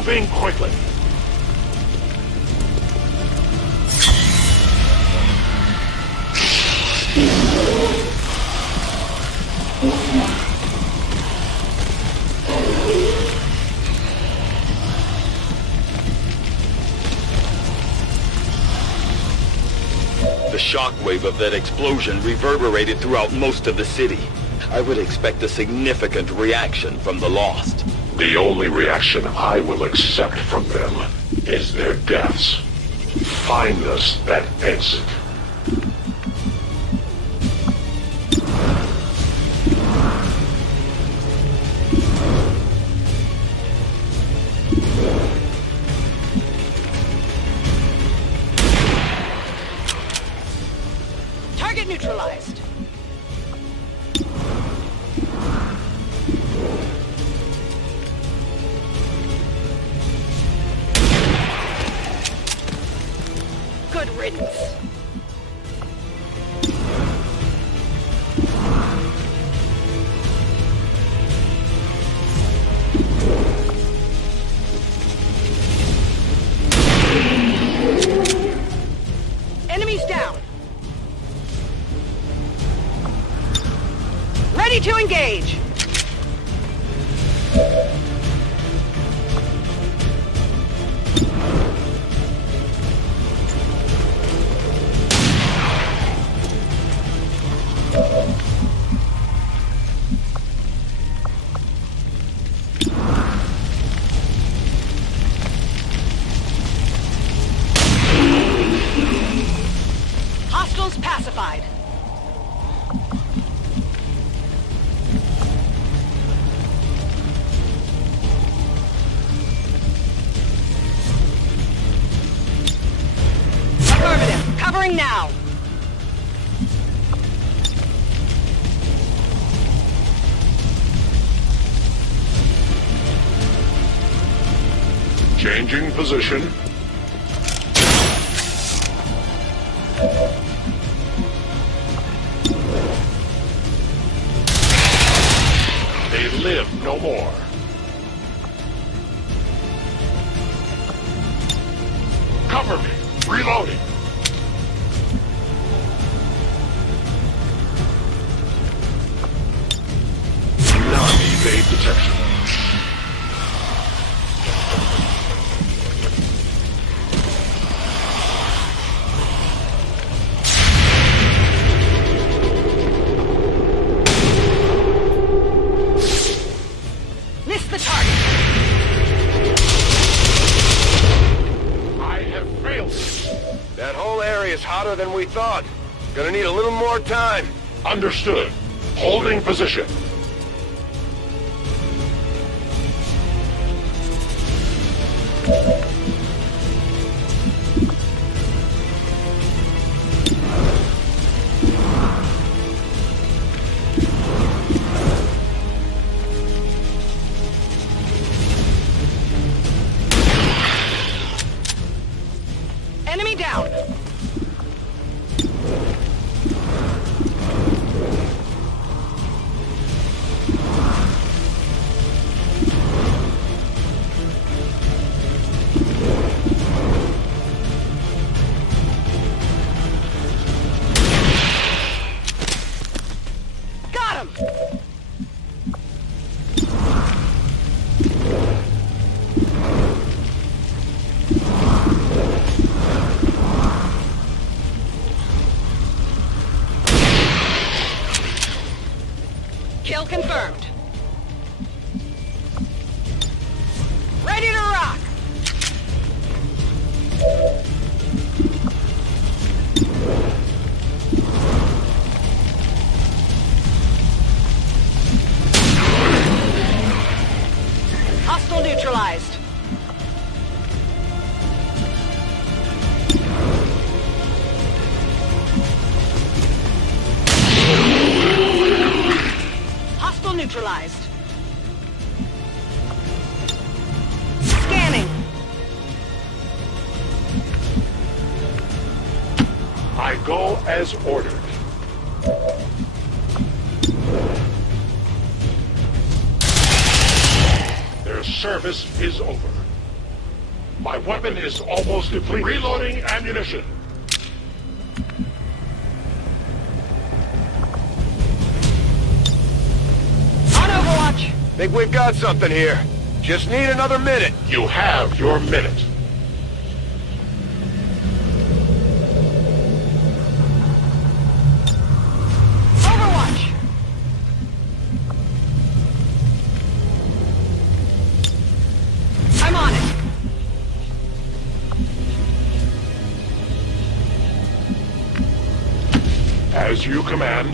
Moving quickly. The shockwave of that explosion reverberated throughout most of the city. I would expect a significant reaction from the Lost. The only reaction I will accept from them is their deaths. Find us that exit. Target neutralized. Good riddance. Enemies down. Ready to engage. Hostiles pacified. Affirmative. Covering now. Changing position. They live no more. Cover me. Reloading. Do not evade detection. Missed the target. I have failed. That whole area is hotter than we thought. Gonna need a little more time. Understood. Holding position. Enemy down. Got him. Kill confirmed. Ready to rock. Hostile neutralized. Hostile neutralized. Scanning. I go as ordered. Their service is over. My weapon is almost depleted. Reloading ammunition. On Overwatch. Think we've got something here. Just need another minute. You have your minute. Overwatch. I'm on it. As you command.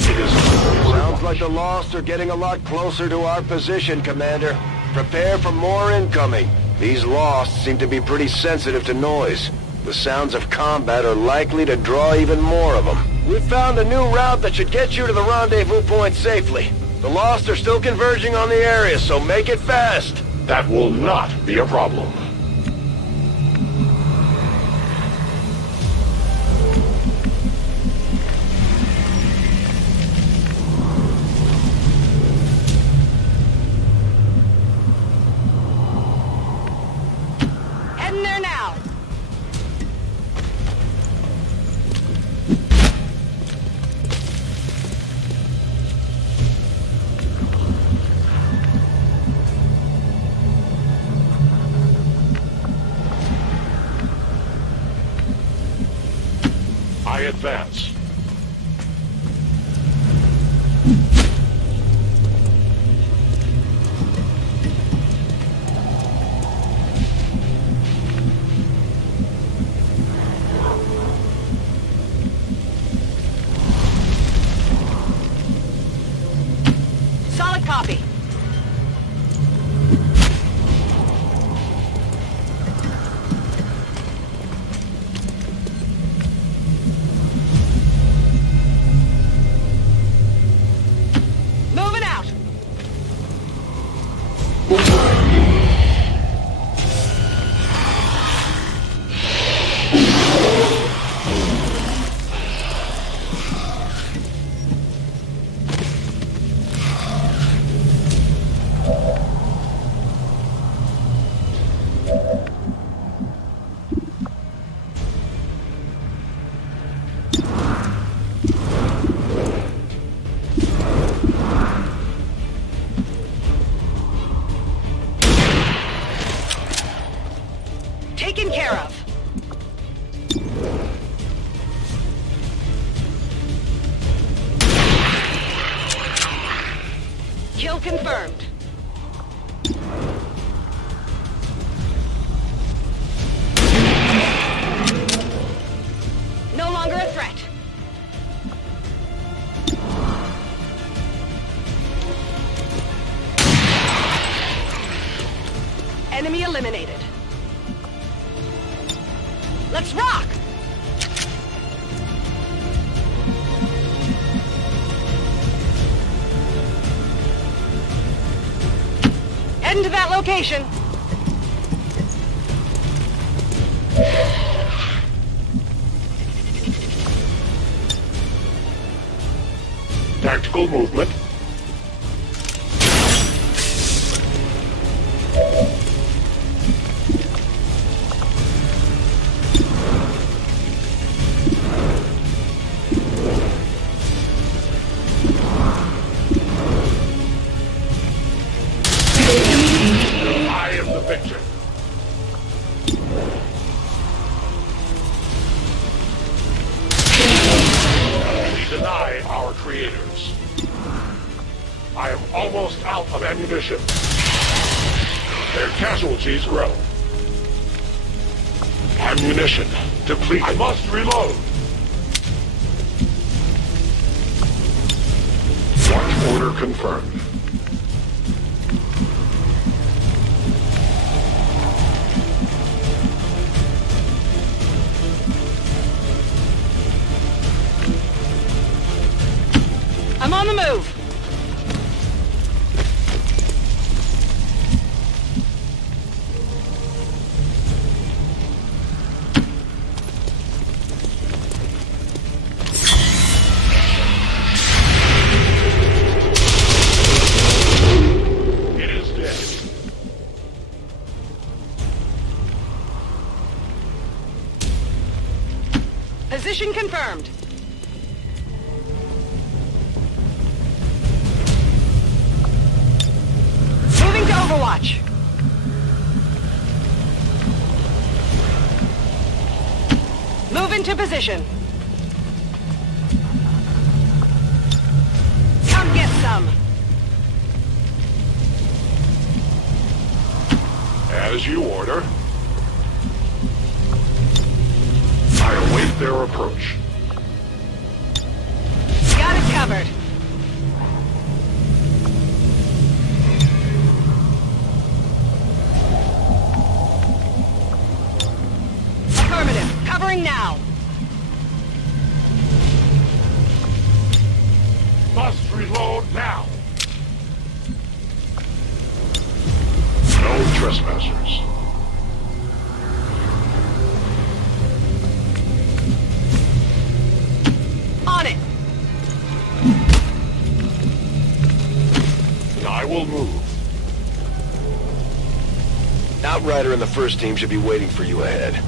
It is Sounds like the Lost are getting a lot closer to our position, Commander. Prepare for more incoming. These Lost seem to be pretty sensitive to noise. The sounds of combat are likely to draw even more of them. We've found a new route that should get you to the rendezvous point safely. The Lost are still converging on the area, so make it fast. That will not be a problem. Heading there now. I advance. Solid copy. Moving out. Taken care of. Kill confirmed. No longer a threat. Enemy eliminated. Let's rock! Heading to that location. Tactical movement. I am the victor. We deny our creators. I am almost out of ammunition. Their casualties grow. Ammunition depleted. I must reload. Watch order confirmed. I'm on the move. Position confirmed. Moving to Overwatch. Move into position. Come get some. As you order. I await their approach. Got it covered. Affirmative. Covering now. Must reload now. No trespassers. On it. I will move. Outrider and the first team should be waiting for you ahead.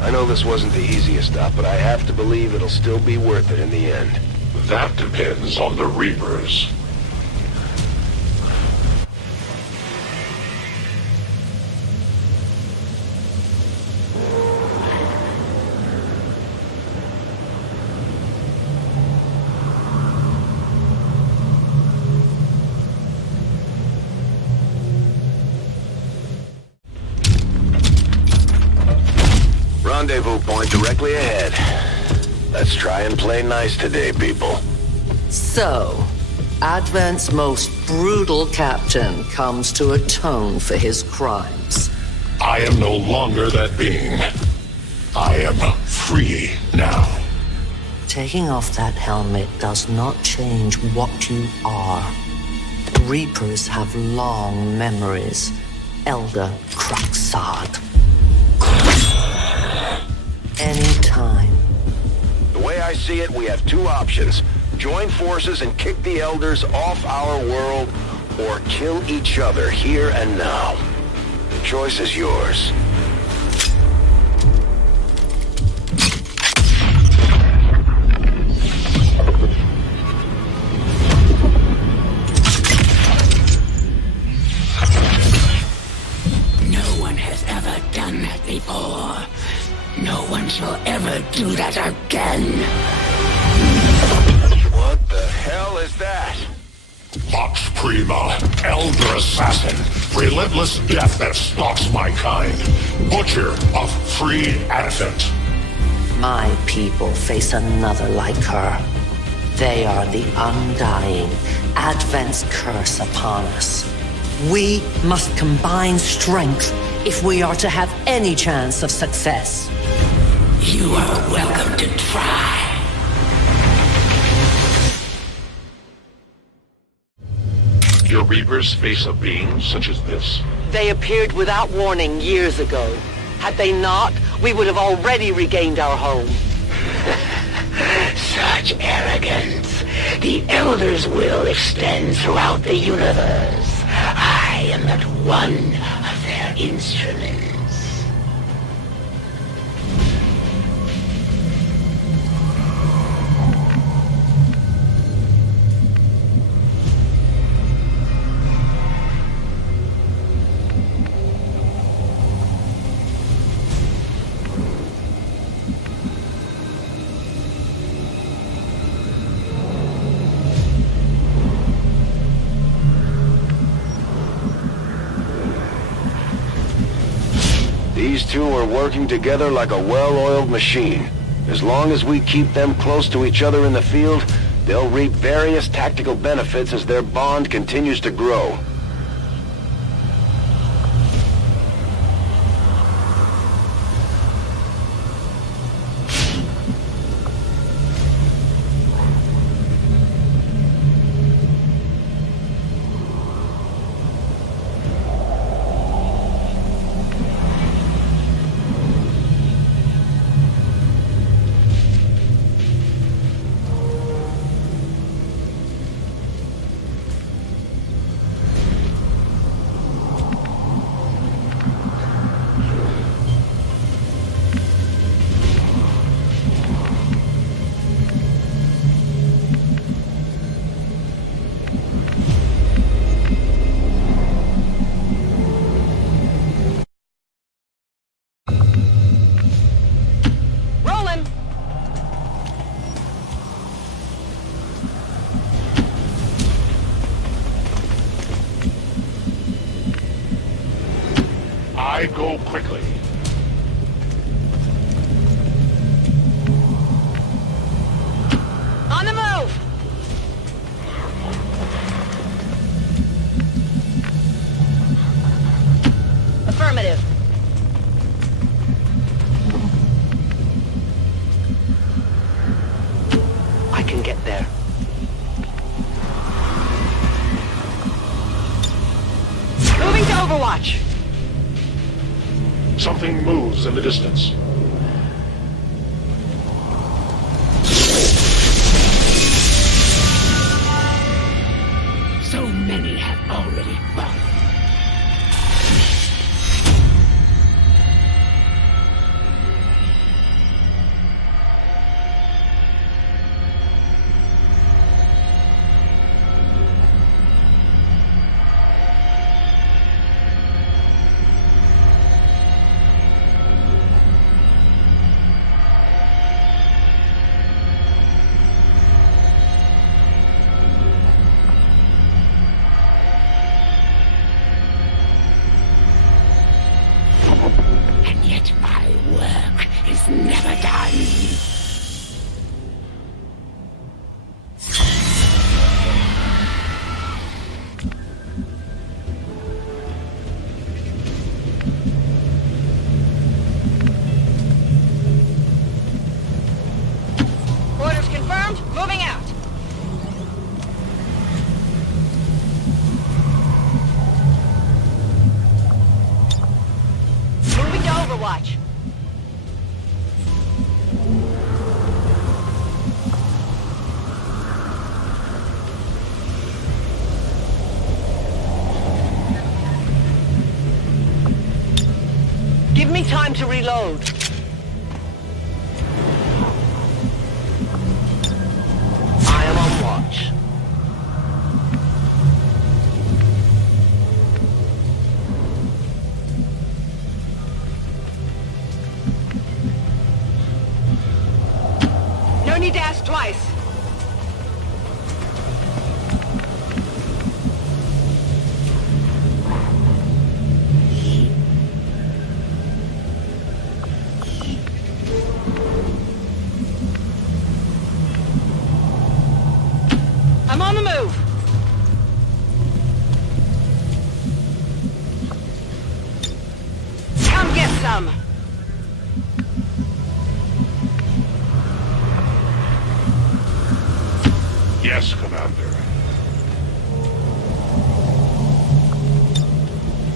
I know this wasn't the easiest stop, but I have to believe it'll still be worth it in the end. That depends on the Reapers. Rendezvous point directly ahead. Let's try and play nice today, people. So, Advent's most brutal captain comes to atone for his crimes. I am no longer that being. I am free now. Taking off that helmet does not change what you are. Reapers have long memories. Elder Cruxard. Anytime. The way I see it, we have two options. Join forces and kick the Elders off our world, or kill each other here and now. The choice is yours. No one has ever done that before. No one shall ever do that again. What the hell is that? Vox Prima, Elder Assassin, relentless death that stalks my kind, butcher of free Advent. My people face another like her. They are the undying, Advent's curse upon us. We must combine strength if we are to have any chance of success. You are welcome to try. Your Reapers face a being such as this? They appeared without warning years ago. Had they not, we would have already regained our home. Such arrogance. The Elder's will extends throughout the universe. I am but one of their instruments. These two are working together like a well-oiled machine. As long as we keep them close to each other in the field, they'll reap various tactical benefits as their bond continues to grow. I go quickly. On the move! Affirmative. I can get there. Moving to Overwatch. Something moves in the distance. So many have already fallen. And yet my work is never done. Orders confirmed. Moving out. Moving to Overwatch. Give me time to reload. I am on watch. No need to ask twice. I'm on the move. Come get some. Yes, Commander.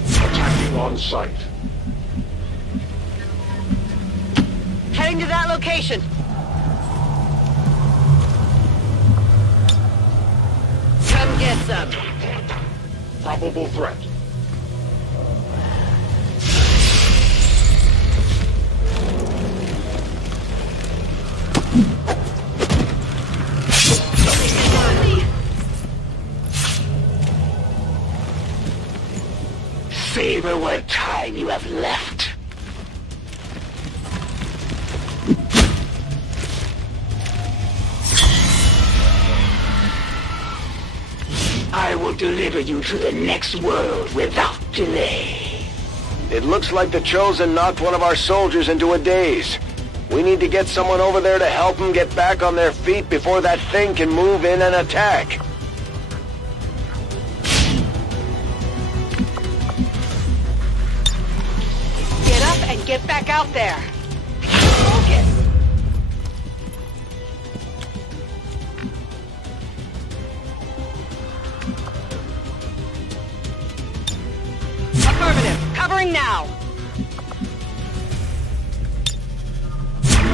Attacking on sight. Heading to that location. Come get some. Probable threat. Savor what time you have left. I will deliver you to the next world without delay. It looks like the Chosen knocked one of our soldiers into a daze. We need to get someone over there to help them get back on their feet before that thing can move in and attack. Get up and get back out there. Focus. Affirmative. Covering now.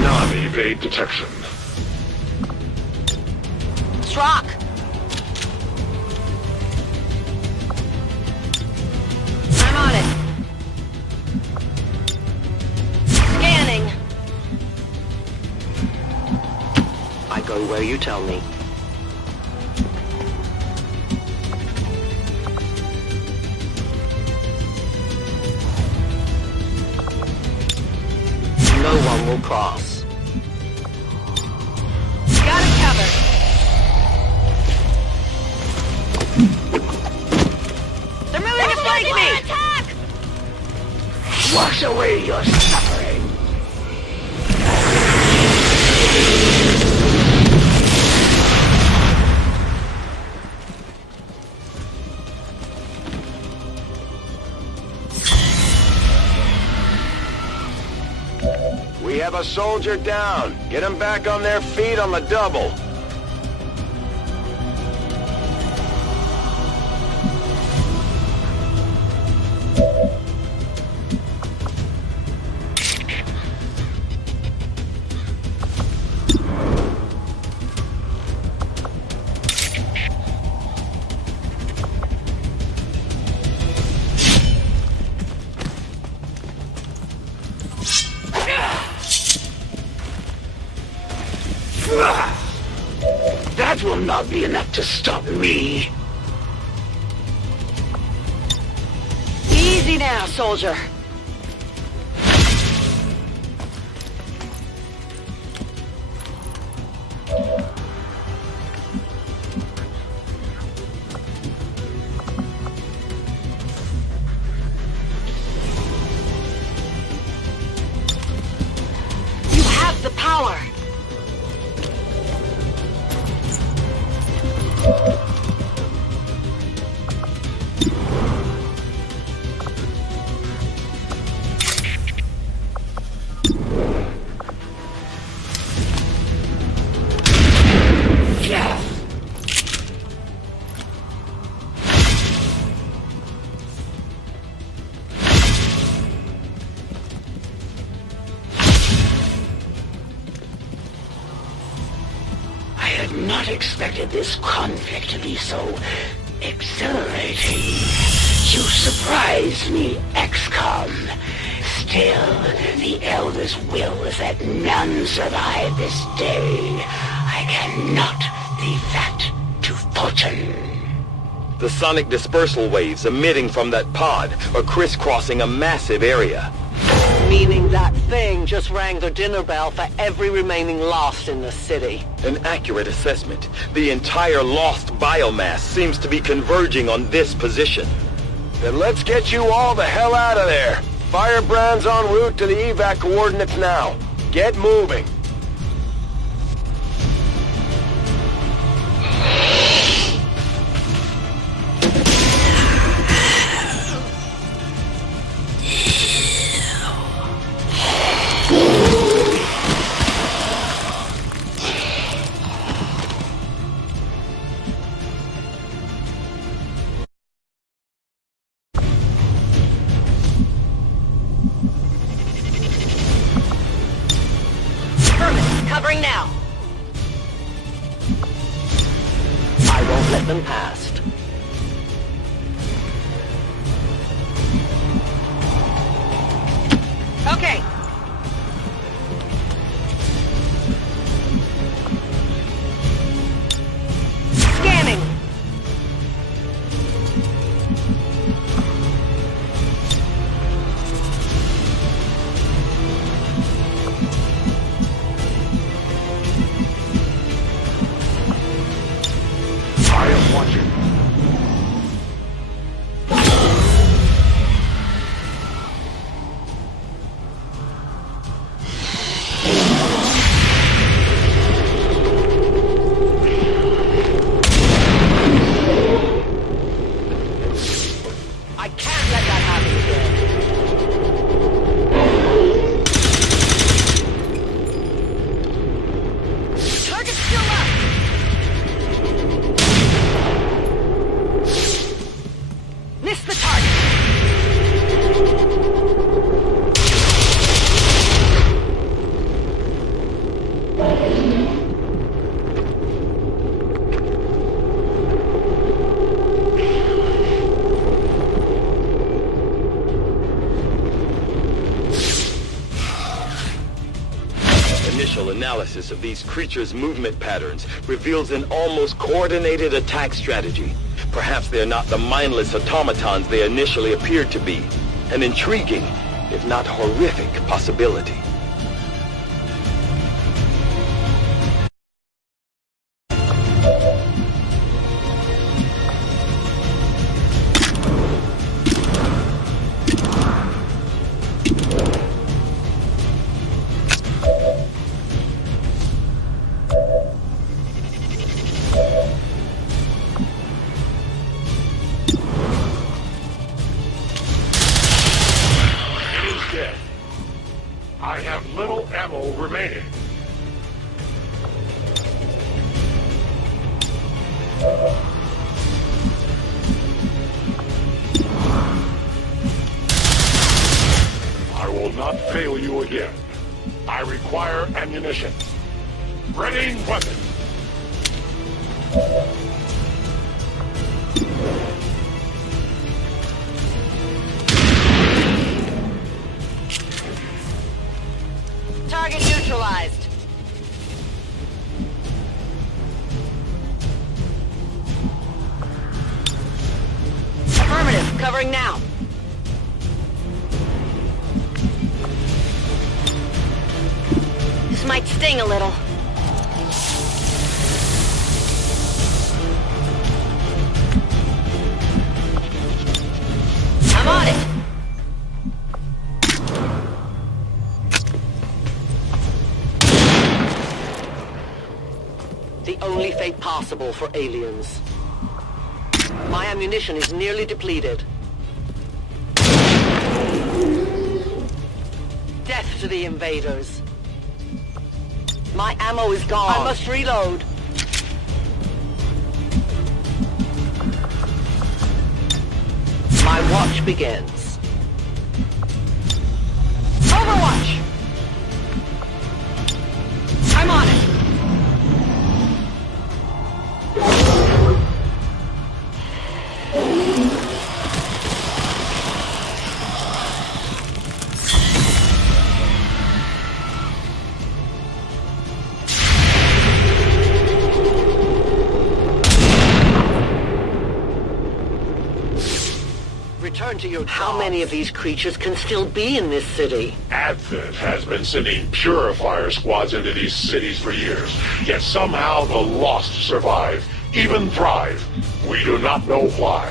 Non-evade detection. Strock. I'm on it. Scanning. I go where you tell me. No one will cross. Got it covered. They're moving to flank me! Attack! wash away your suffering. We have a soldier down. Get them back on their feet on the double. That will not be enough to stop me. Easy now, soldier. You have the power. I had not expected this conflict to be so exhilarating. You surprised me, XCOM. Still, the Elder's will is that none survive this day. I cannot leave that to fortune. The sonic dispersal waves emitting from that pod are crisscrossing a massive area. Meaning that thing just rang the dinner bell for every remaining Lost in the city. An accurate assessment. The entire Lost biomass seems to be converging on this position. Then let's get you all the hell out of there. Firebrand's en route to the evac coordinates now. Get moving. Covering now. I won't let them past. Okay. Scanning. I am watching. I can't let that happen again. Target's still up. Missed the target. Initial analysis of these creatures' movement patterns reveals an almost coordinated attack strategy. Perhaps they're not the mindless automatons they initially appeared to be. An intriguing, if not horrific, possibility. remaining. I will not fail you again. I require ammunition. Ready weapon. Target neutralized. Affirmative, covering now. This might sting a little. I'm on it. The only fate possible for aliens. My ammunition is nearly depleted. Death to the invaders. My ammo is gone. I must reload. My watch begins. Overwatch! I'm on it. Return to your jobs. How many of these creatures can still be in this city? Advent has been sending purifier squads into these cities for years, yet somehow the lost survive, even thrive. We do not know why.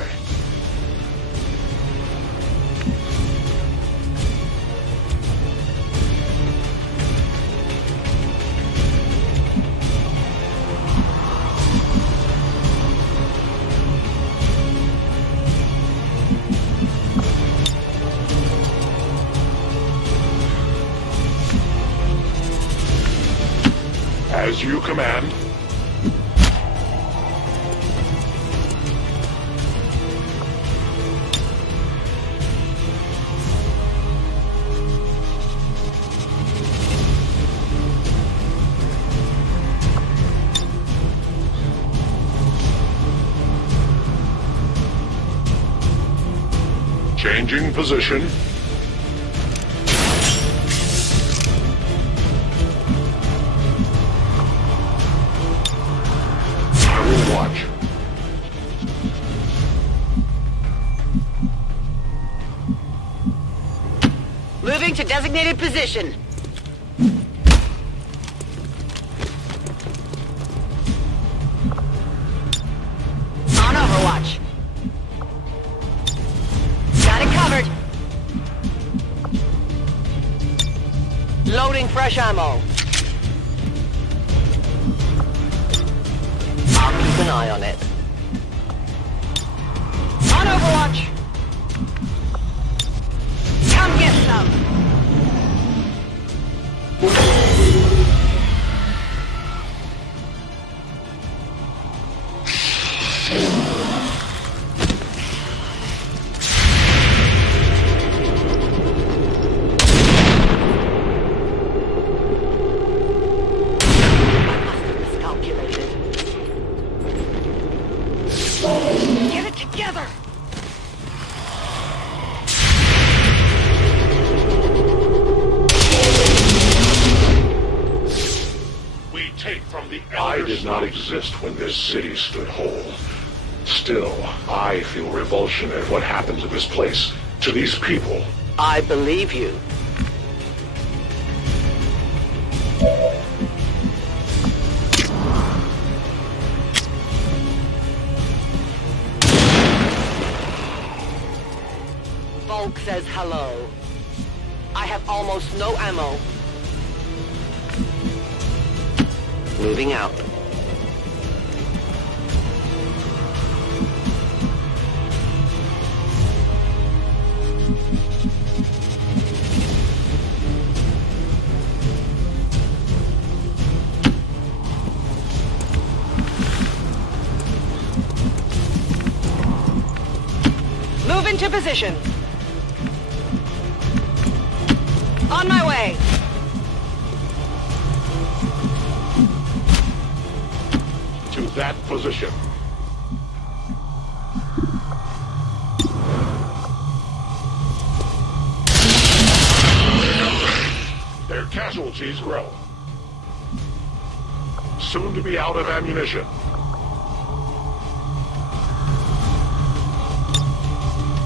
As you command. Changing position. Watch. Moving to designated position. On Overwatch. Got it covered. Loading fresh ammo. I'll keep an eye on it. On Overwatch. Come get some. Get it together! We take from the I did not exist when this city stood whole. Still, I feel revulsion at what happened to this place, to these people. I believe you. Volk says hello. I have almost no ammo. Moving out. to position. On my way. To that position. Their casualties grow. Soon to be out of ammunition.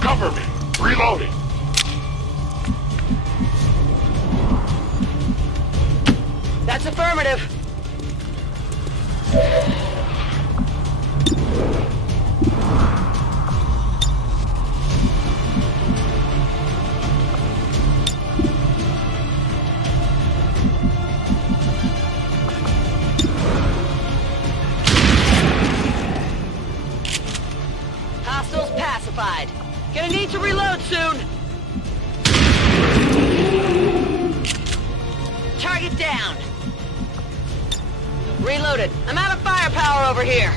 Cover me! Reloading! That's affirmative. Hostiles pacified. Gonna need to reload soon. Target down. Reloaded. I'm out of firepower over here.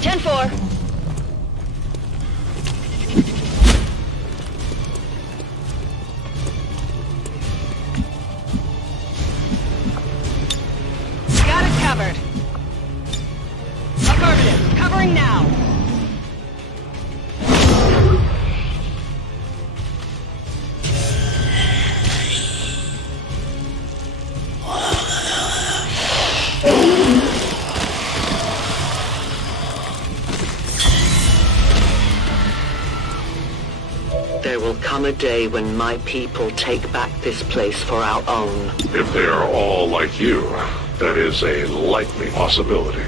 10-4. Got it covered. Affirmative. Covering now. There will come a day when my people take back this place for our own. If they are all like you, that is a likely possibility.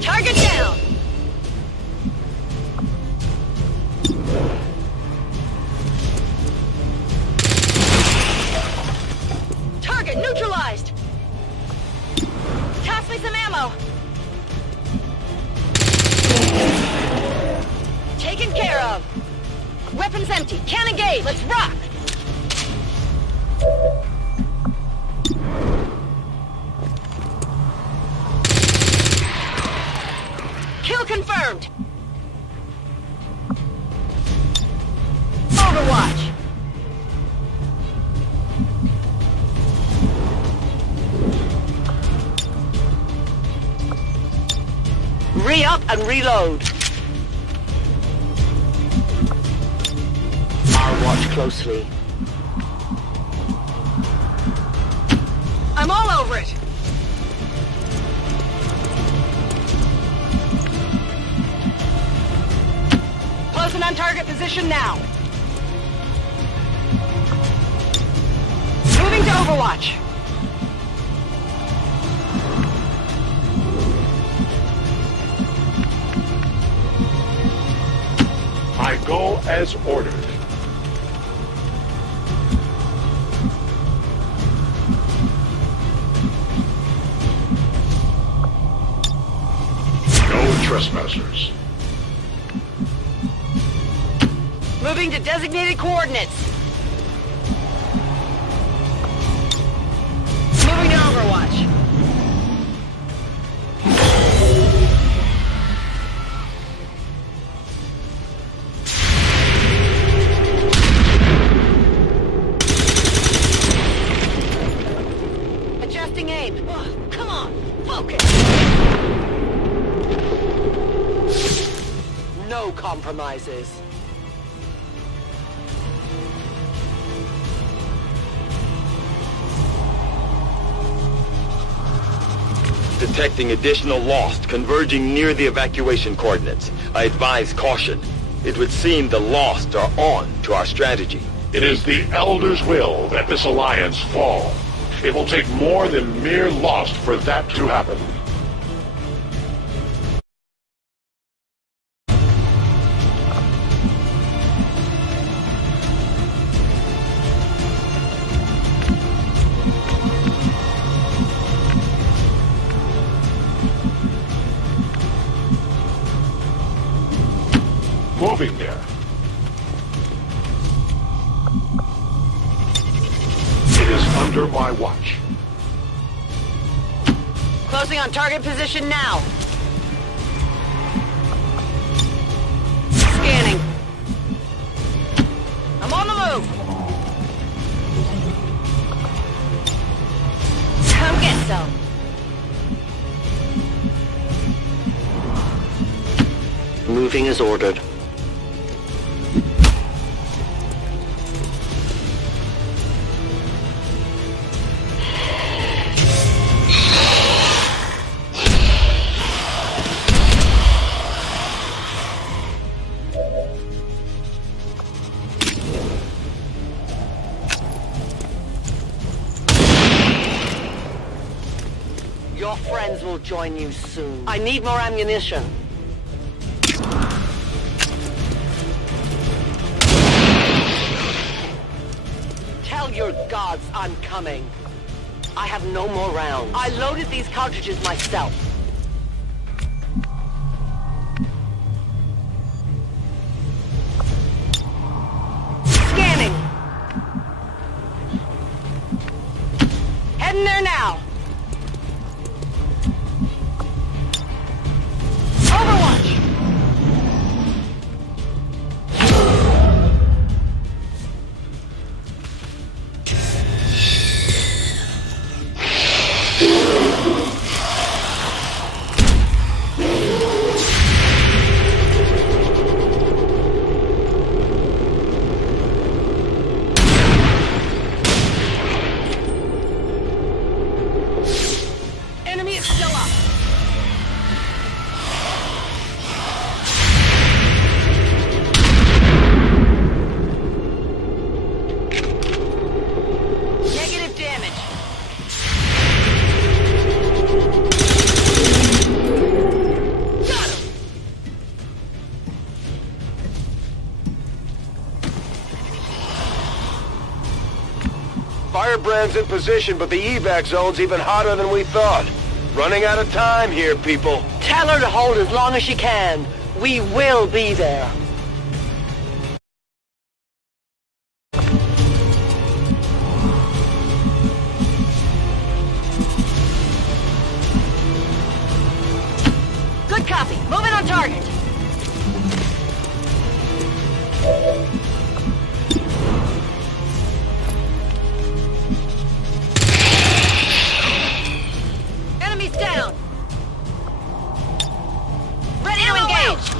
Target down. Target neutralized. Toss me some ammo. Taken care of. Weapons empty. Cannon gauge. Let's rock. Kill confirmed. Overwatch. Re-up and reload. I'll watch closely. I'm all over it. Closing on target position now. Moving to Overwatch. I go as ordered. No trespassers. Moving to designated coordinates. Moving to Overwatch. Adjusting aim. Oh, come on, focus. No compromises. Detecting additional Lost converging near the evacuation coordinates. I advise caution. It would seem the Lost are on to our strategy. It is the Elder's will that this alliance fall. It will take more than mere Lost for that to happen. Moving there. It is under my watch. Closing on target position now. Briefing is ordered. Your friends will join you soon. I need more ammunition. Tell your gods I'm coming. I have no more rounds. I loaded these cartridges myself. Scanning. Heading there now. Overwatch! Enemy is still up. Negative damage. Got him. Firebrand's in position, but the evac zone's even hotter than we thought. Running out of time here, people. Tell her to hold as long as she can. We will be there. Good copy. Moving on target. Enemies down. Ready to engage.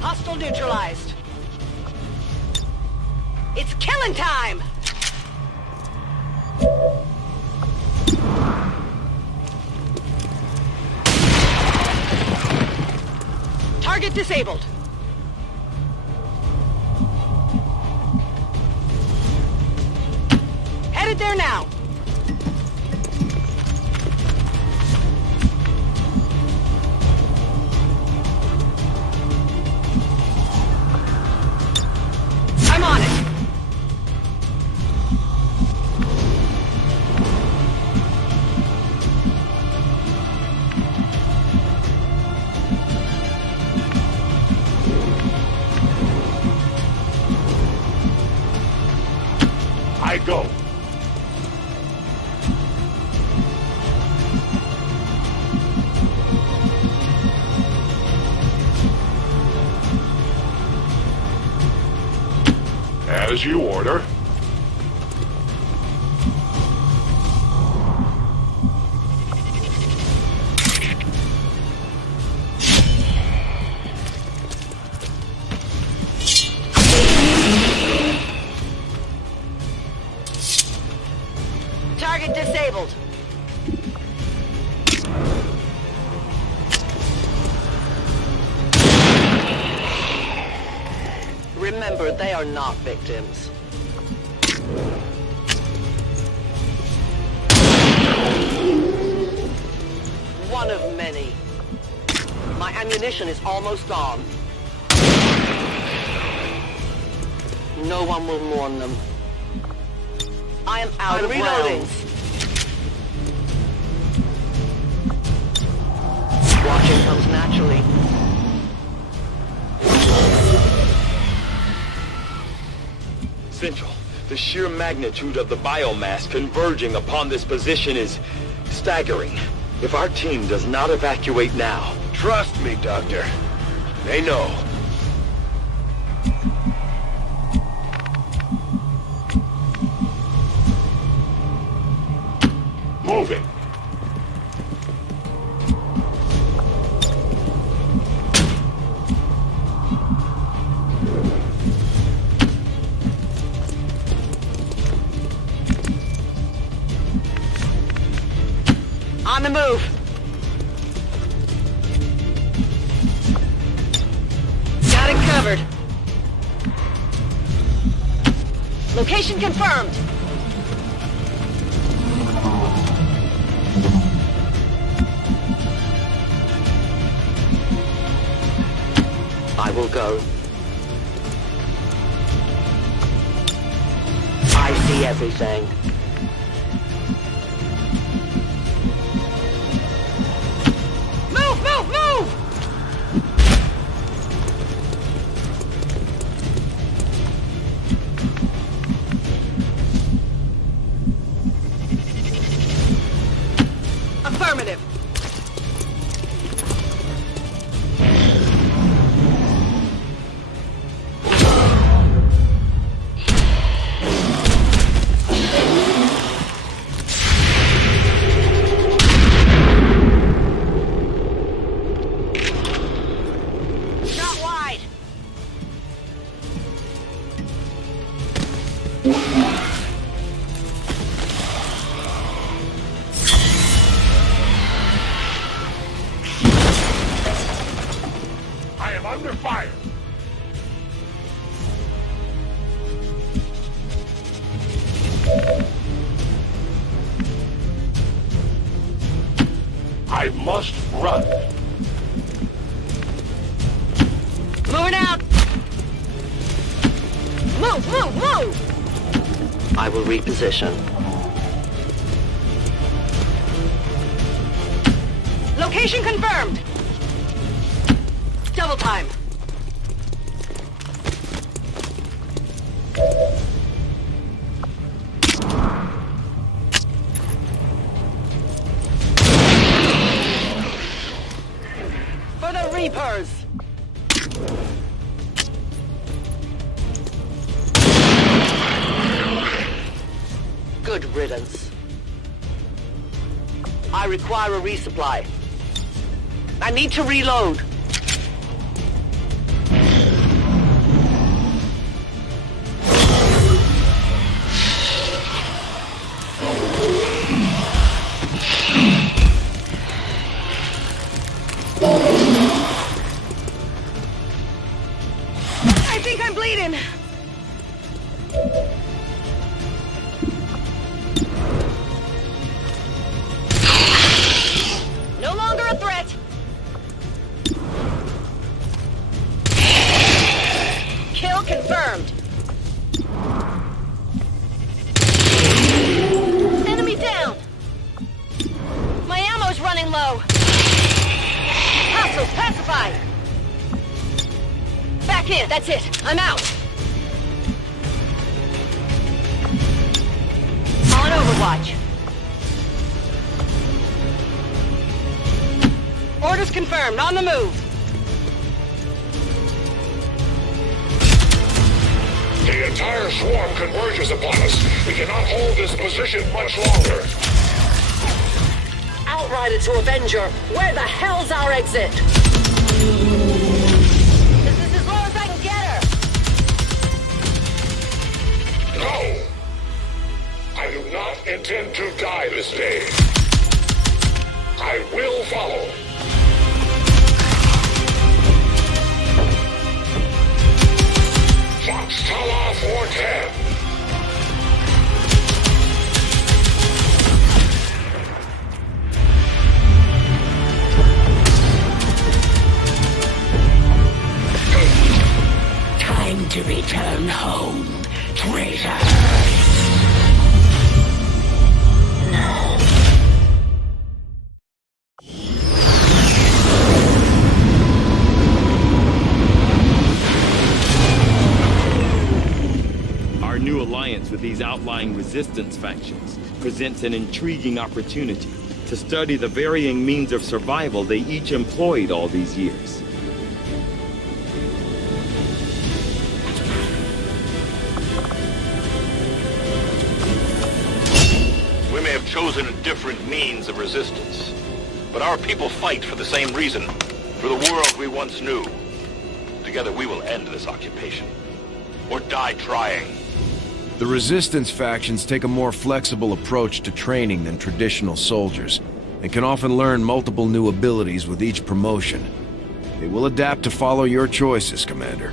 Hostile neutralized. It's killing time! Target disabled. Headed there now. I'm on it. I go. As you order. Target disabled. Remember, they are not victims. One of many. My ammunition is almost gone. No one will mourn them. I am out of reloading. rounds. Watching comes naturally. Central, the sheer magnitude of the biomass converging upon this position is staggering. If our team does not evacuate now... Trust me, Doctor. They know. moving. On the move. Got it covered. Location confirmed. I will go. I see everything. Move, move, move! Affirmative. Not wide. I am under fire. I must run. Moving out. Move, move, move! I will reposition. Location confirmed. Double time. For the Reapers! Good riddance. I require a resupply. I need to reload. I think I'm bleeding. No longer a threat. Kill confirmed. Enemy down. My ammo's running low. Hostiles pacified. Back in. That's it. I'm out. On Overwatch. Orders confirmed. On the move. The entire swarm converges upon us. We cannot hold this position much longer. Outrider to Avenger, where the hell's our exit? This is as low as I can get her. No! I do not intend to die this day. I will follow. Foxtrot 410. Time to return home, traitor. Our new alliance with these outlying resistance factions presents an intriguing opportunity to study the varying means of survival they each employed all these years. We may have chosen a different means of resistance. But our people fight for the same reason, for the world we once knew. Together we will end this occupation. Or die trying. The Resistance factions take a more flexible approach to training than traditional soldiers, and can often learn multiple new abilities with each promotion. They will adapt to follow your choices, Commander.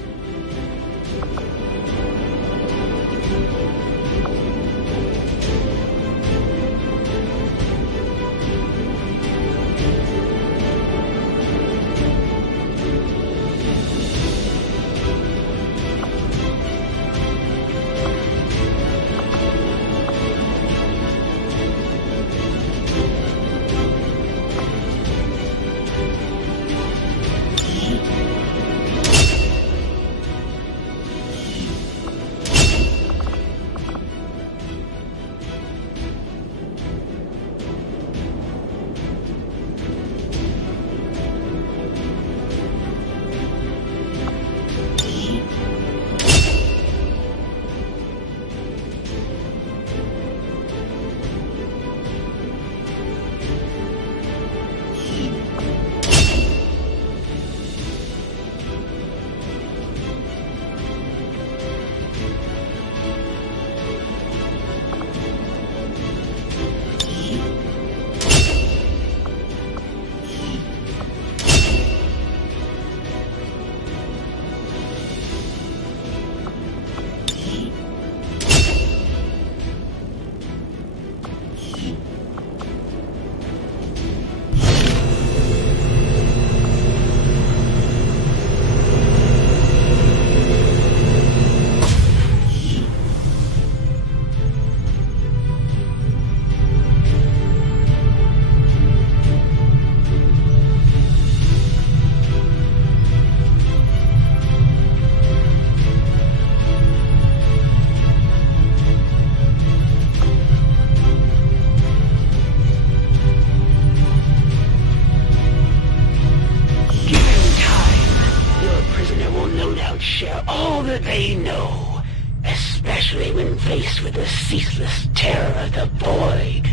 Share all that they know, especially when faced with the ceaseless terror of the void.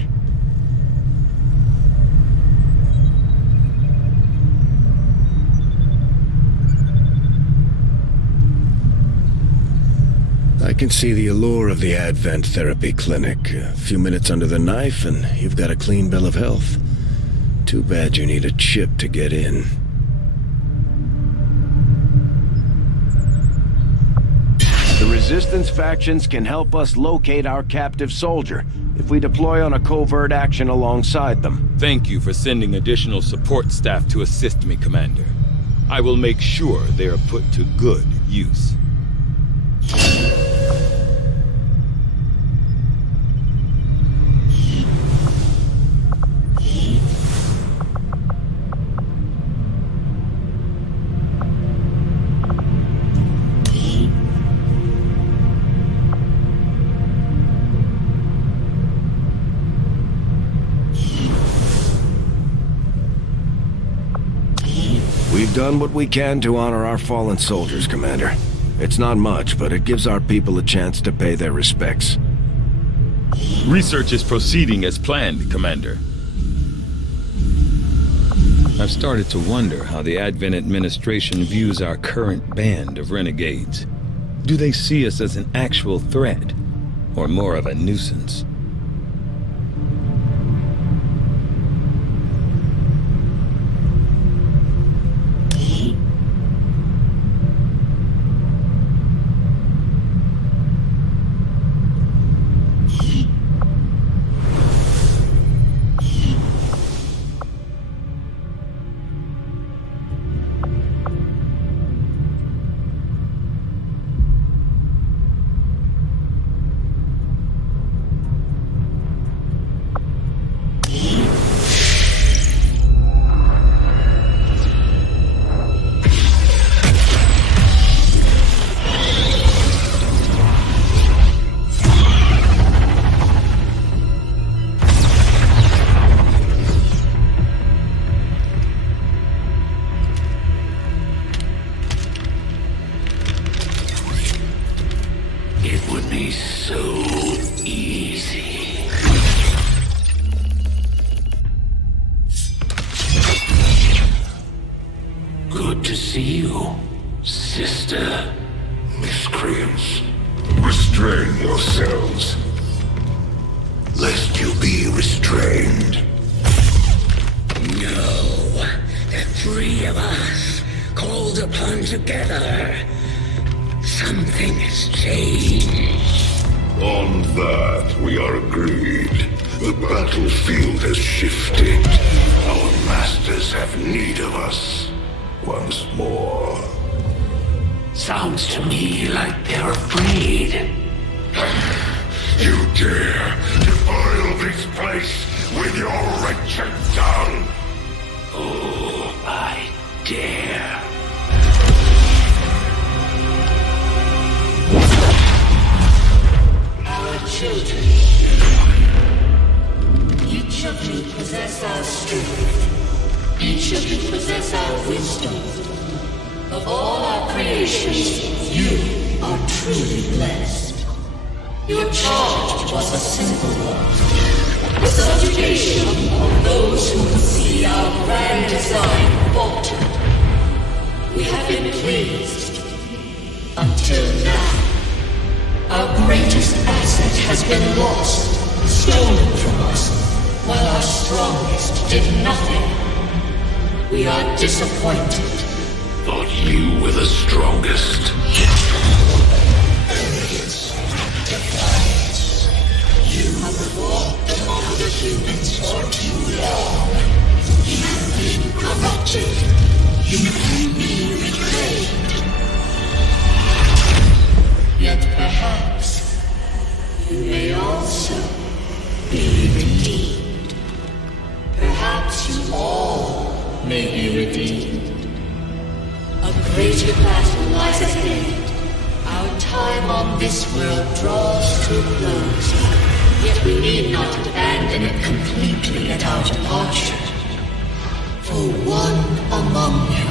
I can see the allure of the Advent Therapy Clinic. A few minutes under the knife and you've got a clean bill of health. Too bad you need a chip to get in. The Resistance factions can help us locate our captive soldier if we deploy on a covert action alongside them. Thank you for sending additional support staff to assist me, Commander. I will make sure they are put to good use. We've done what we can to honor our fallen soldiers, Commander. It's not much, but it gives our people a chance to pay their respects. Research is proceeding as planned, Commander. I've started to wonder how the Advent administration views our current band of renegades. Do they see us as an actual threat, or more of a nuisance? working together. Something has changed. On that, we are agreed. The battlefield has shifted. Our masters have need of us once more. Sounds to me like they're afraid. You dare defile this place with your wretched tongue? Oh, I dare. Our children. Each of you possess our strength. Each of you possess our wisdom. Of all our creations, you are truly blessed. Your charge was a simple one. The subjugation of those who would see our grand design falter. We have been pleased. Until now. Our greatest asset has been lost, stolen from us, while our strongest did nothing. We are disappointed. Thought you were the strongest. You have fought among the humans for too long. You've been corrupted. You can be reclaimed. Yet perhaps you may also be redeemed. Perhaps you all may be redeemed. A greater battle lies ahead. Our time on this world draws to a close. Yet we need not abandon it completely at our departure. For one among you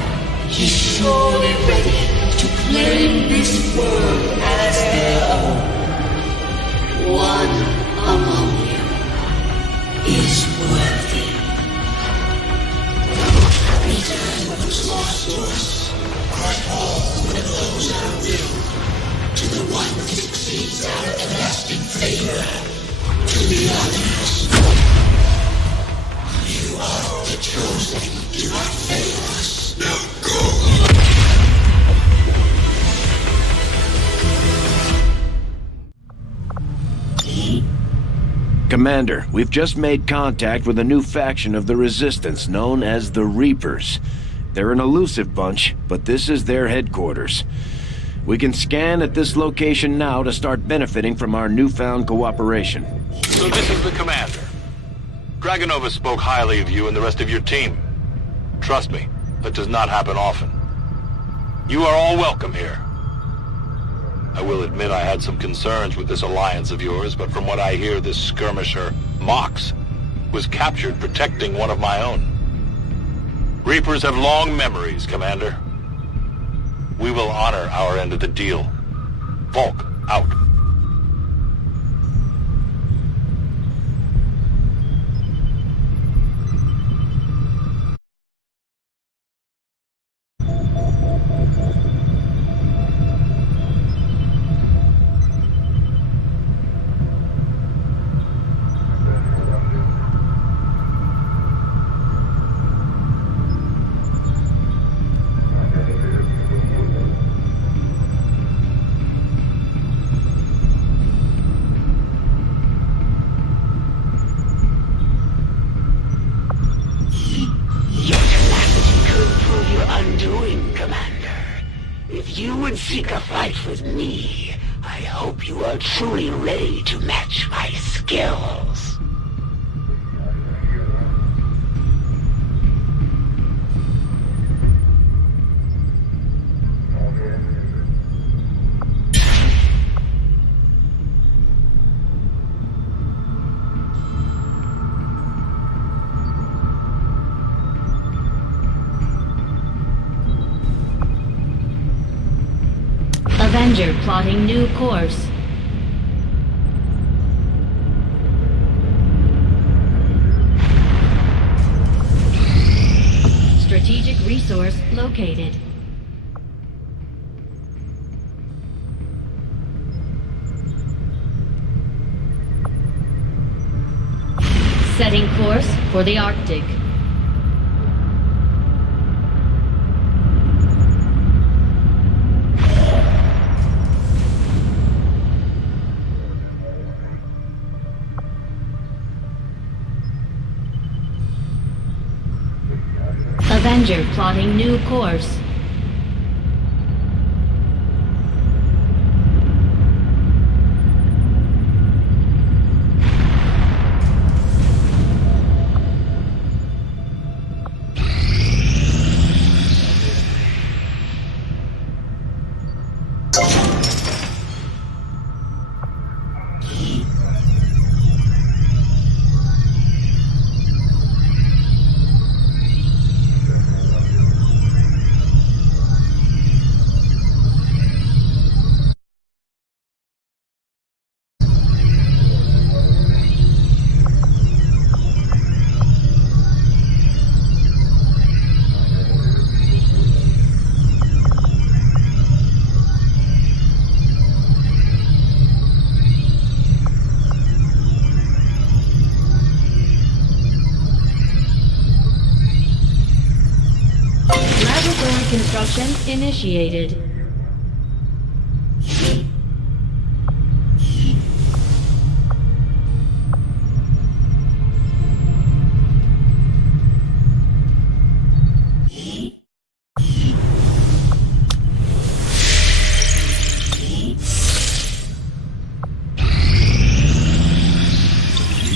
is surely ready to claim this world as their own. One among you is worthy. Return what was lost to us. All that those are will. To the one that succeeds our everlasting favor. To the others. You are the chosen. Do not fail us. Now go. Commander, we've just made contact with a new faction of the Resistance known as the Reapers. They're an elusive bunch, but this is their headquarters. We can scan at this location now to start benefiting from our newfound cooperation. So this is the commander. Dragonova spoke highly of you and the rest of your team. Trust me, that does not happen often. You are all welcome here. I will admit I had some concerns with this alliance of yours, but from what I hear, this skirmisher, Mox, was captured protecting one of my own. Reapers have long memories, Commander. We will honor our end of the deal. Volk, out. Seek a fight with me. I hope you are truly ready to match my skills. Avenger plotting new course. Strategic resource located. Setting course for the Arctic. Avenger plotting new course. Construction initiated.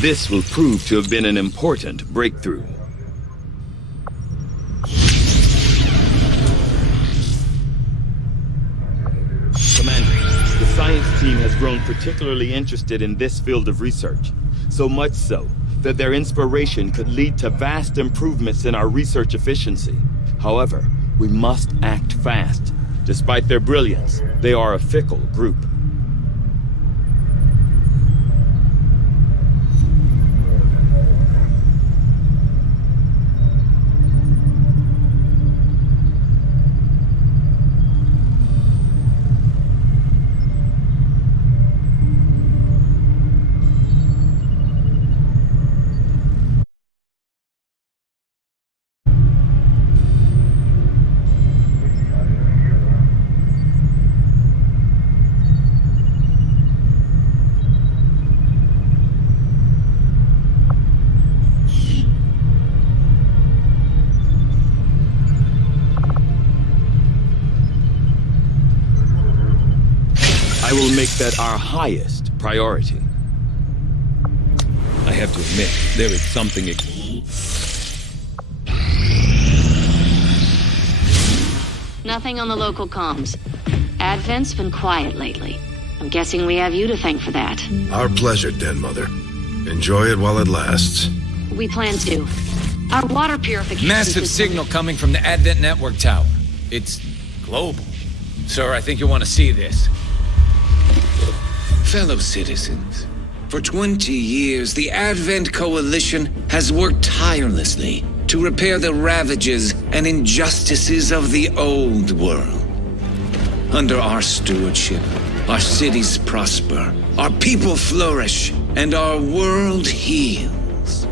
This will prove to have been an important breakthrough. The science team has grown particularly interested in this field of research, so much so that their inspiration could lead to vast improvements in our research efficiency. However, we must act fast. Despite their brilliance, they are a fickle group. I will make that our highest priority. I have to admit, there is something... Nothing on the local comms. Advent's been quiet lately. I'm guessing we have you to thank for that. Our pleasure, Den Mother. Enjoy it while it lasts. We plan to. Our water purification Massive signal coming from the Advent network tower. It's global. Sir, I think you'll want to see this. Fellow citizens, for 20 years, the Advent Coalition has worked tirelessly to repair the ravages and injustices of the old world. Under our stewardship, our cities prosper, our people flourish, and our world heals.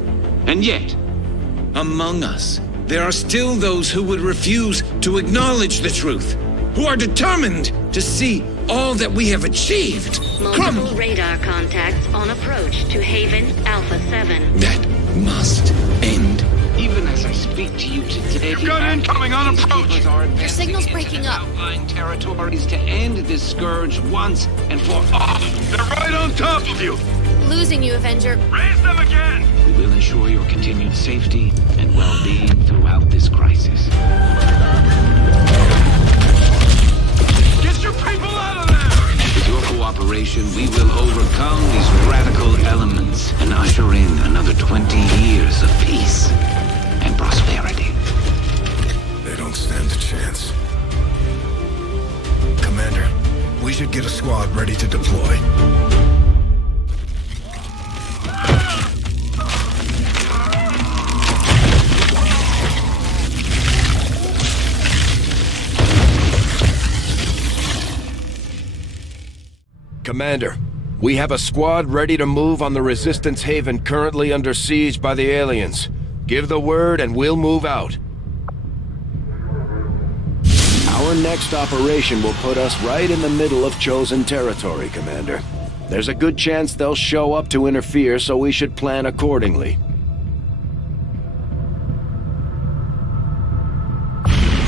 And yet, among us, there are still those who would refuse to acknowledge the truth, who are determined to see all that we have achieved. Multiple radar contacts on approach to Haven Alpha 7. That must end. Even as I speak to you today, You've got incoming on approach! Your signal's breaking up. Outlying territories to end this scourge once and for all. They're right on top of you! Losing you, Avenger. Raise them again! We will ensure your continued safety and well-being throughout this crisis. Get your people out of there! With your cooperation, we will overcome these radical elements and usher in another 20 years of peace and prosperity. They don't stand a chance. Commander, we should get a squad ready to deploy. Commander, we have a squad ready to move on the Resistance Haven currently under siege by the aliens. Give the word and we'll move out. Our next operation will put us right in the middle of chosen territory, Commander. There's a good chance they'll show up to interfere, so we should plan accordingly.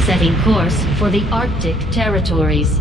Setting course for the Arctic territories.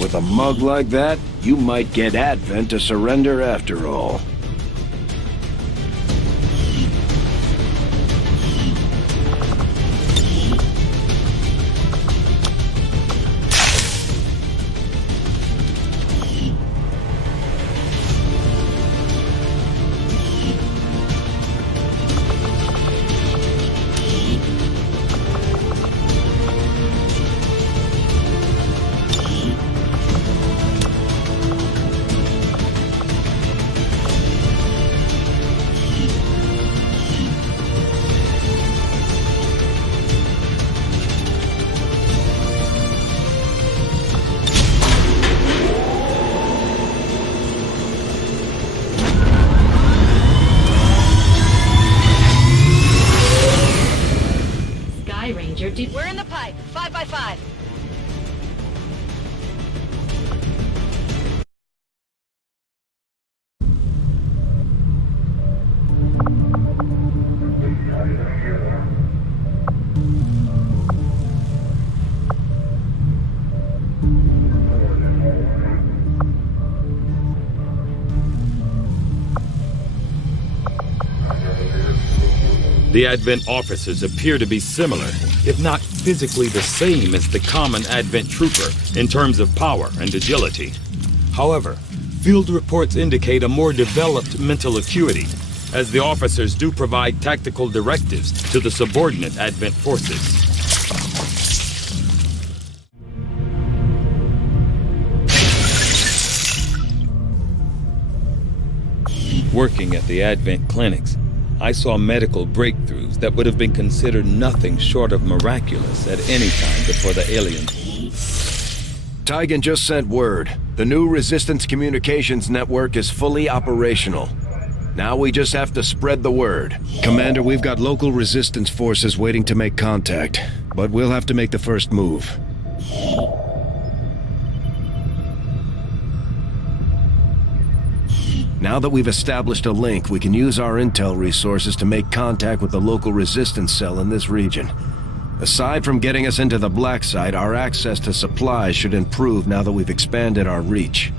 With a mug like that, you might get Advent to surrender after all. We're in the pipe. 5 by 5. The Advent officers appear to be similar, if not physically the same as the common Advent trooper in terms of power and agility. However, field reports indicate a more developed mental acuity, as the officers do provide tactical directives to the subordinate Advent forces. Working at the Advent clinics, I saw medical breakthroughs that would have been considered nothing short of miraculous at any time before the aliens. Tygan just sent word. The new Resistance communications network is fully operational. Now we just have to spread the word. Commander, we've got local Resistance forces waiting to make contact, but we'll have to make the first move. Now that we've established a link, we can use our intel resources to make contact with the local resistance cell in this region. Aside from getting us into the black site, our access to supplies should improve now that we've expanded our reach.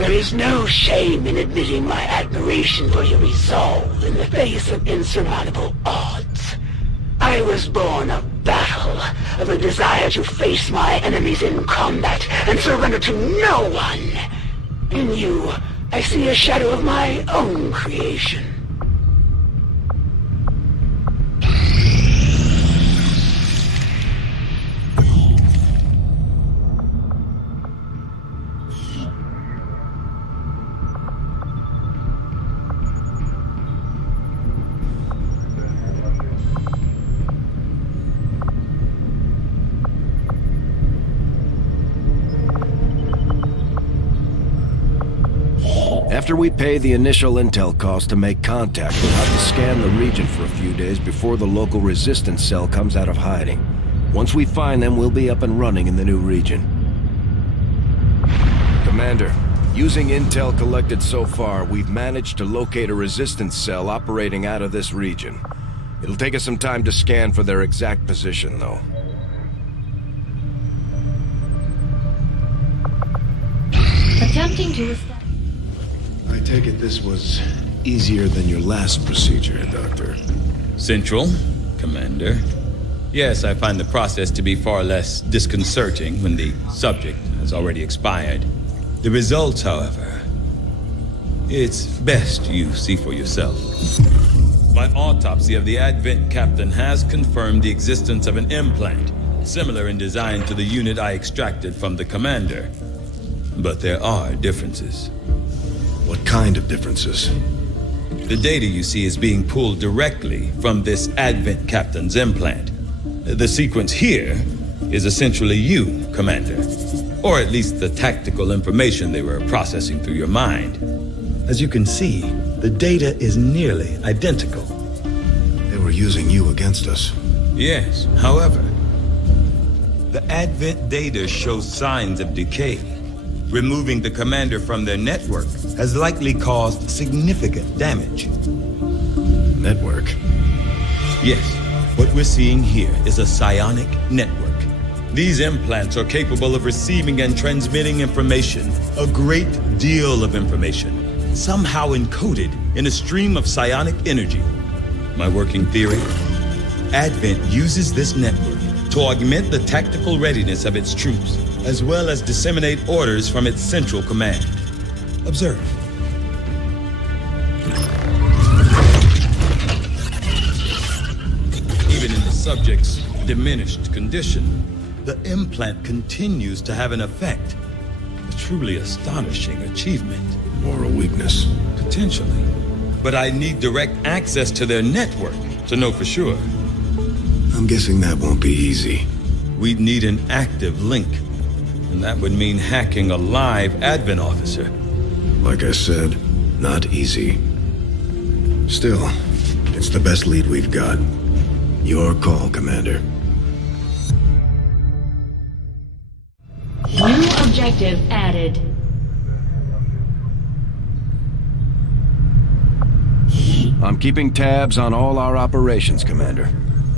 There is no shame in admitting my admiration for your resolve in the face of insurmountable odds. I was born of battle, of a desire to face my enemies in combat and surrender to no one. In you, I see a shadow of my own creation. After we pay the initial intel cost to make contact, we'll have to scan the region for a few days before the local resistance cell comes out of hiding. Once we find them, we'll be up and running in the new region. Commander, using intel collected so far, we've managed to locate a resistance cell operating out of this region. It'll take us some time to scan for their exact position, though. Attempting to I take it this was easier than your last procedure, Doctor. Central, Commander. Yes, I find the process to be far less disconcerting when the subject has already expired. The results, however, it's best you see for yourself. My autopsy of the Advent captain has confirmed the existence of an implant, similar in design to the unit I extracted from the Commander. But there are differences. What kind of differences? The data you see is being pulled directly from this Advent captain's implant. The sequence here is essentially you, Commander. Or at least the tactical information they were processing through your mind. As you can see, the data is nearly identical. They were using you against us. Yes, however, the Advent data shows signs of decay. Removing the Commander from their network has likely caused significant damage. Network? Yes, what we're seeing here is a psionic network. These implants are capable of receiving and transmitting information, a great deal of information, somehow encoded in a stream of psionic energy. My working theory? Advent uses this network to augment the tactical readiness of its troops, as well as disseminate orders from its central command. Observe. Even in the subject's diminished condition, the implant continues to have an effect. A truly astonishing achievement. Or a weakness. Potentially. But I need direct access to their network to know for sure. I'm guessing that won't be easy. We'd need an active link. And that would mean hacking a live Advent officer. Like I said, not easy. Still, it's the best lead we've got. Your call, Commander. New objective added. I'm keeping tabs on all our operations, Commander.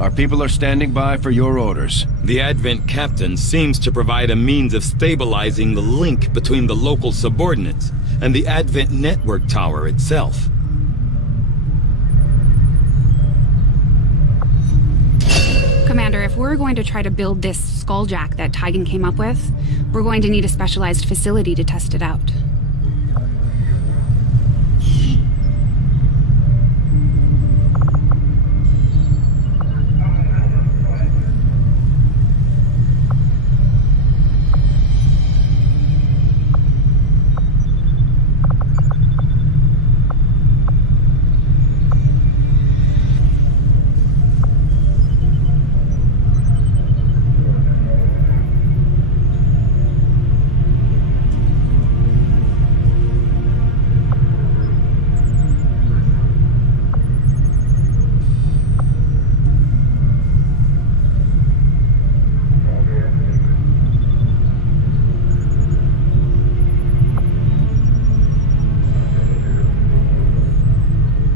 Our people are standing by for your orders. The Advent captain seems to provide a means of stabilizing the link between the local subordinates and the Advent network tower itself. Commander, if we're going to try to build this skulljack that Tygan came up with, we're going to need a specialized facility to test it out.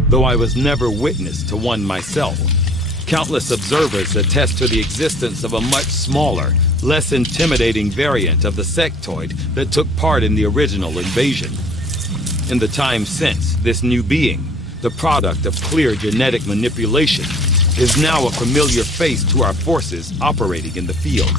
Though I was never witness to one myself, countless observers attest to the existence of a much smaller, less intimidating variant of the sectoid that took part in the original invasion. In the time since, this new being, the product of clear genetic manipulation, is now a familiar face to our forces operating in the field.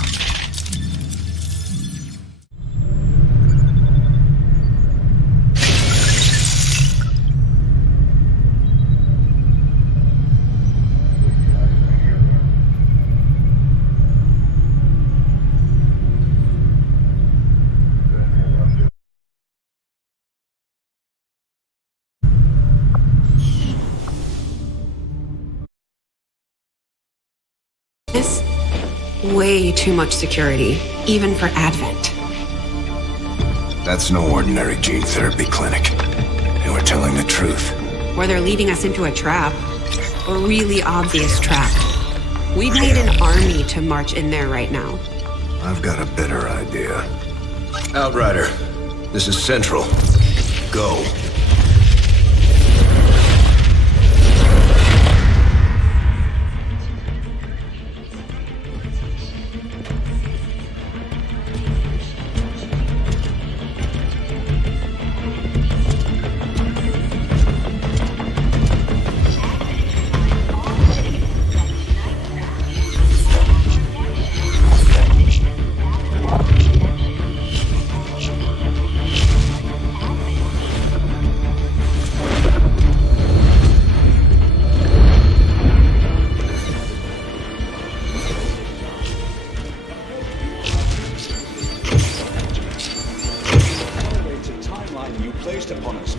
Way too much security, even for Advent. That's no ordinary gene therapy clinic. And we're telling the truth. Or they're leading us into a trap. A really obvious trap. We'd need an army to march in there right now. I've got a better idea. Outrider, this is Central. Go.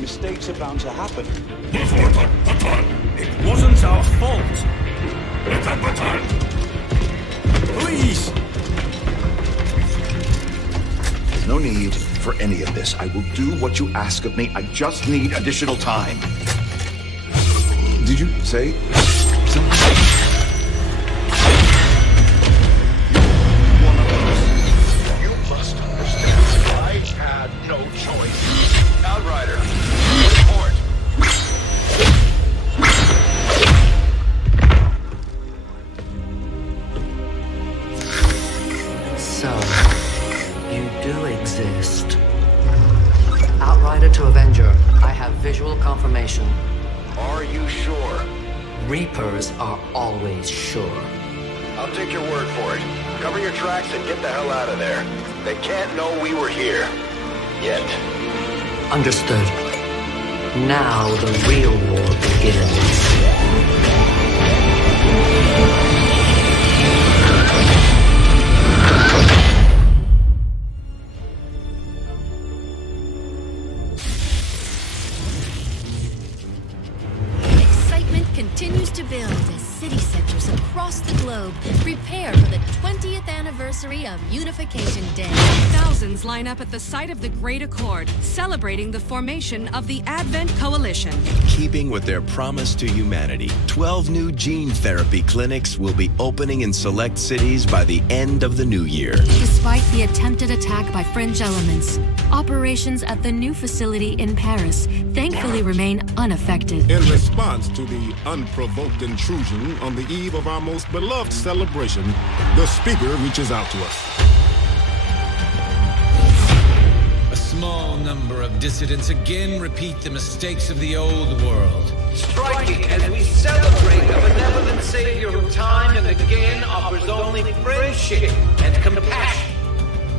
Mistakes are bound to happen. It wasn't our fault. Please! There's no need for any of this. I will do what you ask of me. I just need additional time. Did you say something? You must understand. I had no choice. Outrider, report. So, you do exist. Outrider to Avenger, I have visual confirmation. Are you sure? Reapers are always sure. I'll take your word for it. Cover your tracks and get the hell out of there. They can't know we were here. Yet. Understood. Now the real war begins. Excitement continues to build as city centers across the globe prepare for the 20th anniversary of Unification Day. Thousands line up at the site of the Great Accord, celebrating the formation of the Advent Coalition. Keeping with their promise to humanity, 12 new gene therapy clinics will be opening in select cities by the end of the new year. Despite the attempted attack by Fringe elements, operations at the new facility in Paris thankfully remain unaffected. In response to the unprovoked intrusion on the eve of our most beloved celebration, the speaker reaches out to us. A small number of dissidents again repeat the mistakes of the old world. Striking as we celebrate a benevolent savior who time and again offers only friendship and compassion.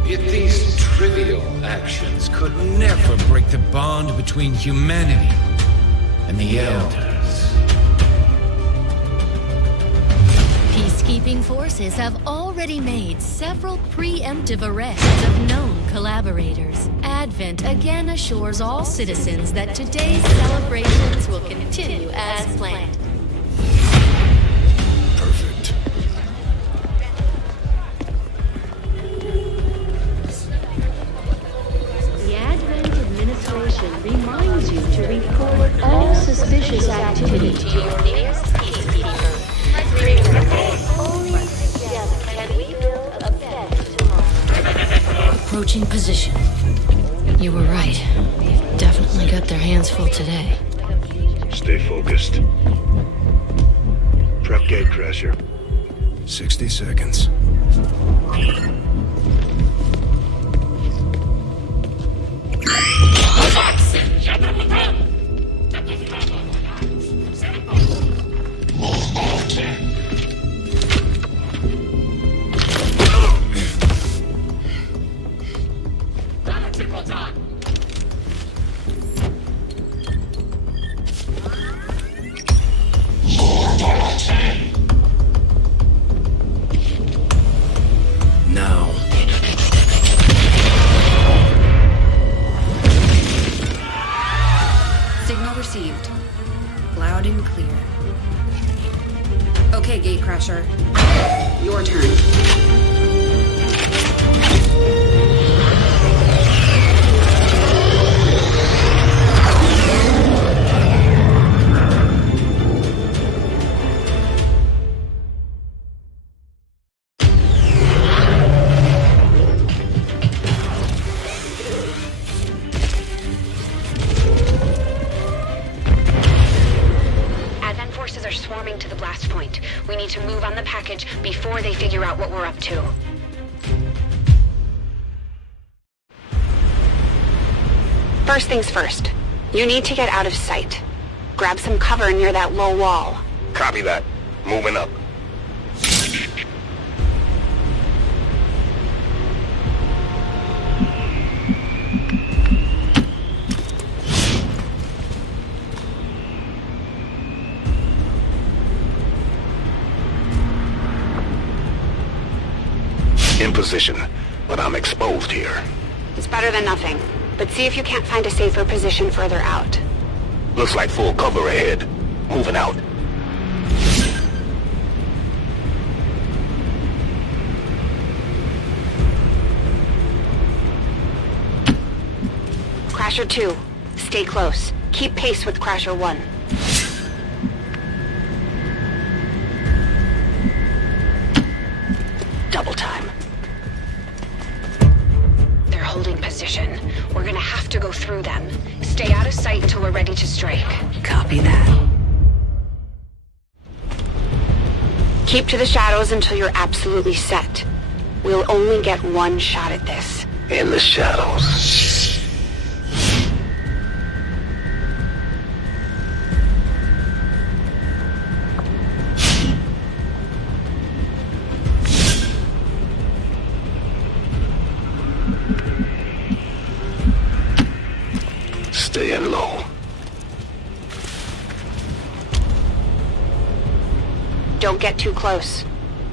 Yet these trivial actions could never break the bond between humanity and the Elders. Peacekeeping forces have already made several preemptive arrests of known collaborators. Advent again assures all citizens that today's celebrations will continue as planned. Perfect. The Advent administration reminds you to report all suspicious activity to your nearest peacekeeper. Only together can we build a better tomorrow. Approaching position. You were right. They've definitely got their hands full today. Stay focused. Prep gate crasher. 60 seconds. Now. Signal received. Loud and clear. Okay, Gatecrasher. Your turn. Advent forces are swarming to the blast point. We need to move on the package before they figure out what we're up to. First things first. You need to get out of sight. Grab some cover near that low wall. Copy that. Moving up. In position, but I'm exposed here. It's better than nothing, but see if you can't find a safer position further out. Looks like full cover ahead. Moving out. Crasher 2, stay close. Keep pace with Crasher 1. Double time. They're holding position. We're gonna have to go through them. Stay out of sight until we're ready to strike. Copy that. Keep to the shadows until you're absolutely set. We'll only get one shot at this. In the shadows. Staying low. Don't get too close.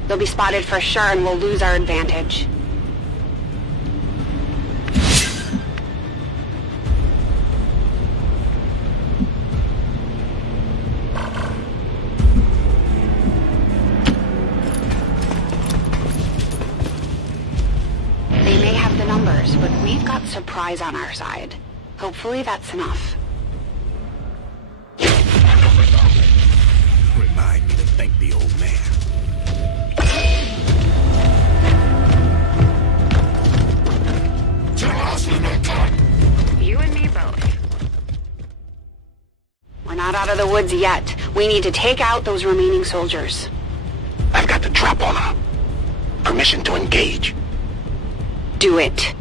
They'll be spotted for sure and we'll lose our advantage. They may have the numbers, but we've got surprise on our side. Hopefully that's enough. Remind me to thank the old man. You and me both. We're not out of the woods yet. We need to take out those remaining soldiers. I've got the drop on them. Permission to engage. Do it.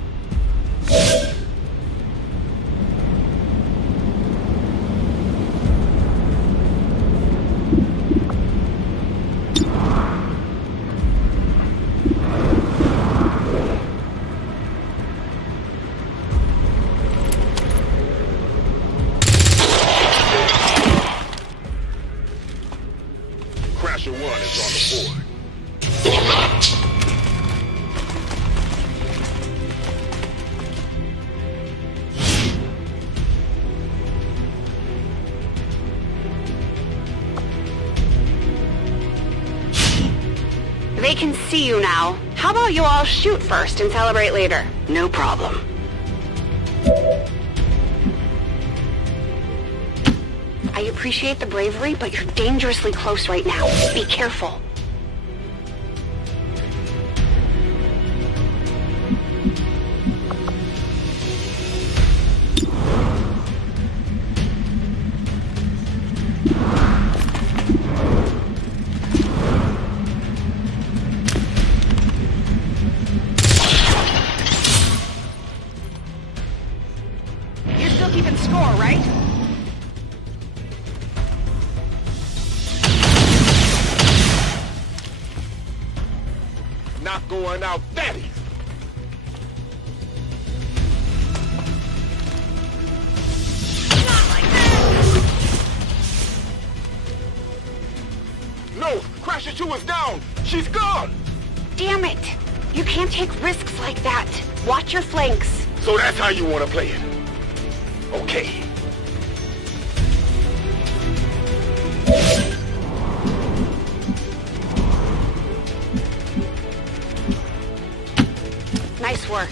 Crasher 1 is on the board. They can see you now. How about you all shoot first and celebrate later? No problem. I appreciate the bravery, but you're dangerously close right now. Be careful. You're still keeping score, right? not going out that easy. No! Crasher 2 is down! She's gone! Damn it! You can't take risks like that. Watch your flanks. So that's how you want to play it? Okay. Nice work.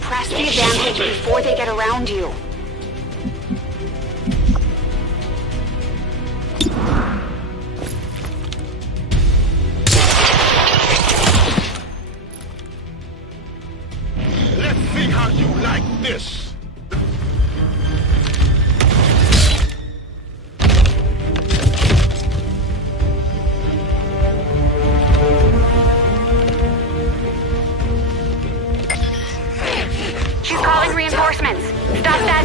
Press the advantage before they get around you. Let's see how you like this. She's calling reinforcements. Stop that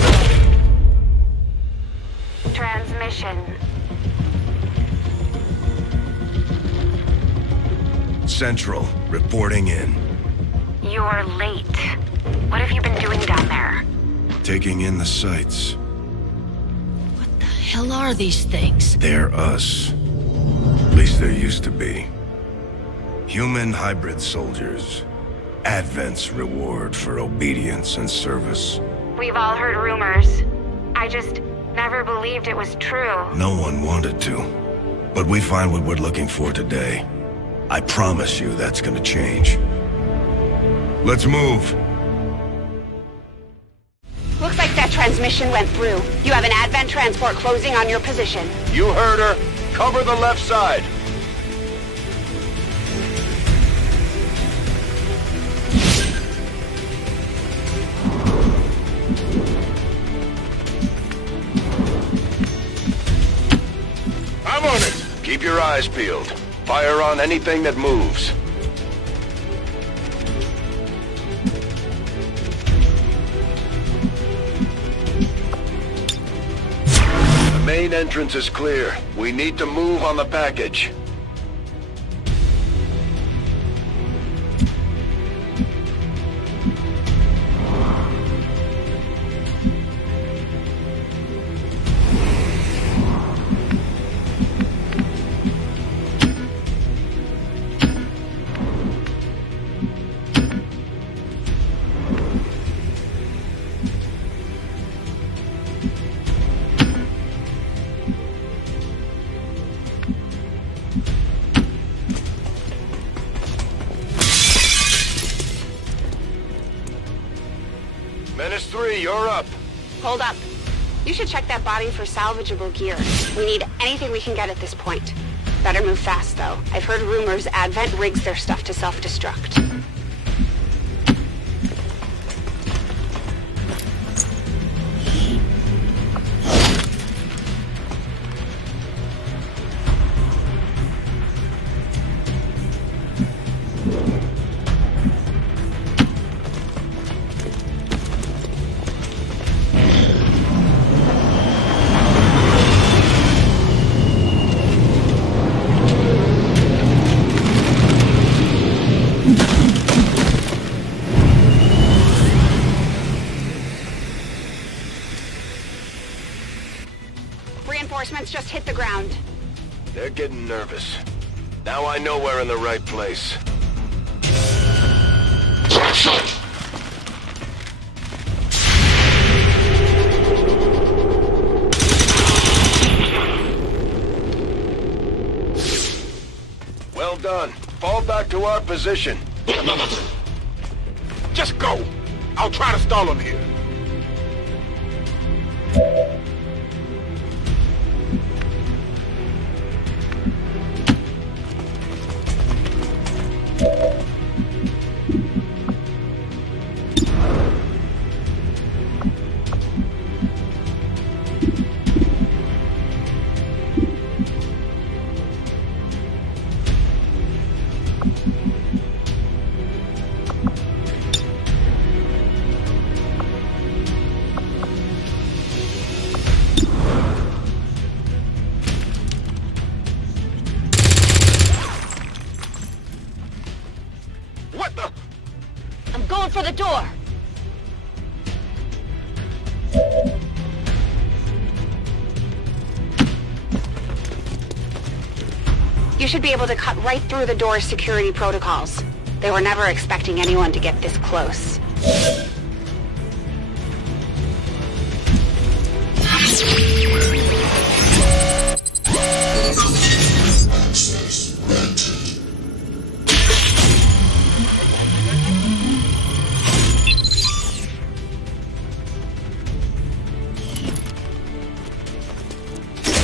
transmission. Central, reporting in. You're late. What have you been doing down there? Taking in the sights. Hell are these things? They're us. At least there used to be. Human hybrid soldiers. Advent's reward for obedience and service. We've all heard rumors. I just never believed it was true. No one wanted to. But we find what we're looking for today. I promise you that's gonna change. Let's move. Looks like that transmission went through. You have an Advent transport closing on your position. You heard her. Cover the left side. I'm on it. Keep your eyes peeled. Fire on anything that moves. The main entrance is clear. We need to move on the package. Menace 3, you're up. Hold up. You should check that body for salvageable gear. We need anything we can get at this point. Better move fast, though. I've heard rumors Advent rigs their stuff to self-destruct. Reinforcements just hit the ground. They're getting nervous. Now I know we're in the right place. Well done. Fall back to our position. Just go. I'll try to stall them here. You should be able to cut right through the door's security protocols. They were never expecting anyone to get this close.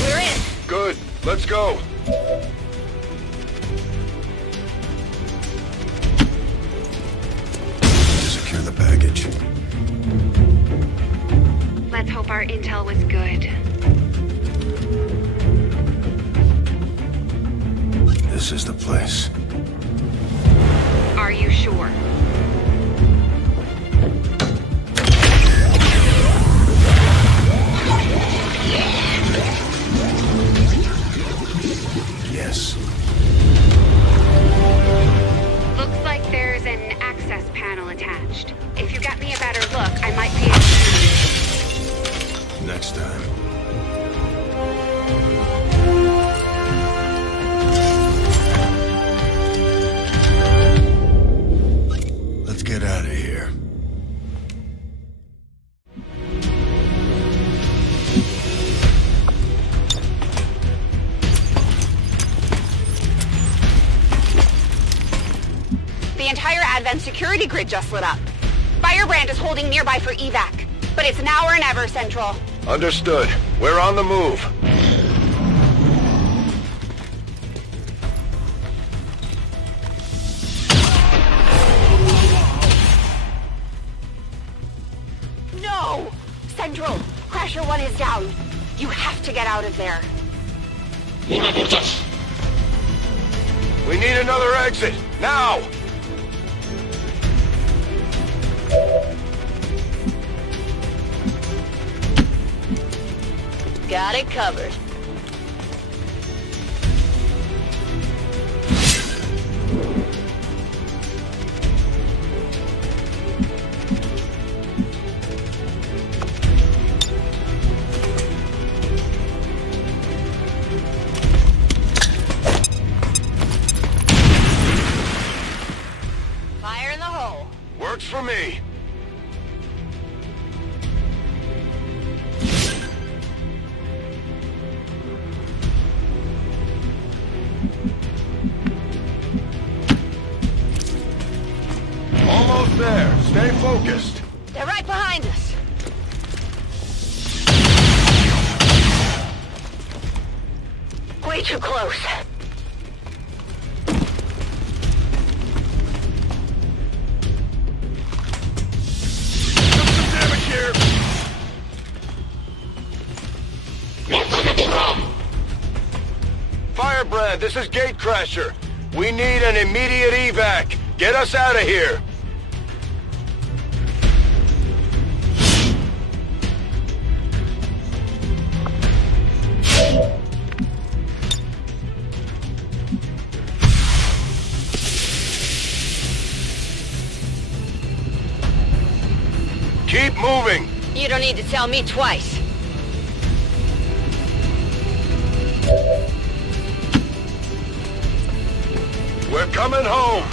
We're in. Good. Let's go. Secure the package. Let's hope our intel was good. This is the place. Are you sure? Yes. Looks like there's an access panel attached. If you get me a better look, I might be able to... Next time. Let's get out of here. The entire Advent security grid just lit up. Firebrand is holding nearby for evac, but it's now or never, Central. Understood. We're on the move. No! Central, Crasher 1 is down. You have to get out of there. We need another exit. Now! Got it covered. Fire in the hole. Works for me. Almost there. Stay focused. They're right behind us. Way too close. Some damage here. Firebrand, this is Gatecrasher. We need an immediate evac. Get us out of here. Keep moving. You don't need to tell me twice. We're coming home.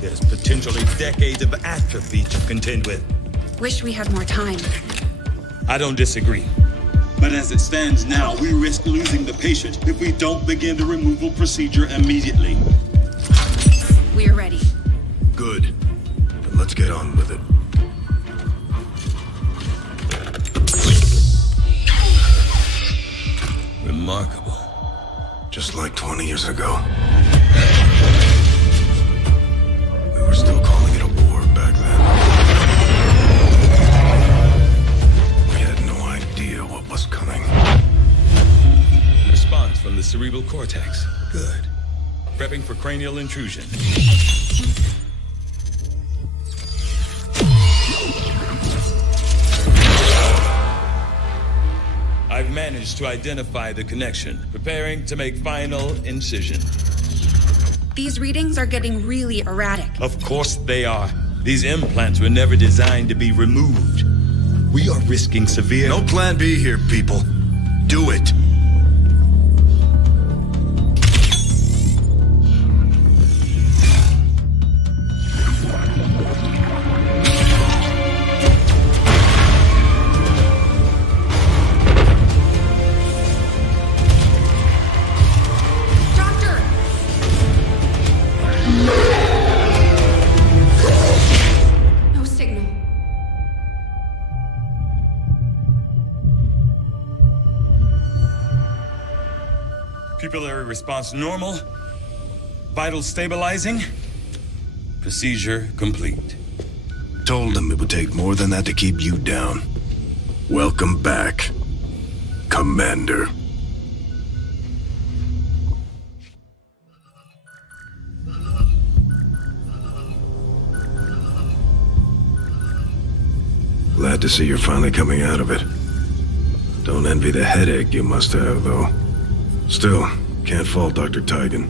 There's potentially decades of atrophy to contend with. Wish we had more time. I don't disagree. But as it stands now, we risk losing the patient if we don't begin the removal procedure immediately. We're ready. Good. Then let's get on with it. Remarkable. Just like 20 years ago. We were still calling it a war back then. We had no idea what was coming. Response from the cerebral cortex. Good. Prepping for cranial intrusion. I've managed to identify the connection, preparing to make final incision. These readings are getting really erratic. Of course they are. These implants were never designed to be removed. We are risking severe... No plan B here, people. Do it. Pupillary response normal. Vital stabilizing. Procedure complete. Told them it would take more than that to keep you down. Welcome back, Commander. Glad to see you're finally coming out of it. Don't envy the headache you must have, though. Still, can't fault Dr. Tigan.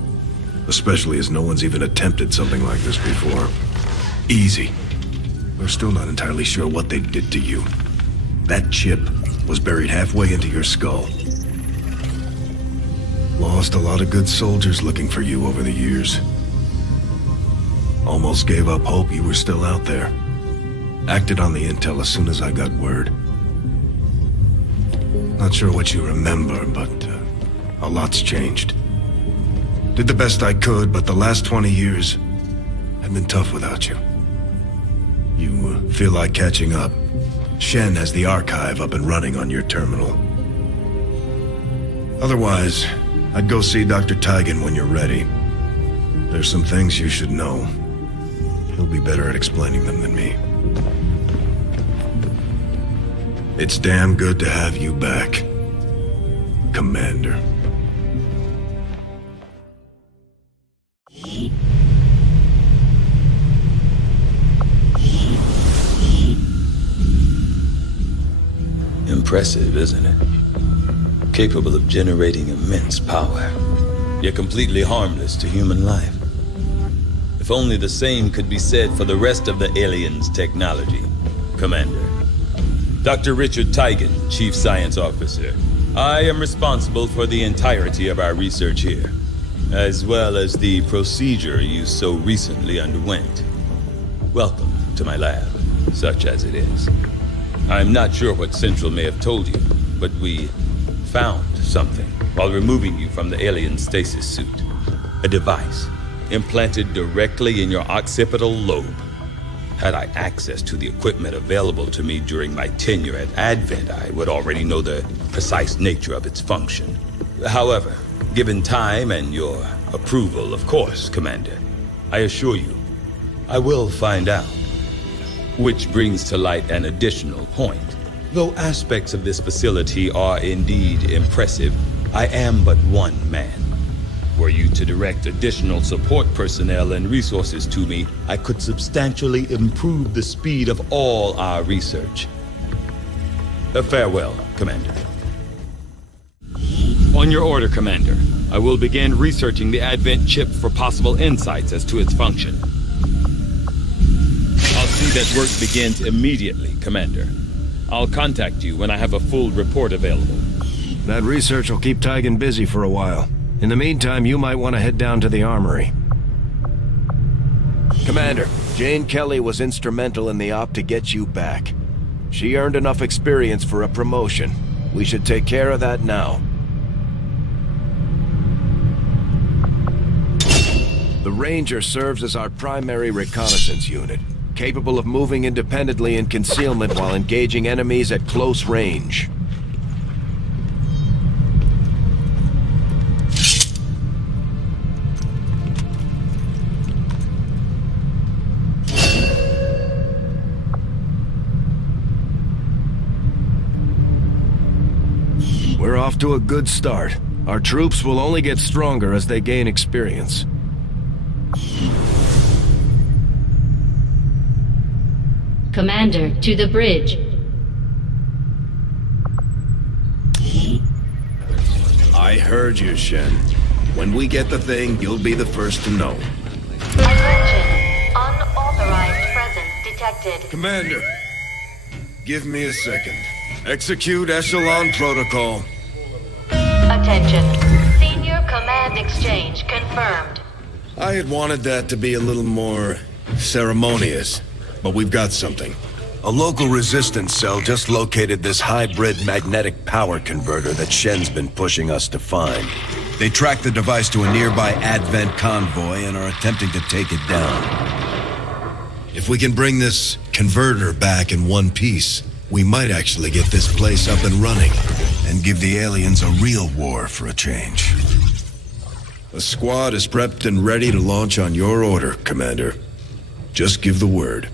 Especially as no one's even attempted something like this before. Easy. We're still not entirely sure what they did to you. That chip was buried halfway into your skull. Lost a lot of good soldiers looking for you over the years. Almost gave up hope you were still out there. Acted on the intel as soon as I got word. Not sure what you remember, but a lot's changed. Did the best I could, but the last 20 years have been tough without you. You feel like catching up? Shen has the archive up and running on your terminal. Otherwise, I'd go see Dr. Tigan when you're ready. There's some things you should know. He'll be better at explaining them than me. It's damn good to have you back, Commander. Impressive, isn't it? Capable of generating immense power, yet completely harmless to human life. If only the same could be said for the rest of the aliens' technology, Commander. Dr. Richard Tigan, Chief Science Officer. I am responsible for the entirety of our research here, as well as the procedure you so recently underwent. Welcome to my lab, such as it is. I'm not sure what Central may have told you, but we found something while removing you from the alien stasis suit. A device implanted directly in your occipital lobe. Had I access to the equipment available to me during my tenure at Advent, I would already know the precise nature of its function. However, given time and your approval, of course, Commander, I assure you, I will find out. Which brings to light an additional point. Though aspects of this facility are indeed impressive, I am but one man. Were you to direct additional support personnel and resources to me, I could substantially improve the speed of all our research. Farewell, Commander. On your order, Commander. I will begin researching the Advent chip for possible insights as to its function. I'll see that work begins immediately, Commander. I'll contact you when I have a full report available. That research will keep Tigan busy for a while. In the meantime, you might want to head down to the armory. Commander, Jane Kelly was instrumental in the op to get you back. She earned enough experience for a promotion. We should take care of that now. The Ranger serves as our primary reconnaissance unit, capable of moving independently in concealment while engaging enemies at close range. We're off to a good start. Our troops will only get stronger as they gain experience. Commander, to the bridge. I heard you, Shen. When we get the thing, you'll be the first to know. Attention. Unauthorized presence detected. Commander, give me a second. Execute Echelon Protocol. Attention. Senior Command Exchange confirmed. I had wanted that to be a little more ceremonious, but we've got something. A local resistance cell just located this hybrid magnetic power converter that Shen's been pushing us to find. They tracked the device to a nearby Advent convoy and are attempting to take it down. If we can bring this converter back in one piece, we might actually get this place up and running and give the aliens a real war for a change. The squad is prepped and ready to launch on your order, Commander. Just give the word.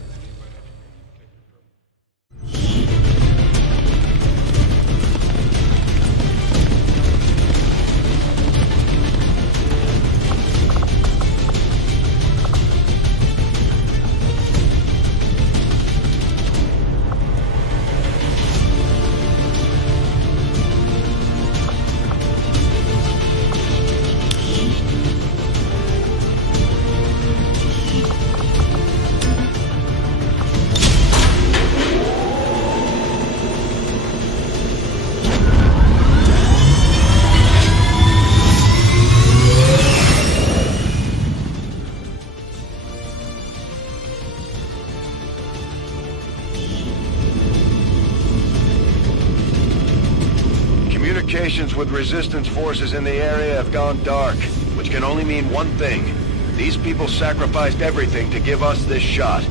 Communications with resistance forces in the area have gone dark, which can only mean one thing. These people sacrificed everything to give us this shot.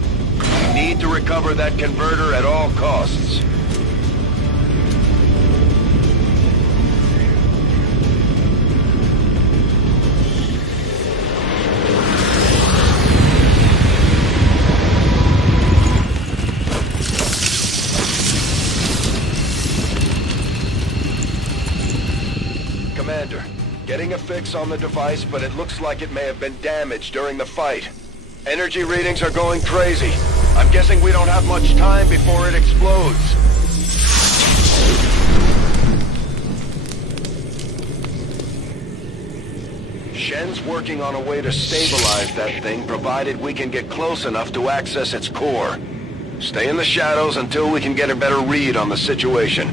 We need to recover that converter at all costs. Commander, getting a fix on the device, but it looks like it may have been damaged during the fight. Energy readings are going crazy. I'm guessing we don't have much time before it explodes. Shen's working on a way to stabilize that thing, provided we can get close enough to access its core. Stay in the shadows until we can get a better read on the situation.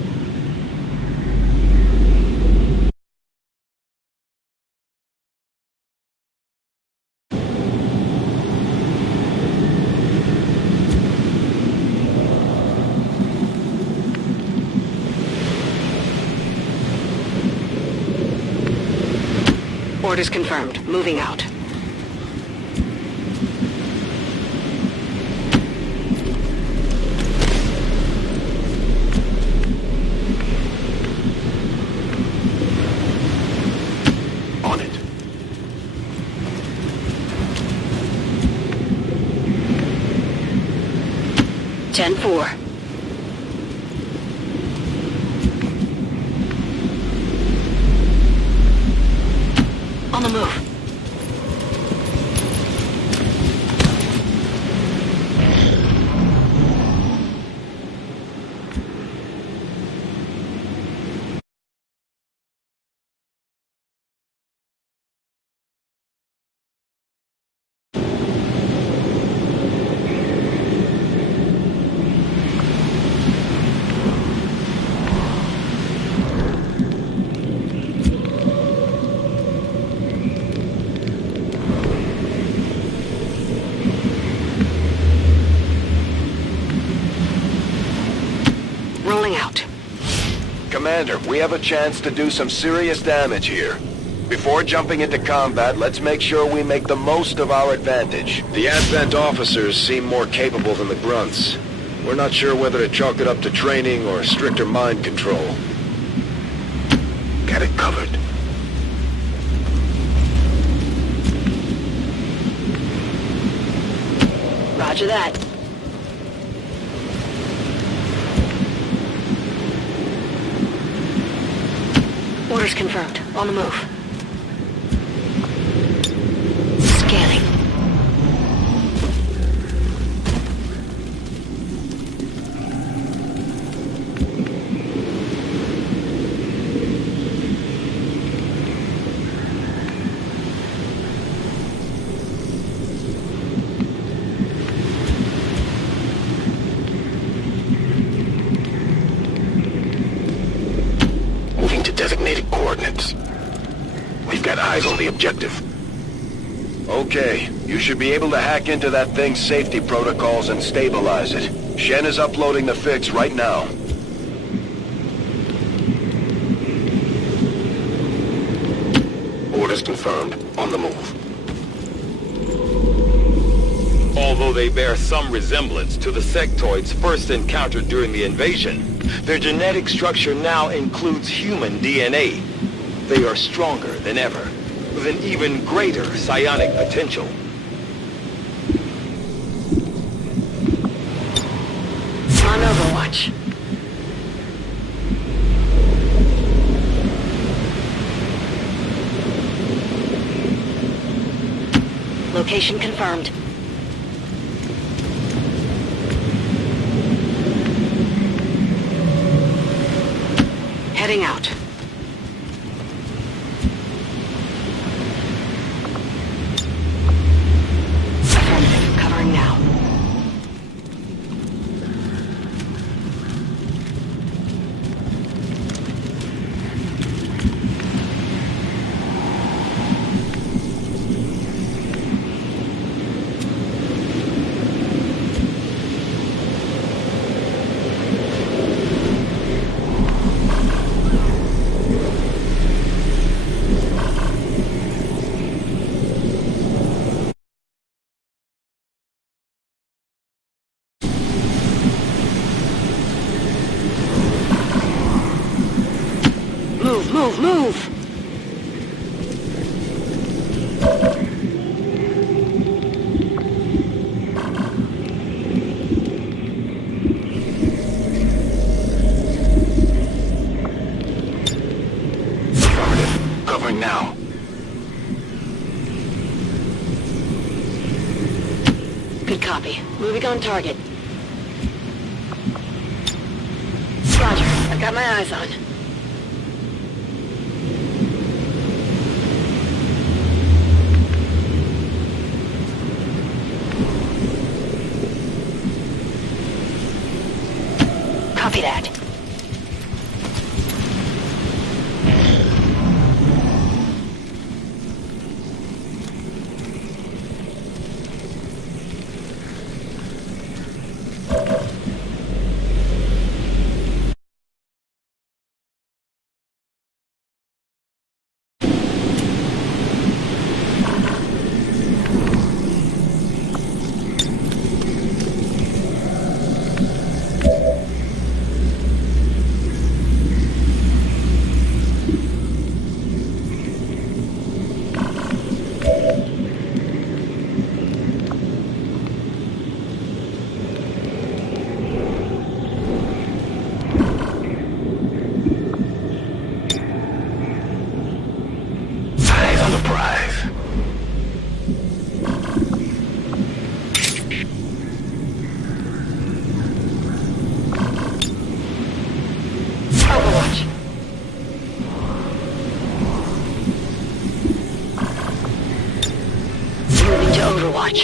Orders confirmed. Moving out. On it. Ten-4. On the move. out. Commander, we have a chance to do some serious damage here. Before jumping into combat, let's make sure we make the most of our advantage. The Advent officers seem more capable than the grunts. We're not sure whether to chalk it up to training or stricter mind control. Got it covered. Roger that. Orders confirmed. On the move. Scanning. Moving to designated coordinates. We've got eyes on the objective. Okay, you should be able to hack into that thing's safety protocols and stabilize it. Shen is uploading the fix right now. Orders confirmed. On the move. Although they bear some resemblance to the sectoids first encountered during the invasion, their genetic structure now includes human DNA. They are stronger than ever, with an even greater psionic potential. On Overwatch. Location confirmed. Heading out. Affirmative. Covering now. Move! Affirmative. Covering now. Good copy. Moving on target. Roger. I've got my eyes on. Copy that. Overwatch.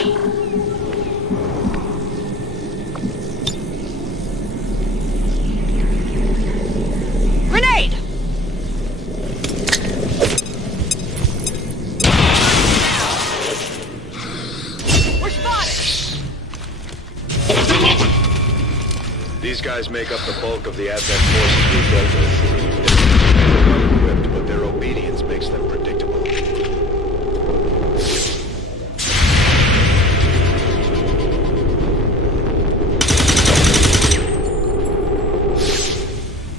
Grenade! We're spotted! These guys make up the bulk of the Advent forces we built in the city. They're well-equipped, but their obedience makes them predictable.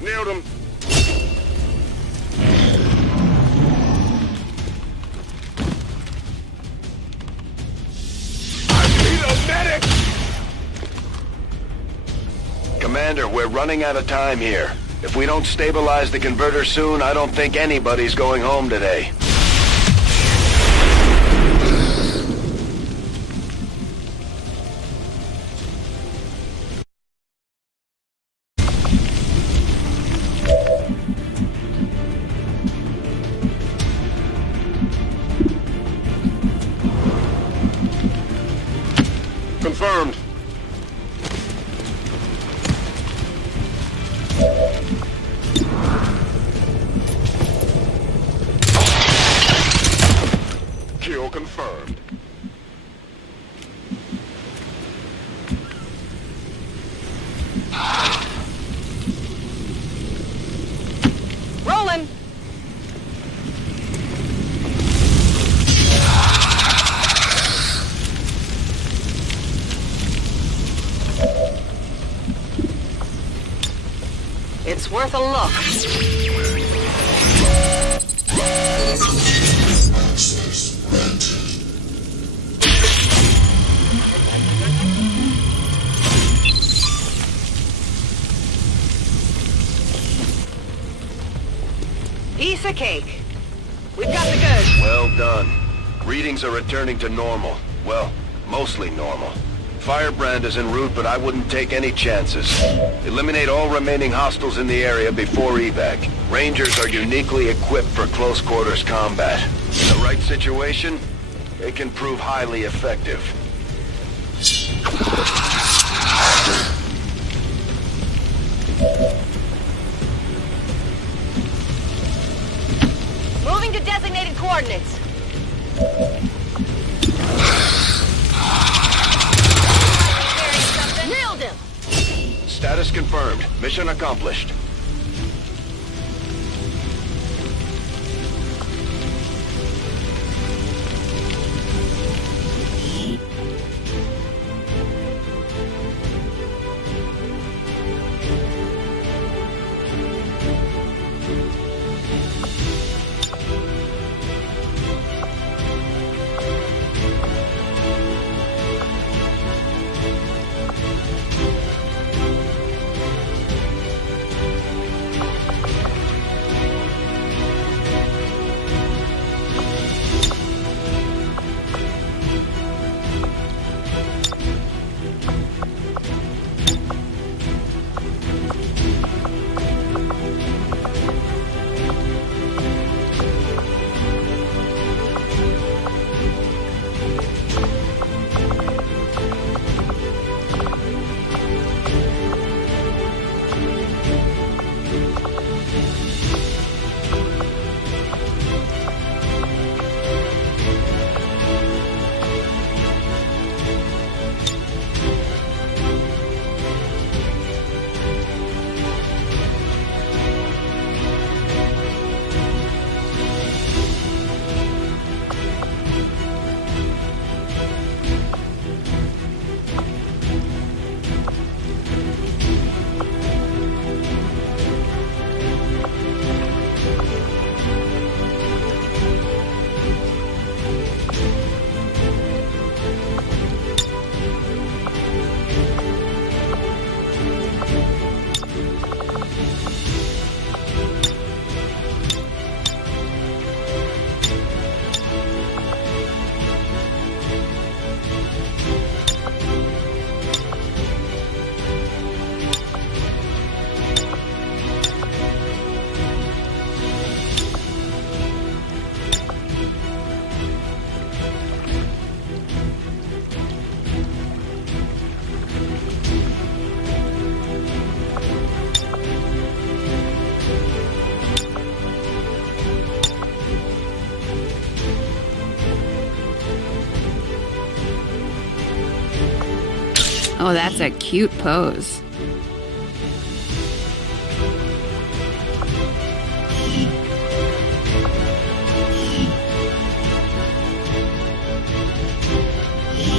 Nailed him! Commander, we're running out of time here. If we don't stabilize the converter soon, I don't think anybody's going home today. Confirmed. Kill confirmed. Rolling! It's worth a look. Piece of cake. We've got the goods. Well done. Readings are returning to normal. Well, mostly normal. Firebrand is en route, but I wouldn't take any chances. Eliminate all remaining hostiles in the area before evac. Rangers are uniquely equipped for close quarters combat. In the right situation, they can prove highly effective. Moving to designated coordinates. Nailed him! Status confirmed. Mission accomplished. Oh, that's a cute pose.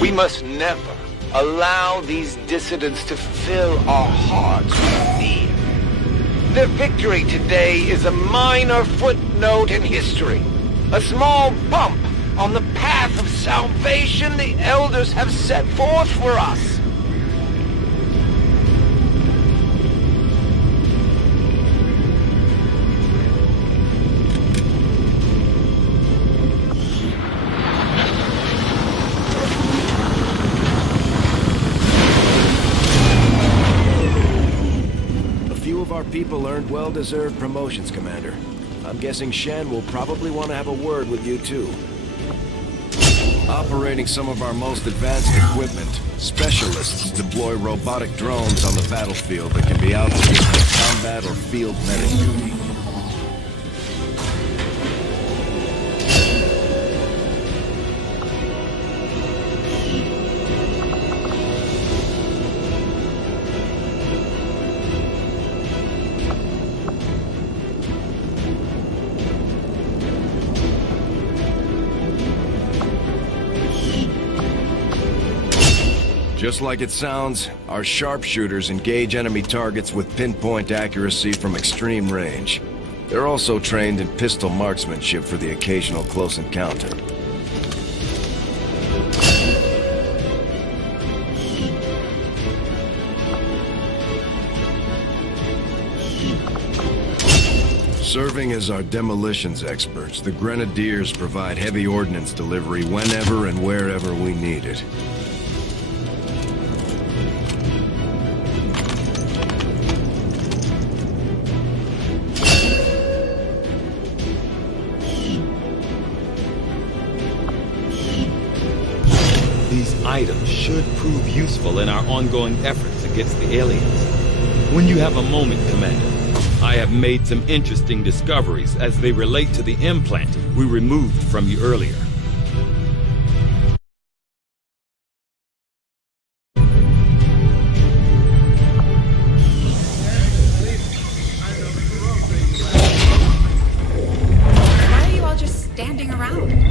We must never allow these dissidents to fill our hearts with fear. Their victory today is a minor footnote in history. A small bump on the path of salvation the elders have set forth for us. Our people earned well-deserved promotions, Commander. I'm guessing Shen will probably want to have a word with you, too. Operating some of our most advanced equipment, specialists deploy robotic drones on the battlefield that can be outfitted for combat or field medic duty. Just like it sounds, our sharpshooters engage enemy targets with pinpoint accuracy from extreme range. They're also trained in pistol marksmanship for the occasional close encounter. Serving as our demolitions experts, the Grenadiers provide heavy ordnance delivery whenever and wherever we need it. Items should prove useful in our ongoing efforts against the aliens. When you have a moment, Commander, I have made some interesting discoveries as they relate to the implant we removed from you earlier. Why are you all just standing around?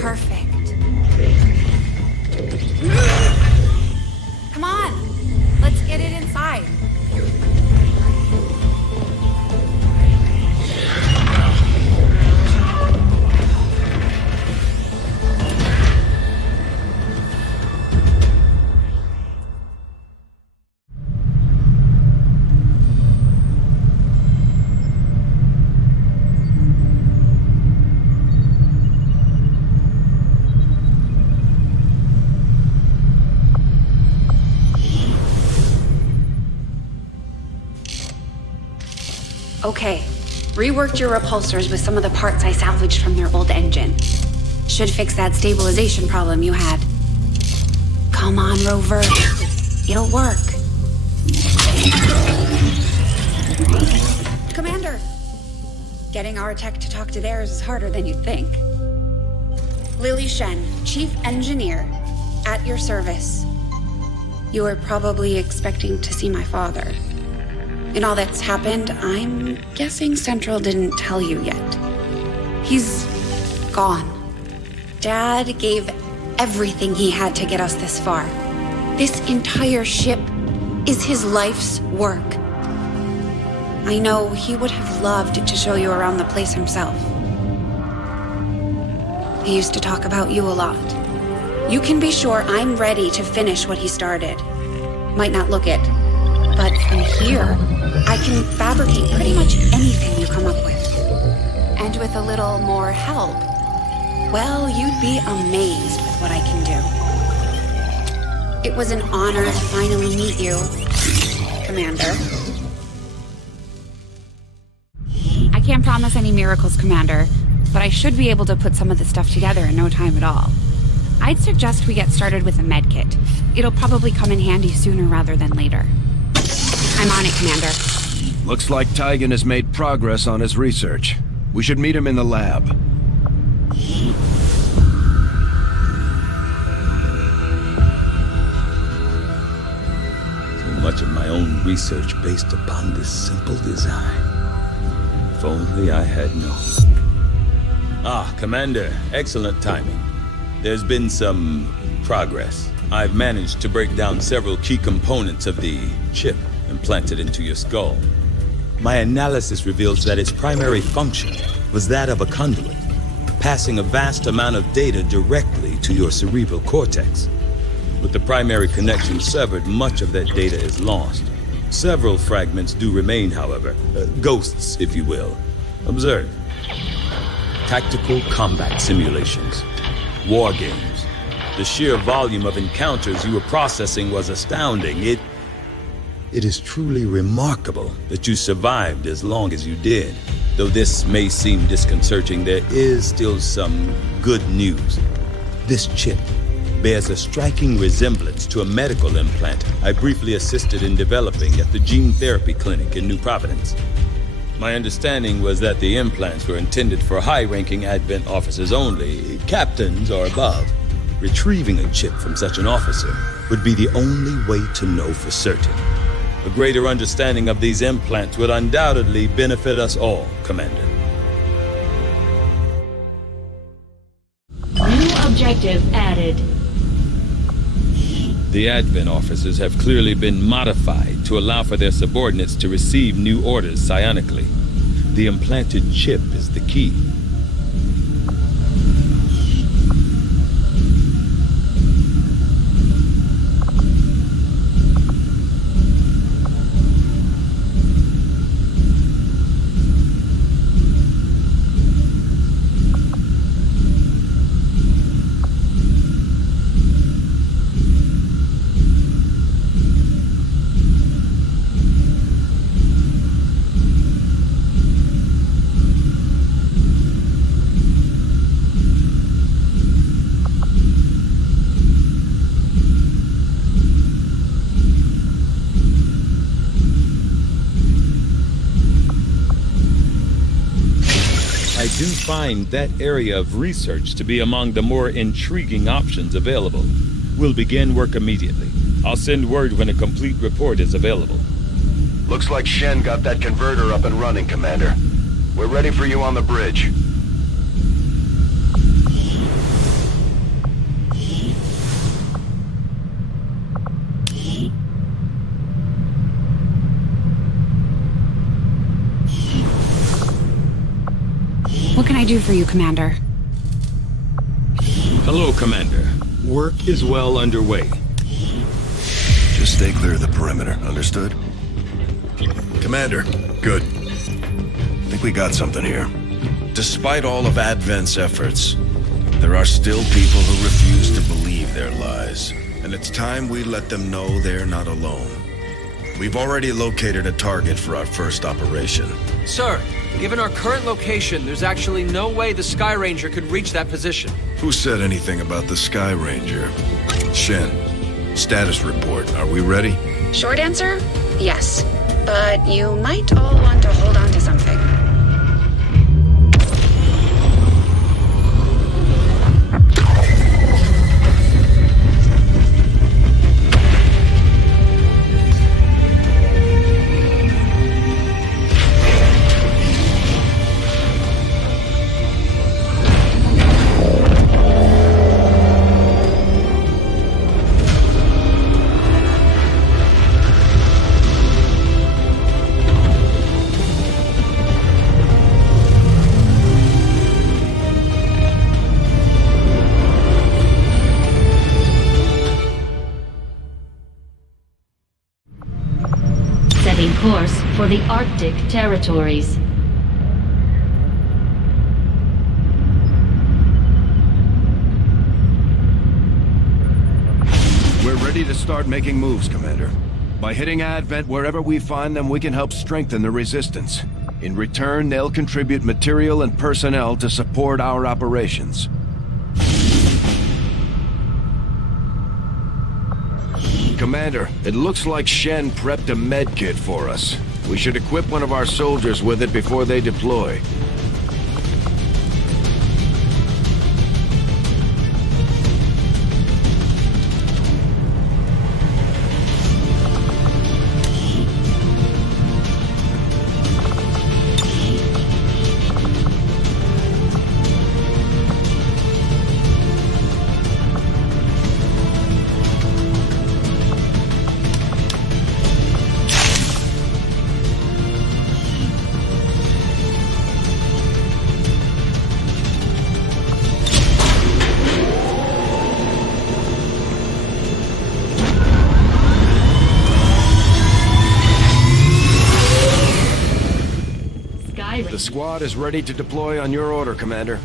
Perfect. Come on, let's get it inside. Okay, reworked your repulsors with some of the parts I salvaged from their old engine. Should fix that stabilization problem you had. Come on, Rover. It'll work. Commander! Getting our tech to talk to theirs is harder than you'd think. Lily Shen, Chief Engineer, at your service. You were probably expecting to see my father. In all that's happened, I'm guessing Central didn't tell you yet. He's gone. Dad gave everything he had to get us this far. This entire ship is his life's work. I know he would have loved to show you around the place himself. He used to talk about you a lot. You can be sure I'm ready to finish what he started. Might not look it, but from here, I can fabricate pretty much anything you come up with. And with a little more help, well, you'd be amazed with what I can do. It was an honor to finally meet you, Commander. I can't promise any miracles, Commander, but I should be able to put some of the stuff together in no time at all. I'd suggest we get started with a medkit. It'll probably come in handy sooner rather than later. I'm on it, Commander. Looks like Tigan has made progress on his research. We should meet him in the lab. So much of my own research based upon this simple design. If only I had known. Ah, Commander, excellent timing. There's been some progress. I've managed to break down several key components of the chip implanted into your skull. My analysis reveals that its primary function was that of a conduit, passing a vast amount of data directly to your cerebral cortex. With the primary connection severed, much of that data is lost. Several fragments do remain, however. Ghosts, if you will. Observe. Tactical combat simulations. War games. The sheer volume of encounters you were processing was astounding. It is truly remarkable that you survived as long as you did. Though this may seem disconcerting, there is still some good news. This chip bears a striking resemblance to a medical implant I briefly assisted in developing at the gene therapy clinic in New Providence. My understanding was that the implants were intended for high-ranking Advent officers only, captains or above. Retrieving a chip from such an officer would be the only way to know for certain. A greater understanding of these implants would undoubtedly benefit us all, Commander. New objective added. The Advent officers have clearly been modified to allow for their subordinates to receive new orders psionically. The implanted chip is the key. I do find that area of research to be among the more intriguing options available. We'll begin work immediately. I'll send word when a complete report is available. Looks like Shen got that converter up and running, Commander. We're ready for you on the bridge. What can I do for you, Commander? Hello, Commander. Work is well underway. Just stay clear of the perimeter, understood? Commander, good. Think we got something here. Despite all of Advent's efforts, there are still people who refuse to believe their lies. And it's time we let them know they're not alone. We've already located a target for our first operation. Sir, given our current location, there's actually no way the Sky Ranger could reach that position. Who said anything about the Sky Ranger? Shen, status report. Are we ready? Short answer, yes. But you might all want to hold on to something. Setting course for the Arctic territories. We're ready to start making moves, Commander. By hitting Advent wherever we find them, we can help strengthen the resistance. In return, they'll contribute material and personnel to support our operations. Commander, it looks like Shen prepped a med kit for us. We should equip one of our soldiers with it before they deploy. squad is ready to deploy on your order, Commander.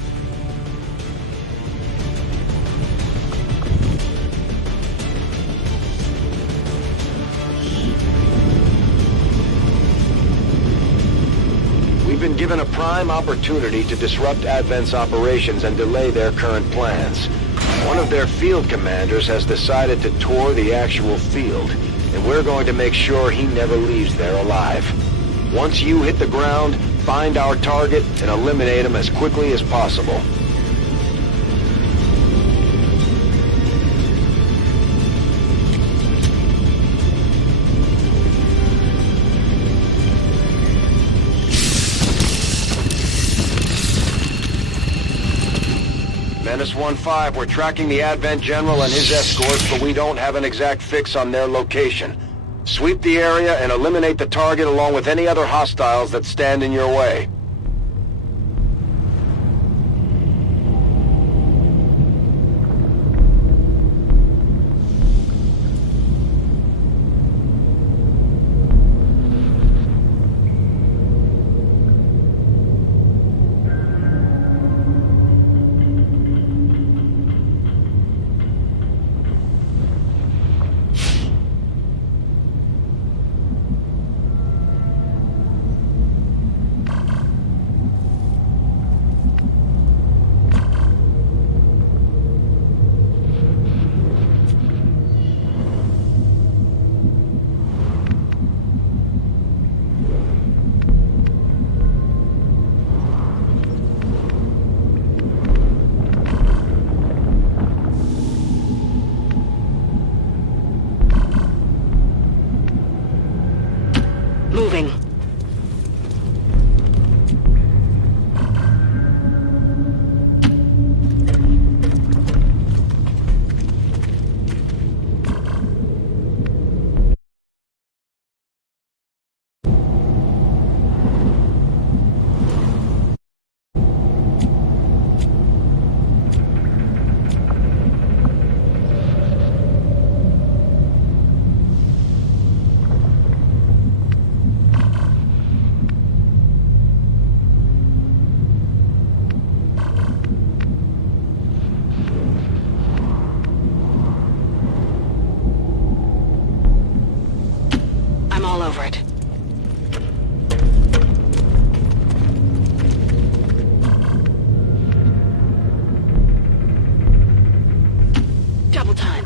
We've been given a prime opportunity to disrupt Advent's operations and delay their current plans. One of their field commanders has decided to tour the actual field, and we're going to make sure he never leaves there alive. Once you hit the ground, find our target and eliminate him as quickly as possible. Menace 1-5, we're tracking the Advent General and his escorts, but we don't have an exact fix on their location. Sweep the area and eliminate the target along with any other hostiles that stand in your way. Moving. All over it. Double time.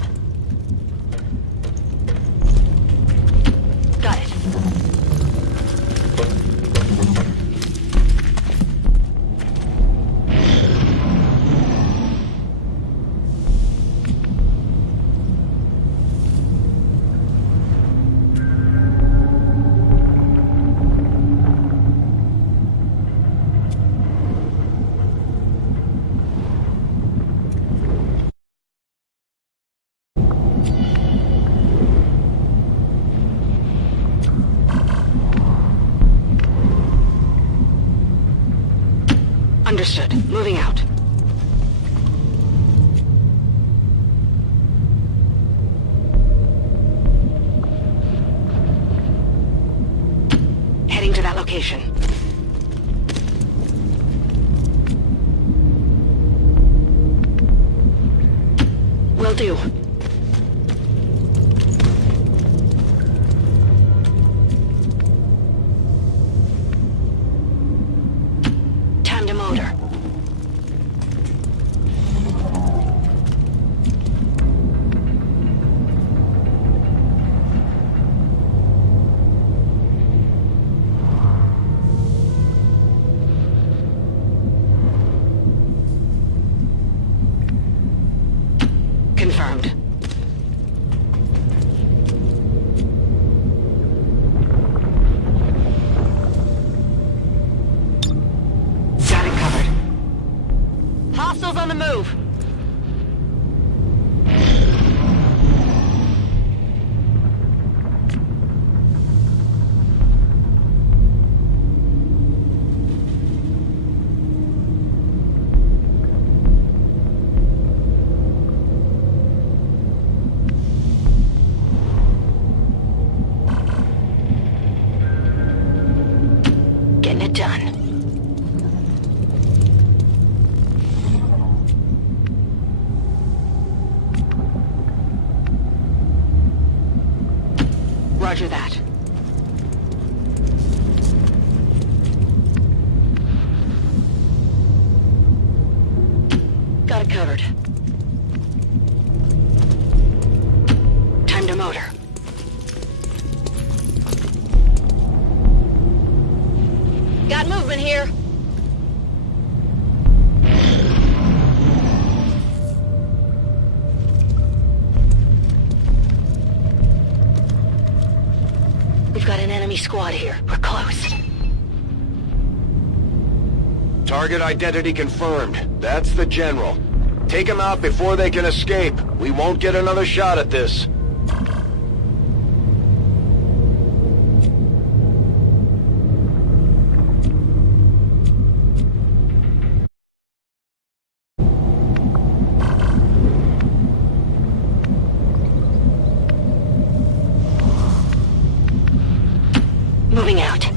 Got it. Understood. Moving out. Heading to that location. Will do. Time to motor. Confirmed. Got it covered. Hostiles on the move. Getting it done. Roger that. Got it covered. Time to motor. Got movement here. We've got an enemy squad here. We're close. Target identity confirmed. That's the General. Take him out before they can escape. We won't get another shot at this. Moving out.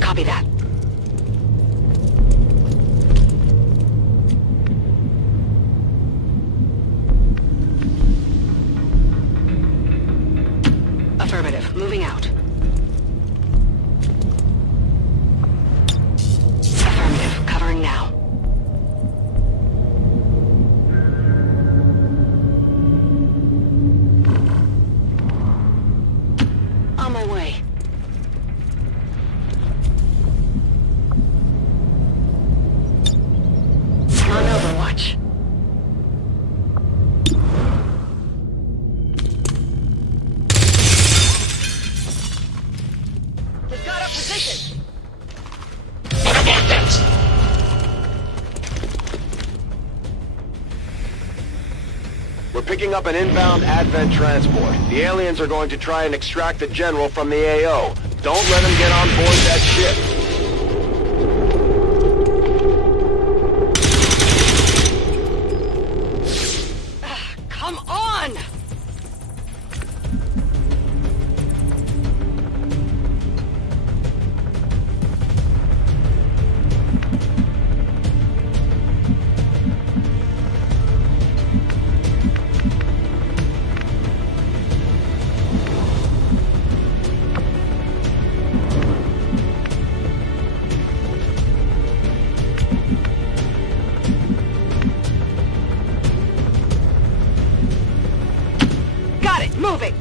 Copy that. Affirmative. Moving out. Affirmative. Covering now. On my way. On Overwatch. We've got a position. We're picking up an inbound Advent transport. The aliens are going to try and extract the General from the AO. Don't let them get on board that ship. Come on! Got it! Moving!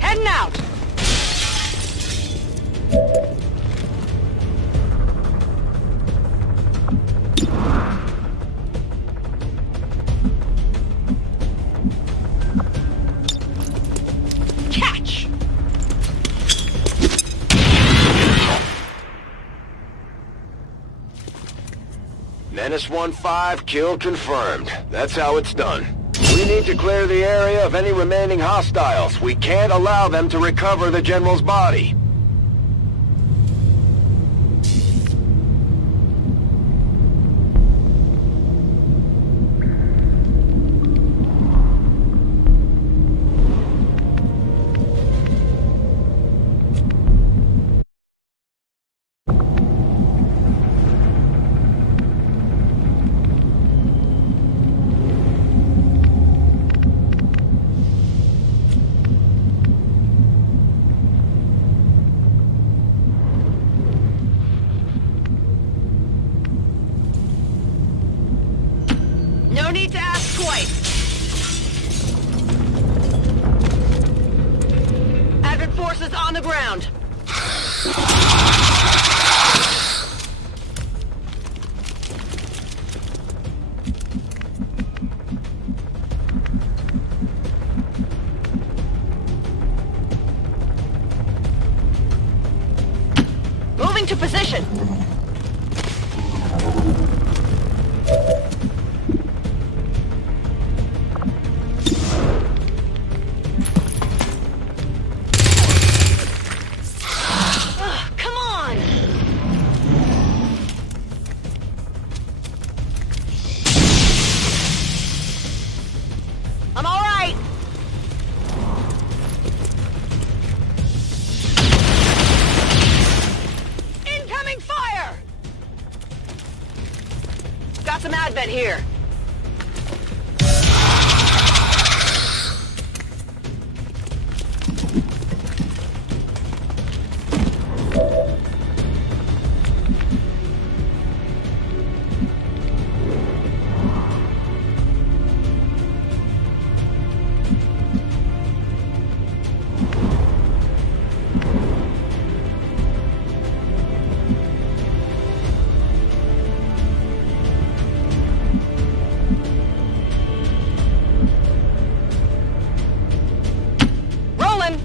Heading out! Catch! Menace 1-5, kill confirmed. That's how it's done. We need to clear the area of any remaining hostiles. We can't allow them to recover the General's body. Forces on the ground. Moving to position. Come on! I'm all right. Incoming fire! Got some advent here. Rolling.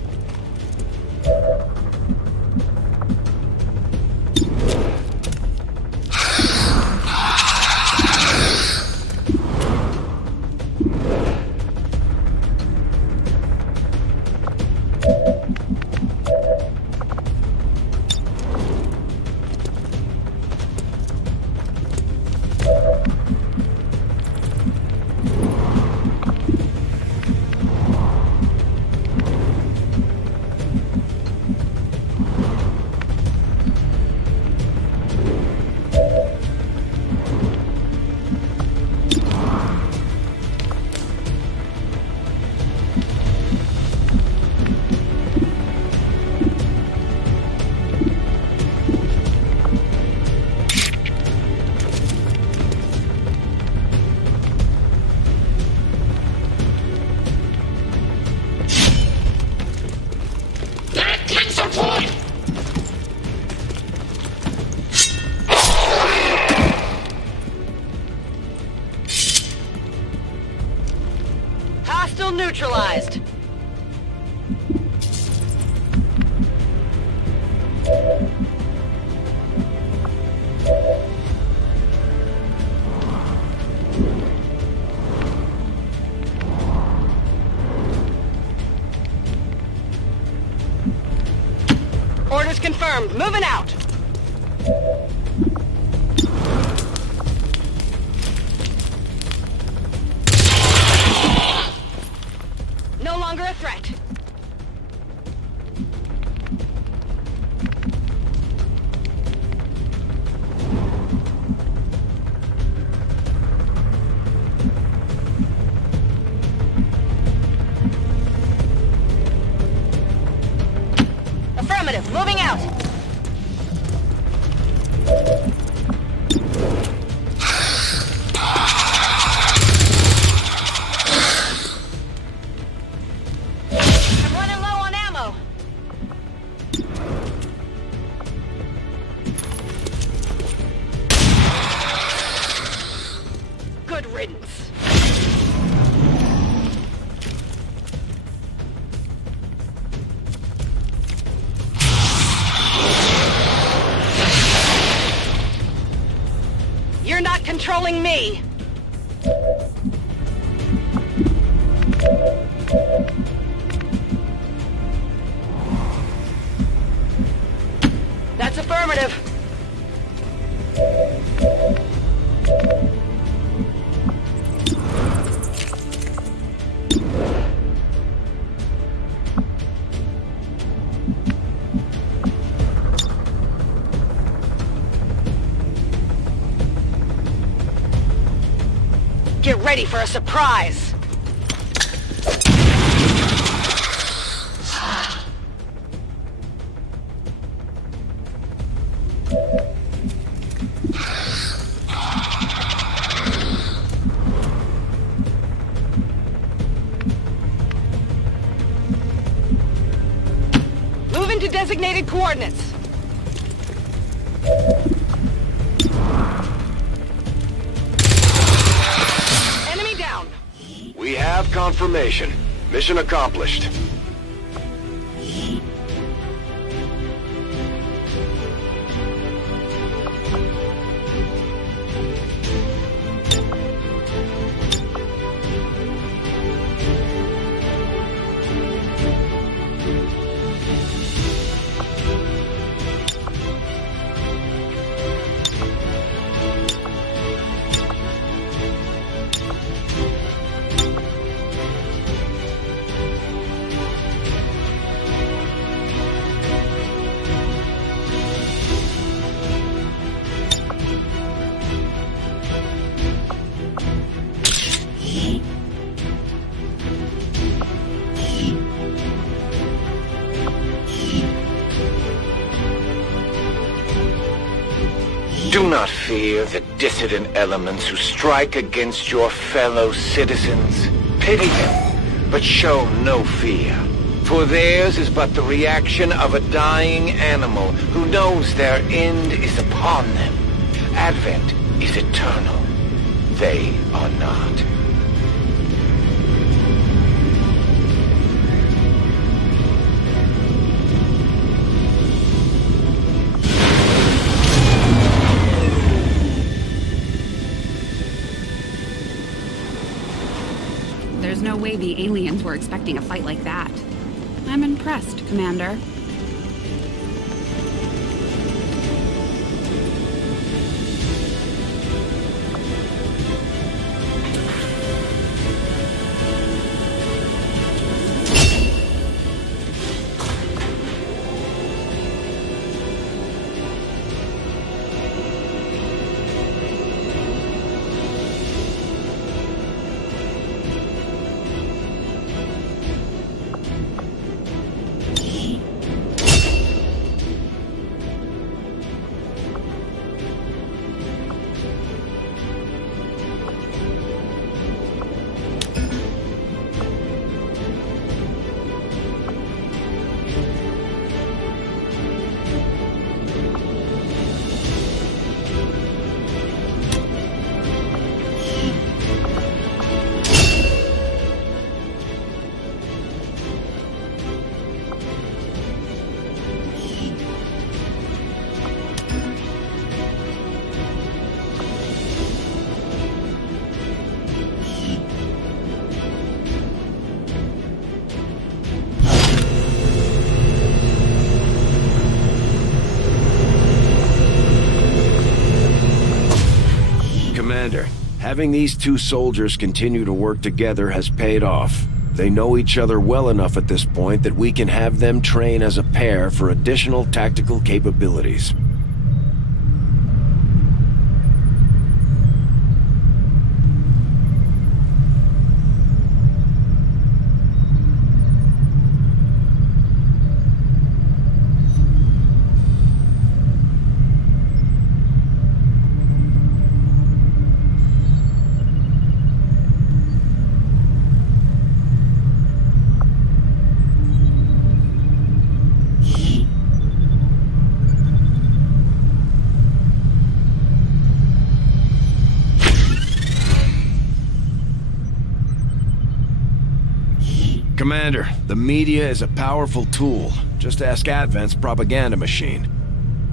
Hostile neutralized. Orders confirmed. Moving out. No longer a threat. Affirmative. Moving out. I'm running low on ammo. Good riddance. You're not controlling me. That's affirmative. Get ready for a surprise. to designated coordinates. Enemy down. We have confirmation. Mission accomplished. Do not fear the dissident elements who strike against your fellow citizens. Pity them, but show no fear. For theirs is but the reaction of a dying animal who knows their end is upon them. Advent is eternal. They are not. There's no way the aliens were expecting a fight like that. I'm impressed, Commander. Commander, having these two soldiers continue to work together has paid off. They know each other well enough at this point that we can have them train as a pair for additional tactical capabilities. Commander, the media is a powerful tool. Just ask Advent's propaganda machine.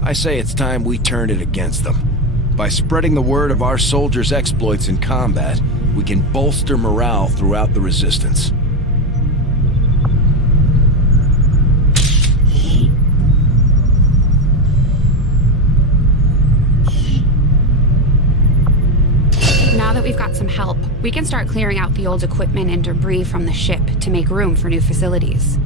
I say it's time we turn it against them. By spreading the word of our soldiers' exploits in combat, we can bolster morale throughout the Resistance. Now that we've got some help, we can start clearing out the old equipment and debris from the ship to make room for new facilities.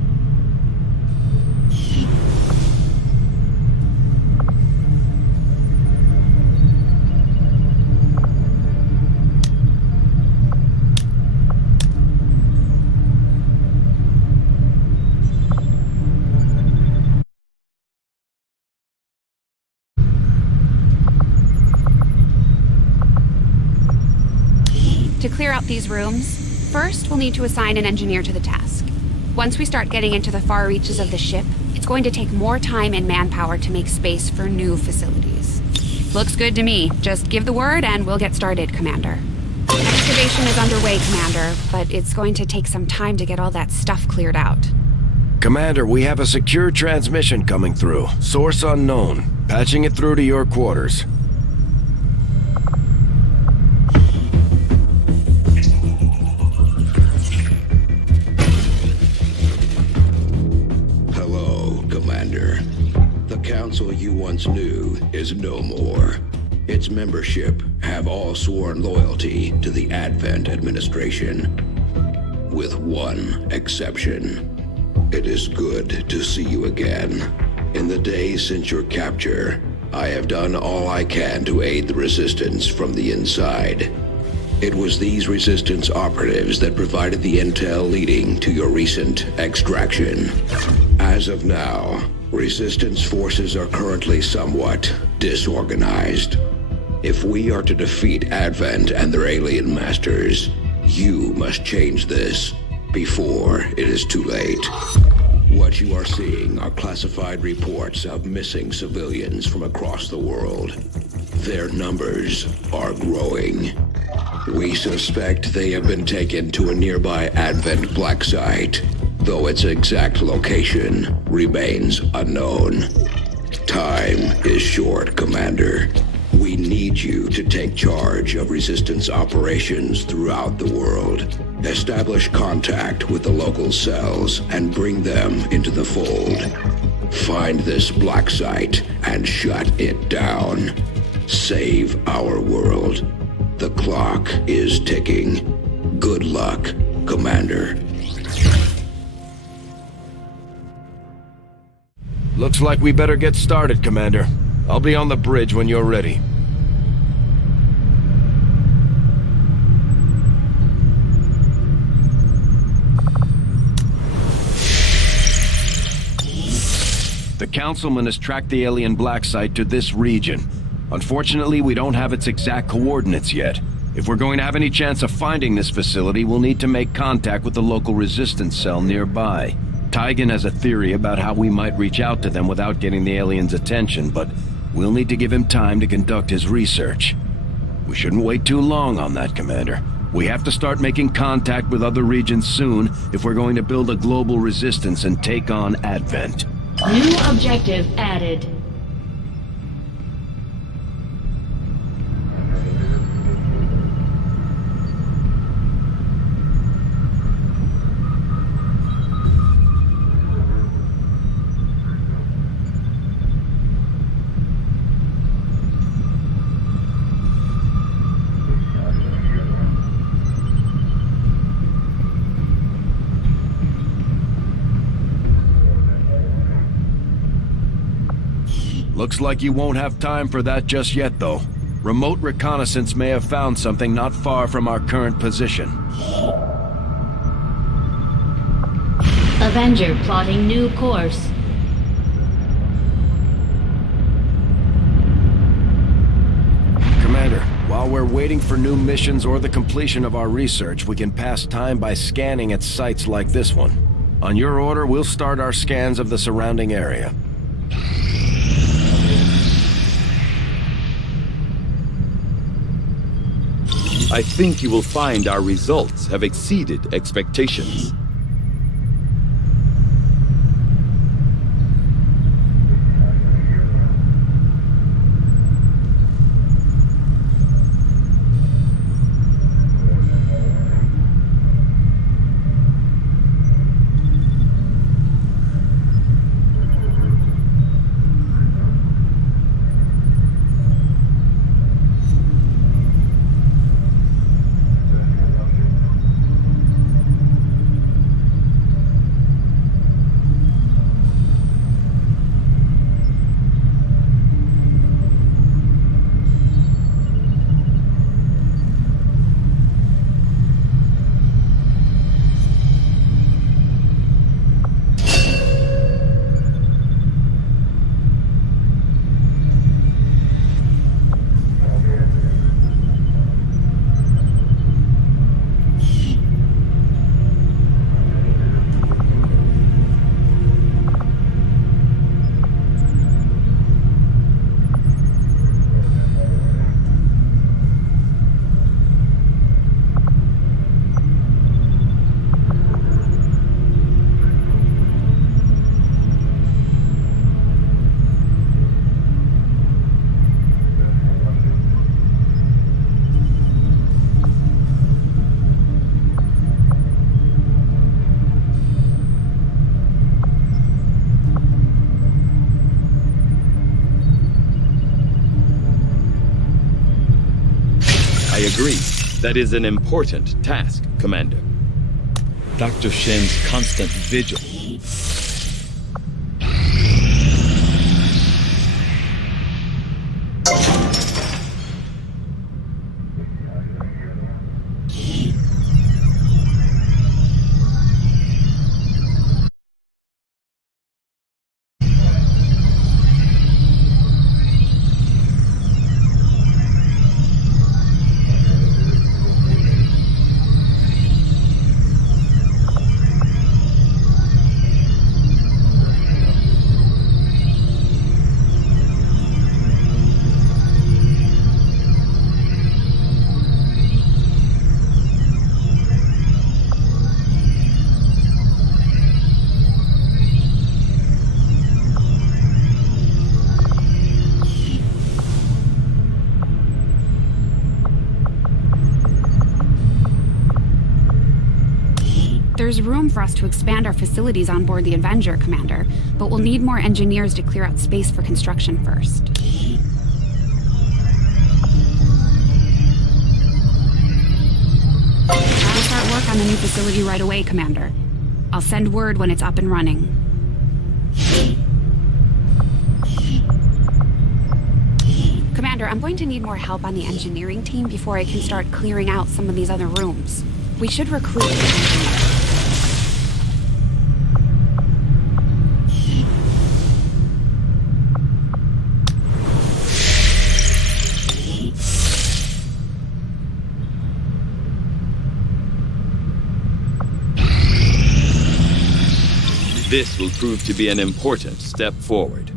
To clear out these rooms, first we'll need to assign an engineer to the task. Once we start getting into the far reaches of the ship, it's It's going to take more time and manpower to make space for new facilities. Looks good to me. Just give the word and we'll get started, Commander. Excavation is underway, Commander, but it's going to take some time to get all that stuff cleared out. Commander, we have a secure transmission coming through. Source unknown. Patching it through to your quarters. Hello, Commander. The council you once knew is no more. Its membership have all sworn loyalty to the Advent administration, with one exception. It is good to see you again. In the days since your capture, I have done all I can to aid the Resistance from the inside. It was these Resistance operatives that provided the intel leading to your recent extraction. As of now, Resistance forces are currently somewhat disorganized. If we are to defeat Advent and their alien masters, you must change this before it is too late. What you are seeing are classified reports of missing civilians from across the world. Their numbers are growing. We suspect they have been taken to a nearby Advent black site, though its exact location remains unknown. Time is short, Commander. We need you to take charge of Resistance operations throughout the world. Establish contact with the local cells and bring them into the fold. Find this black site and shut it down. Save our world. The clock is ticking. Good luck, Commander. Looks like we better get started, Commander. I'll be on the bridge when you're ready. The Councilman has tracked the alien black site to this region. Unfortunately, we don't have its exact coordinates yet. If we're going to have any chance of finding this facility, we'll need to make contact with the local Resistance cell nearby. Tygan has a theory about how we might reach out to them without getting the aliens' attention, but we'll need to give him time to conduct his research. We shouldn't wait too long on that, Commander. We have to start making contact with other regions soon if we're going to build a global resistance and take on Advent. New objective added. Looks like you won't have time for that just yet, though. Remote reconnaissance may have found something not far from our current position. Avenger plotting new course. Commander, while we're waiting for new missions or the completion of our research, we can pass time by scanning at sites like this one. On your order, we'll start our scans of the surrounding area. I think you will find our results have exceeded expectations. agree. That is an important task, Commander. Dr. Shen's constant vigil. There's room for us to expand our facilities on board the Avenger, Commander, but we'll need more engineers to clear out space for construction first. I'll start work on the new facility right away, Commander. I'll send word when it's up and running. Commander, I'm going to need more help on the engineering team before I can start clearing out some of these other rooms. We should recruit an engineer. This will prove to be an important step forward.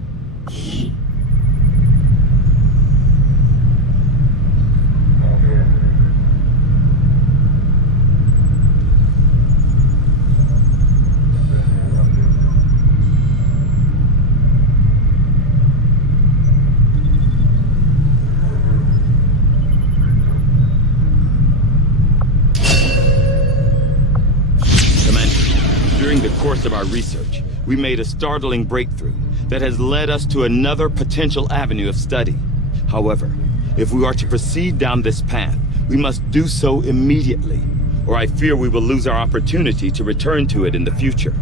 During the course of our research, we made a startling breakthrough that has led us to another potential avenue of study. However, if we are to proceed down this path, we must do so immediately, or I fear we will lose our opportunity to return to it in the future.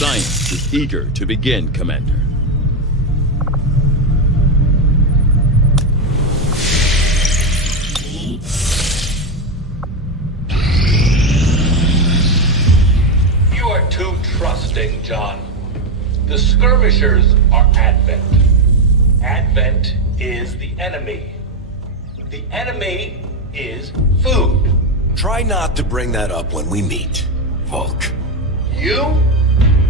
Science is eager to begin, Commander. You are too trusting, John. The skirmishers are Advent. Advent is the enemy. The enemy is food. Try not to bring that up when we meet, Wotc. You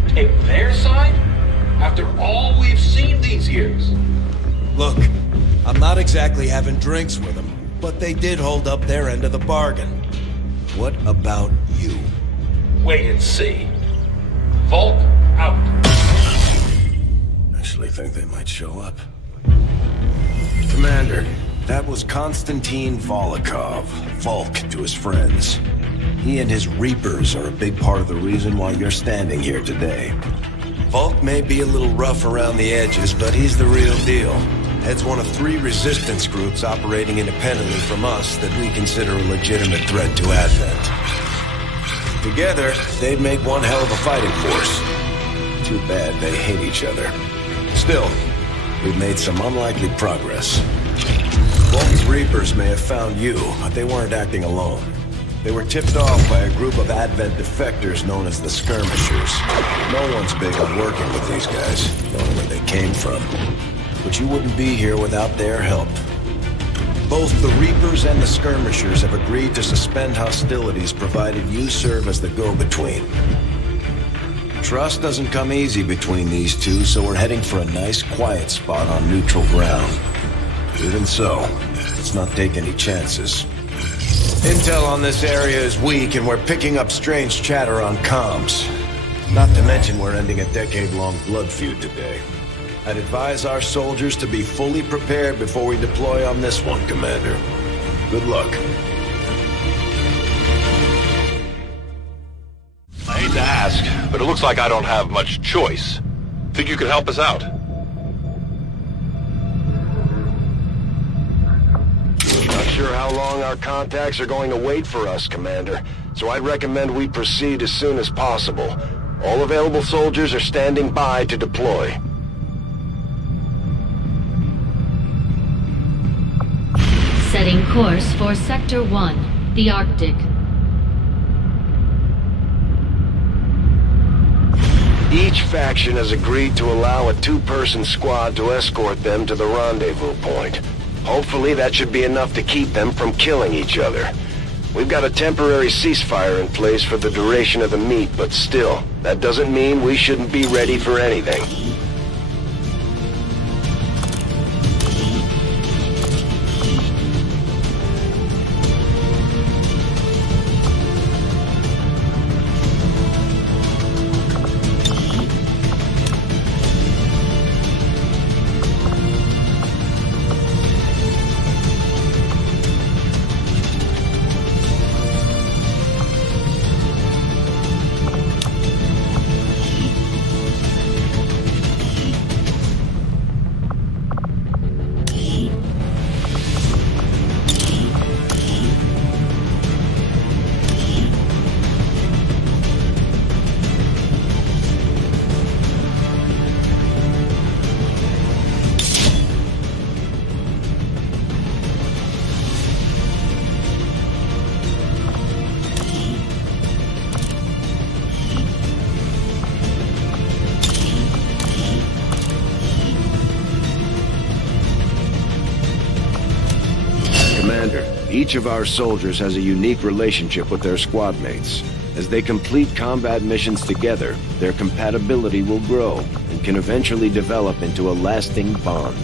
take their side after all we've seen these years? Look, I'm not exactly having drinks with them, but they did hold up their end of the bargain. What about you? Wait and see. Volk out. Actually think they might show up. Commander, that was Konstantin Volokov, Volk to his friends. He and his Reapers are a big part of the reason why you're standing here today. Volk may be a little rough around the edges, but he's the real deal. Heads one of 3 resistance groups operating independently from us that we consider a legitimate threat to Advent. Together, they'd make one hell of a fighting force. Too bad they hate each other. Still, we've made some unlikely progress. Volk's Reapers may have found you, but they weren't acting alone. They were tipped off by a group of Advent defectors known as the Skirmishers. No one's big on working with these guys, knowing where they came from. But you wouldn't be here without their help. Both the Reapers and the Skirmishers have agreed to suspend hostilities provided you serve as the go-between. Trust doesn't come easy between these two, so we're heading for a nice quiet spot on neutral ground. Even so, let's not take any chances. Intel on this area is weak, and we're picking up strange chatter on comms. Not to mention we're ending a decade-long blood feud today. I'd advise our soldiers to be fully prepared before we deploy on this one, Commander. Good luck. I hate to ask, but it looks like I don't have much choice. Think you could help us out? Not sure how long our contacts are going to wait for us, Commander, so I'd recommend we proceed as soon as possible. All available soldiers are standing by to deploy. Setting course for Sector 1, the Arctic. Each faction has agreed to allow a two-person squad to escort them to the rendezvous point. Hopefully that should be enough to keep them from killing each other. We've got a temporary ceasefire in place for the duration of the meet, but still, that doesn't mean we shouldn't be ready for anything. Each of our soldiers has a unique relationship with their squad mates. As they complete combat missions together, their compatibility will grow and can eventually develop into a lasting bond.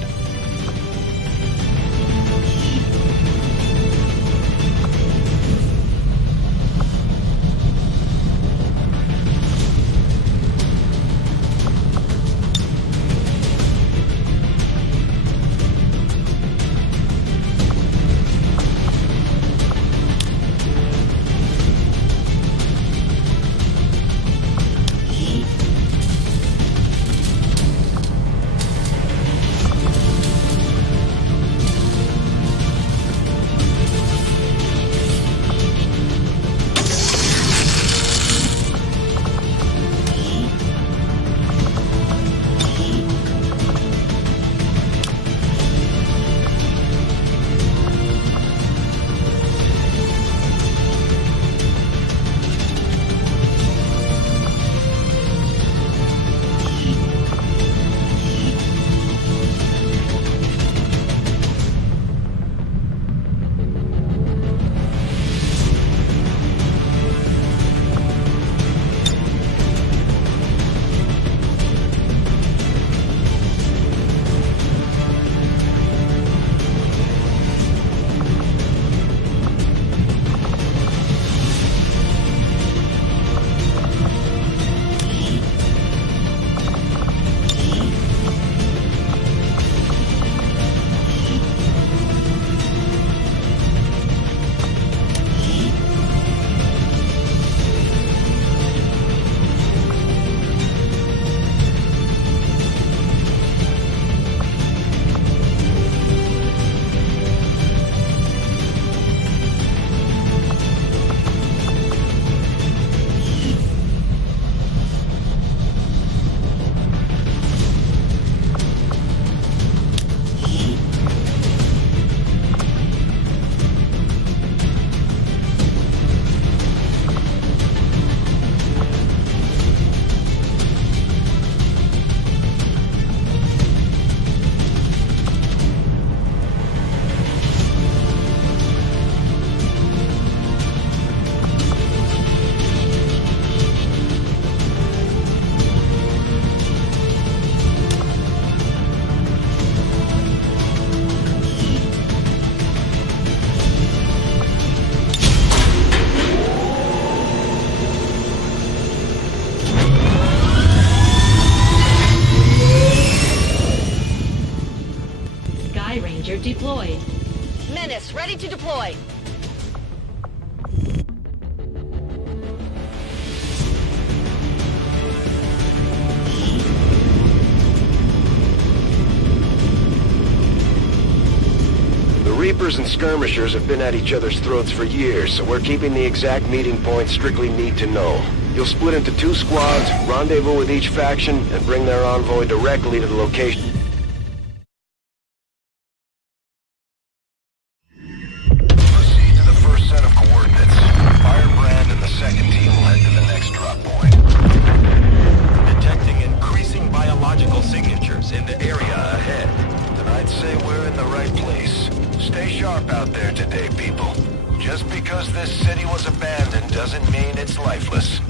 deployed. Menace, ready to deploy. The Reapers and Skirmishers have been at each other's throats for years, so we're keeping the exact meeting points strictly need to know. You'll split into 2 squads, rendezvous with each faction, and bring their envoy directly to the location. Proceed to the first set of coordinates. Firebrand and the second team will head to the next drop point. Detecting increasing biological signatures in the area ahead. Then I'd say we're in the right place. Stay sharp out there today, people. Just because this city was abandoned doesn't mean it's lifeless.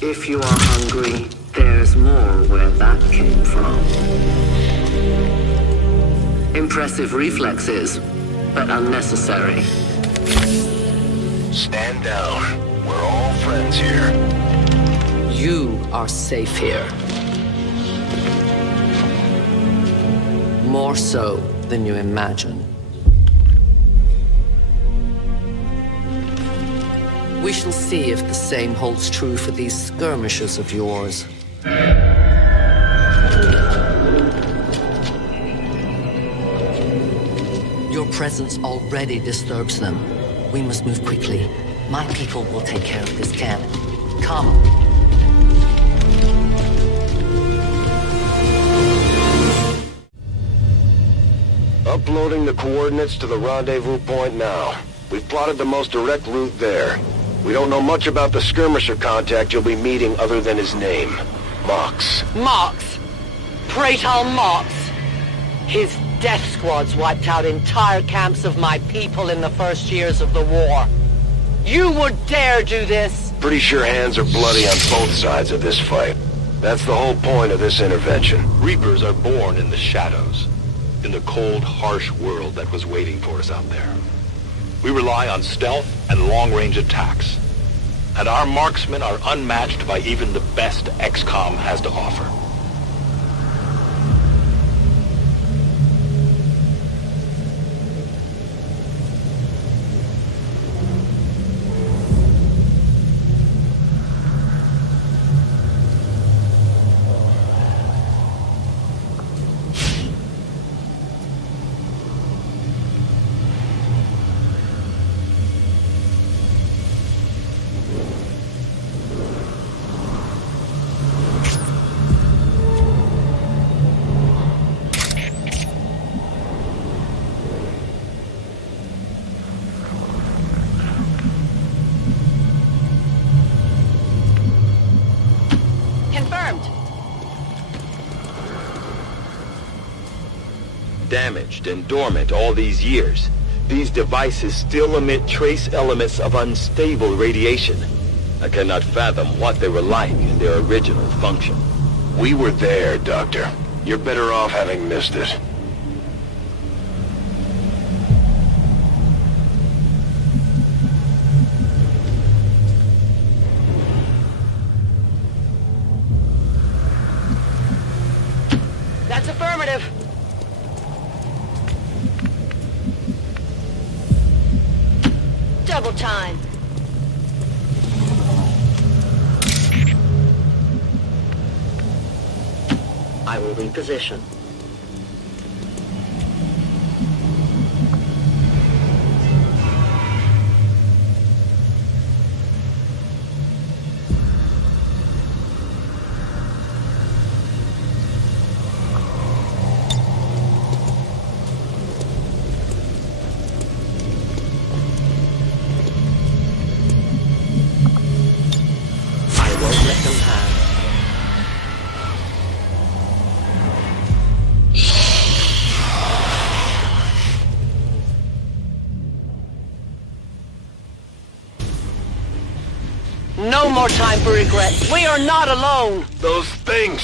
If you are hungry, there's more where that came from. Impressive reflexes, but unnecessary. Stand down. We're all friends here. You are safe here. More so than you imagine. We shall see if the same holds true for these skirmishers of yours. Your presence already disturbs them. We must move quickly. My people will take care of this camp. Come. Uploading the coordinates to the rendezvous point now. We've plotted the most direct route there. We don't know much about the skirmisher contact you'll be meeting other than his name. Mox. Mox. Praetor Mox. His death squads wiped out entire camps of my people in the first years of the war. You would dare do this? Pretty sure hands are bloody on both sides of this fight. That's the whole point of this intervention. Reapers are born in the shadows, in the cold, harsh world that was waiting for us out there. We rely on stealth and long-range attacks, and our marksmen are unmatched by even the best XCOM has to offer. Damaged and dormant all these years, these devices still emit trace elements of unstable radiation. I cannot fathom what they were like in their original function. We were there, Doctor. You're better off having missed it. That's affirmative. Double time. I will reposition. No more time for regret. We are not alone. Those things!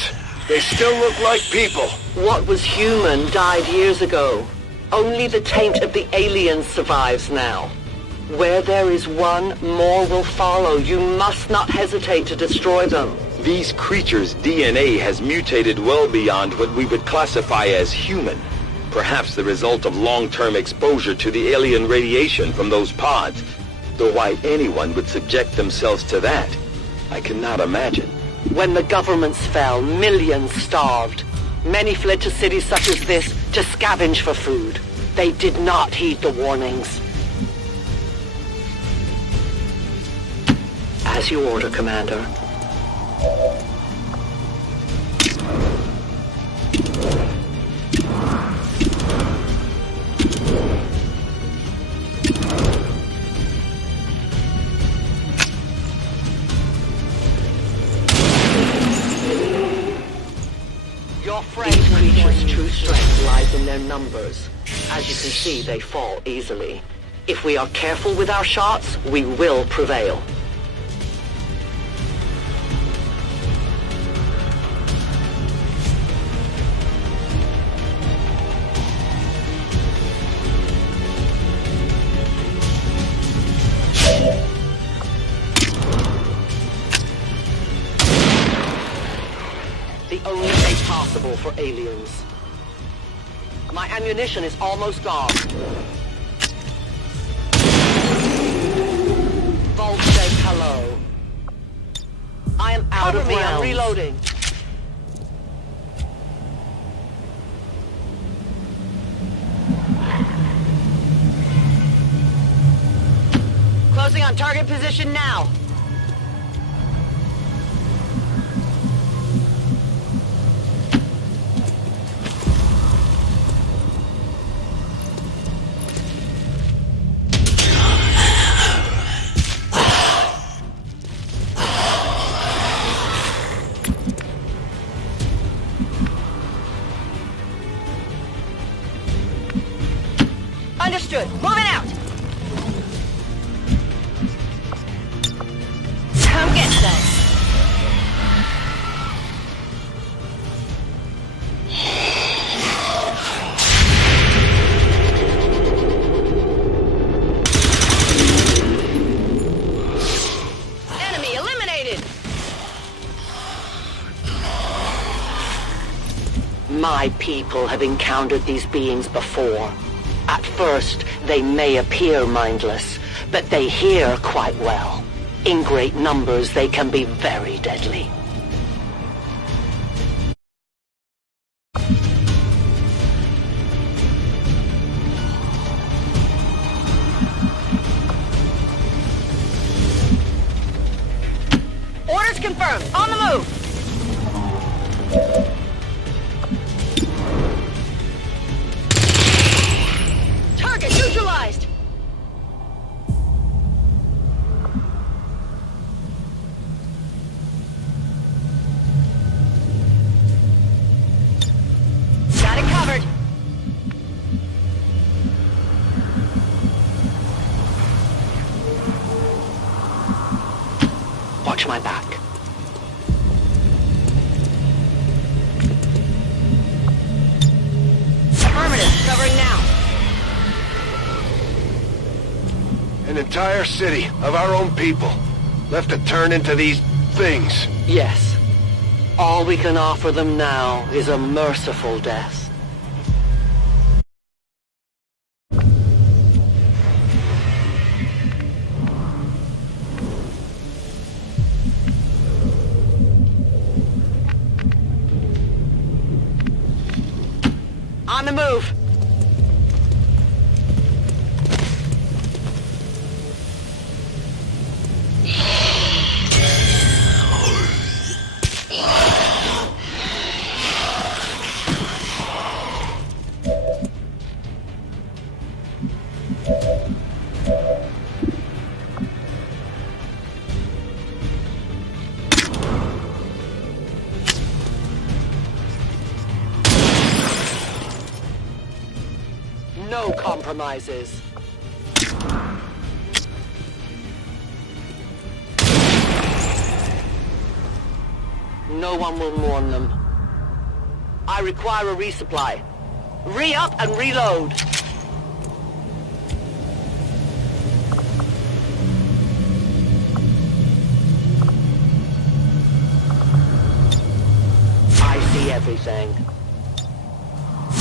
They still look like people. What was human died years ago. Only the taint of the aliens survives now. Where there is one, more will follow. You must not hesitate to destroy them. These creatures' DNA has mutated well beyond what we would classify as human. Perhaps the result of long-term exposure to the alien radiation from those pods. Though why anyone would subject themselves to that, I cannot imagine. When the governments fell, millions starved. Many fled to cities such as this to scavenge for food. They did not heed the warnings. As you order, Commander. These creatures' true strength lies in their numbers. As you can see, they fall easily. If we are careful with our shots, we will prevail. The only way possible for aliens. My ammunition is almost gone. Vault says hello. I am out of rounds. I'm reloading. Closing on target position now. Understood. Moving out. Come get them. Enemy eliminated. My people have encountered these beings before. At first, they may appear mindless, but they hear quite well. In great numbers, they can be very deadly. Orders confirmed. On the move! Neutralized! Got it covered. Watch my back. Affirmative. Covering now. An entire city of our own people, left to turn into these things. Yes. All we can offer them now is a merciful death. On the move! No compromises. No one will mourn them. I require a resupply. Re-up and reload. I see everything.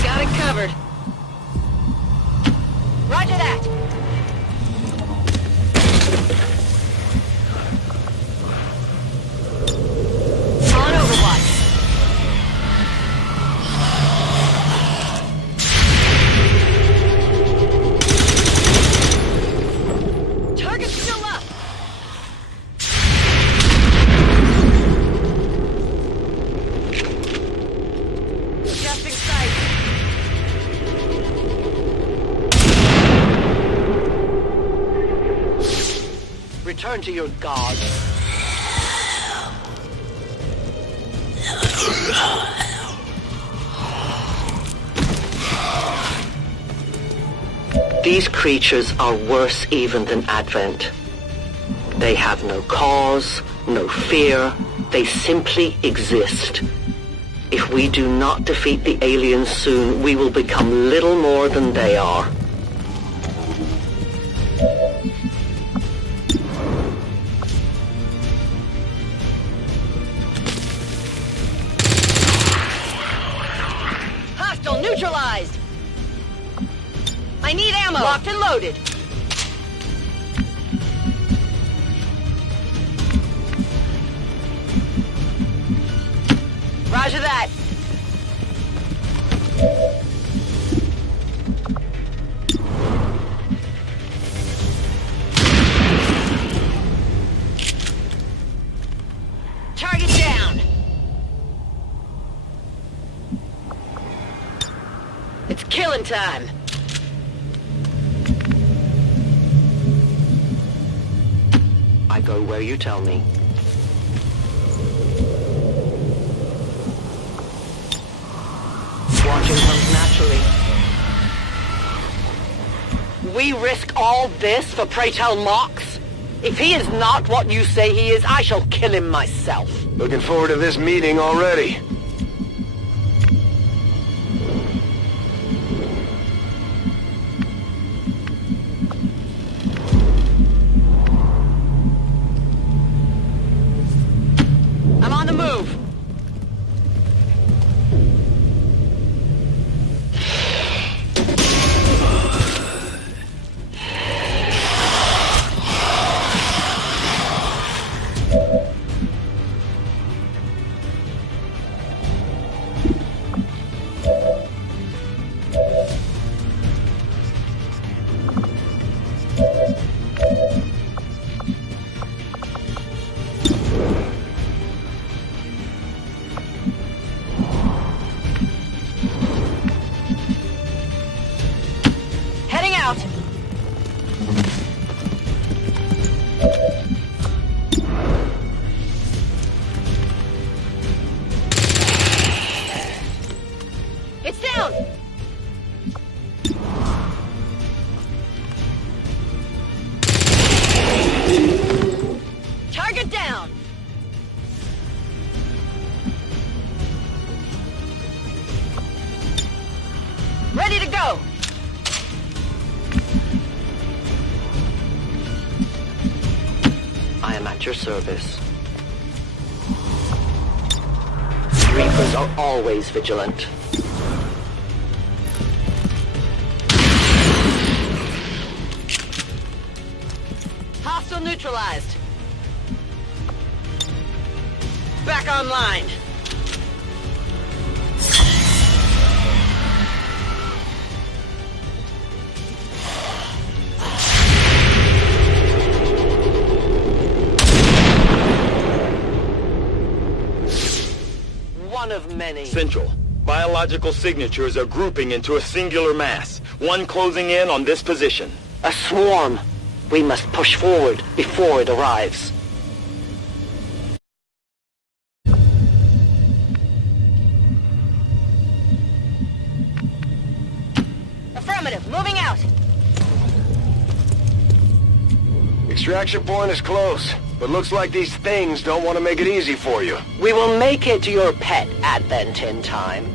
Got it covered. Roger that. On Overwatch. Target's still up. Adjusting sight. Return to your god. These creatures are worse even than Advent. They have no cause, no fear. They simply exist. If we do not defeat the aliens soon, we will become little more than they are. Hostile neutralized. I need ammo. Locked and loaded. Roger that. Target down. It's killing time. I go where you tell me. Watching comes naturally. We risk all this for pray tell Mox? If he is not what you say he is, I shall kill him myself. Looking forward to this meeting already. I'm on the move. Heading out. It's down. Target down. Ready to go. I am at your service. Reapers are always vigilant. Hostile neutralized. Back online. One of many. Central. Biological signatures are grouping into a singular mass. One closing in on this position. A swarm. We must push forward before it arrives. Affirmative. Moving out. Extraction point is close, but looks like these things don't want to make it easy for you. We will make it to your pet Advent in time.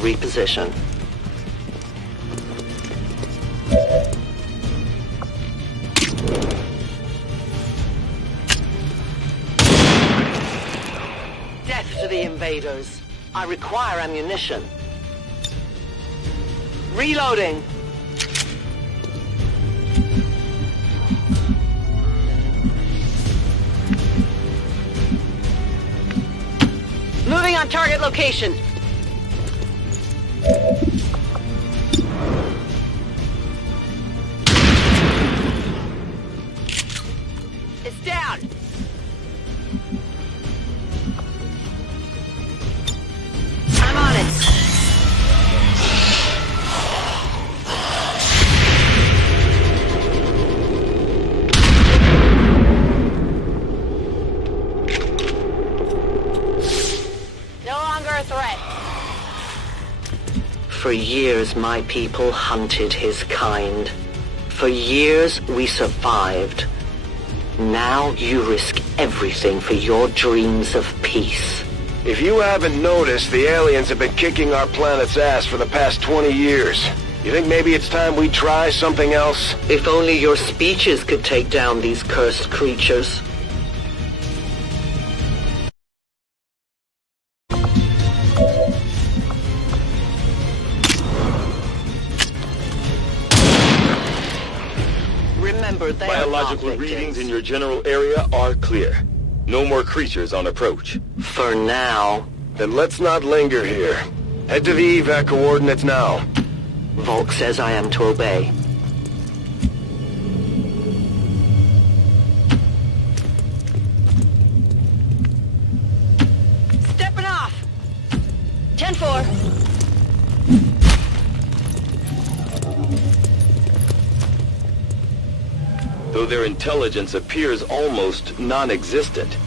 reposition. Death to the invaders. I require ammunition. Reloading. Moving on target location. It's down. I'm on it. For years, my people hunted his kind. For years, we survived. Now you risk everything for your dreams of peace. If you haven't noticed, the aliens have been kicking our planet's ass for the past 20 years. You think maybe it's time we try something else? If only your speeches could take down these cursed creatures. Biological readings in your general area are clear. No more creatures on approach. For now. Then let's not linger here. Head to the evac coordinates now. Volk says I am to obey. Stepping off! 10-4. Though their intelligence appears almost non-existent,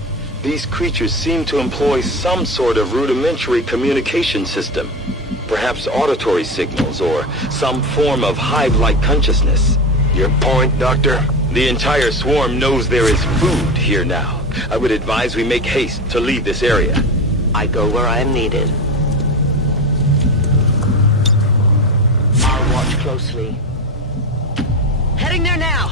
these creatures seem to employ some sort of rudimentary communication system. Perhaps auditory signals or some form of hive-like consciousness. Your point, Doctor? The entire swarm knows there is food here now. I would advise we make haste to leave this area. I go where I am needed. I'll watch closely. Heading there now!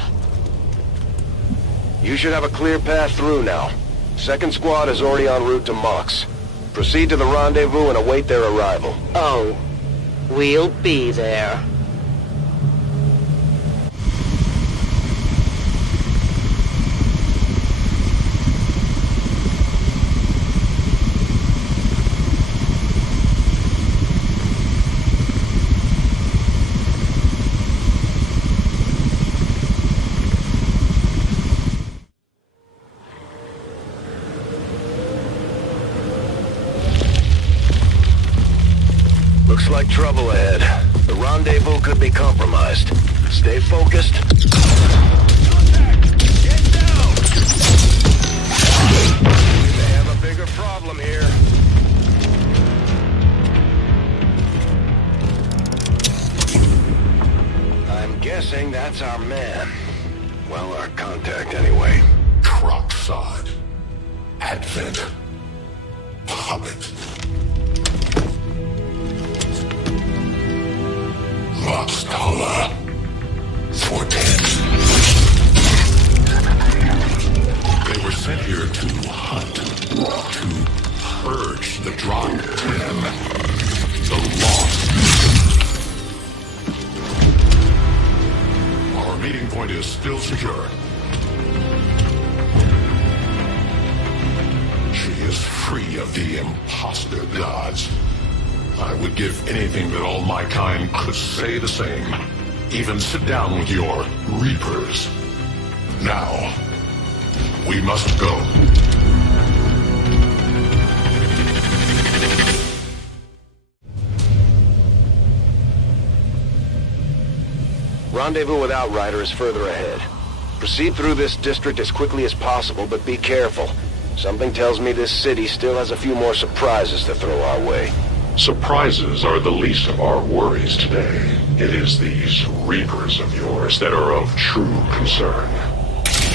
You should have a clear path through now. Second squad is already en route to Mox. Proceed to the rendezvous and await their arrival. Oh, we'll be there. Looks like trouble ahead. The rendezvous could be compromised. Stay focused. Contact! Get down! We may have a bigger problem here. I'm guessing that's our man. Well, our contact anyway. Crocksod. Advent. Puppet. Voxtala. Fortet. They were sent here to hunt, to purge the Drop 10, the Lost. Our meeting point is still secure. She is free of the imposter gods. I would give anything that all my kind could say the same. Even sit down with your Reapers. Now, we must go. Rendezvous with Outrider is further ahead. Proceed through this district as quickly as possible, but be careful. Something tells me this city still has a few more surprises to throw our way. Surprises are the least of our worries today. It is these Reapers of yours that are of true concern.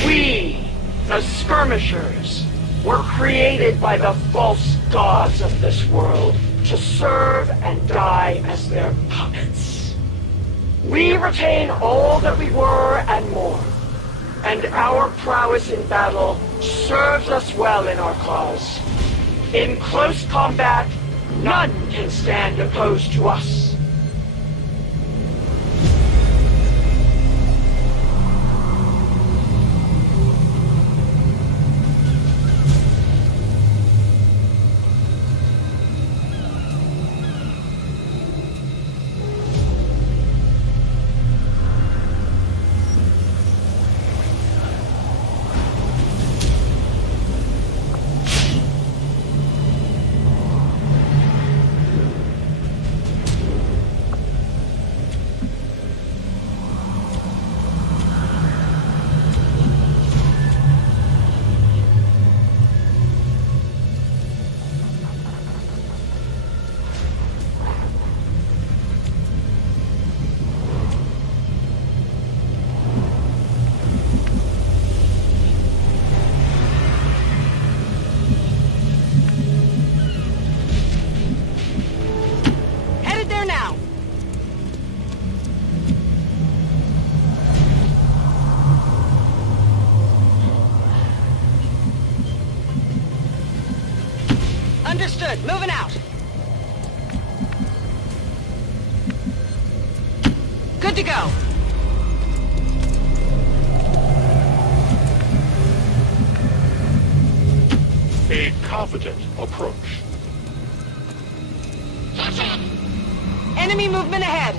We, the Skirmishers, were created by the false gods of this world to serve and die as their puppets. We retain all that we were and more, and our prowess in battle serves us well in our cause. In close combat, none can stand opposed to us. Understood. Moving out. Good to go. A confident approach. Enemy movement ahead.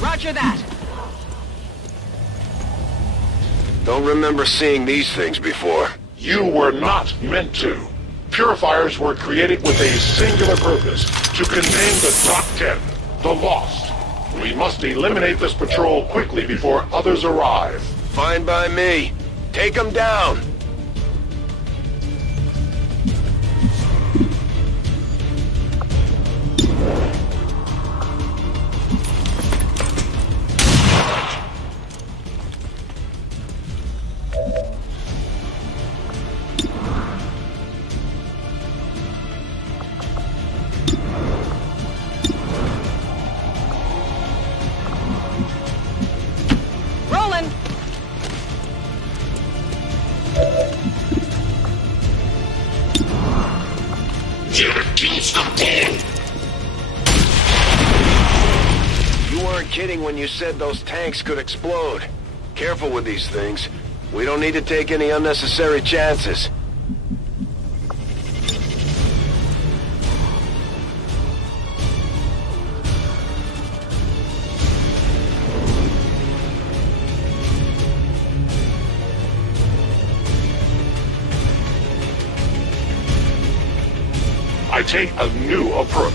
Roger that. Don't remember seeing these things before. You were not meant to. Purifiers were created with a singular purpose, to contain the Top 10, the Lost. We must eliminate this patrol quickly before others arrive. Fine by me. Take them down. Rolling. You weren't kidding when you said those tanks could explode. Careful with these things. We don't need to take any unnecessary chances. I take a new approach.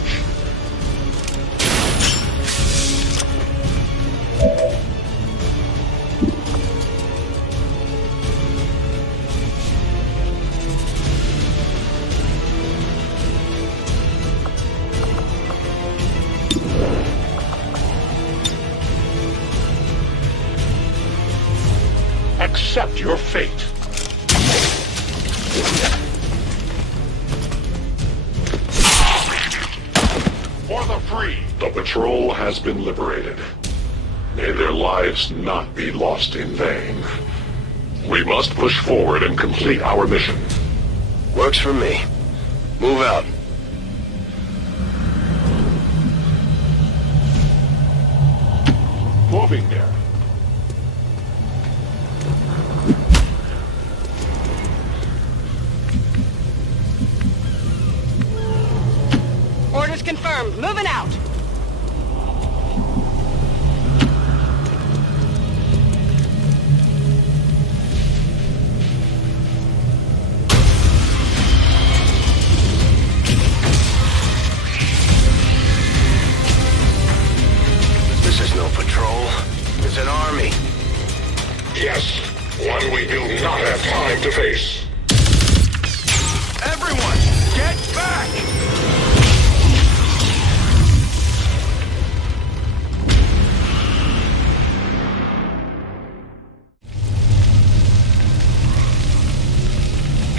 Accept your fate. For the free, the patrol has been liberated. May their lives not be lost in vain. We must push forward and complete our mission. Works for me. Move out. Moving there. Orders confirmed. Moving out. This is no patrol. It's an army. Yes, one we do not have time to face. Everyone, get back!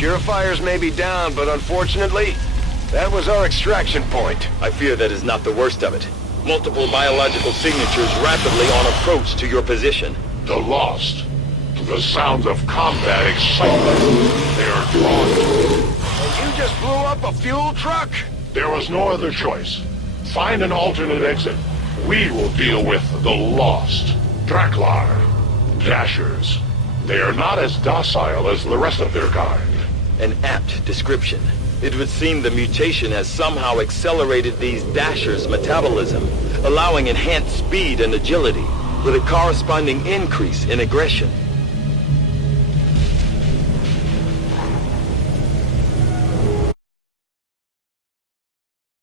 Purifiers may be down, but unfortunately, that was our extraction point. I fear that is not the worst of it. Multiple biological signatures rapidly on approach to your position. The Lost. To the sounds of combat excitement, they are drawn to. And you just blew up a fuel truck? There was no other choice. Find an alternate exit. We will deal with the Lost. Draklar. Dashers. They are not as docile as the rest of their kind. An apt description. It would seem the mutation has somehow accelerated these Dashers' metabolism, allowing enhanced speed and agility, with a corresponding increase in aggression.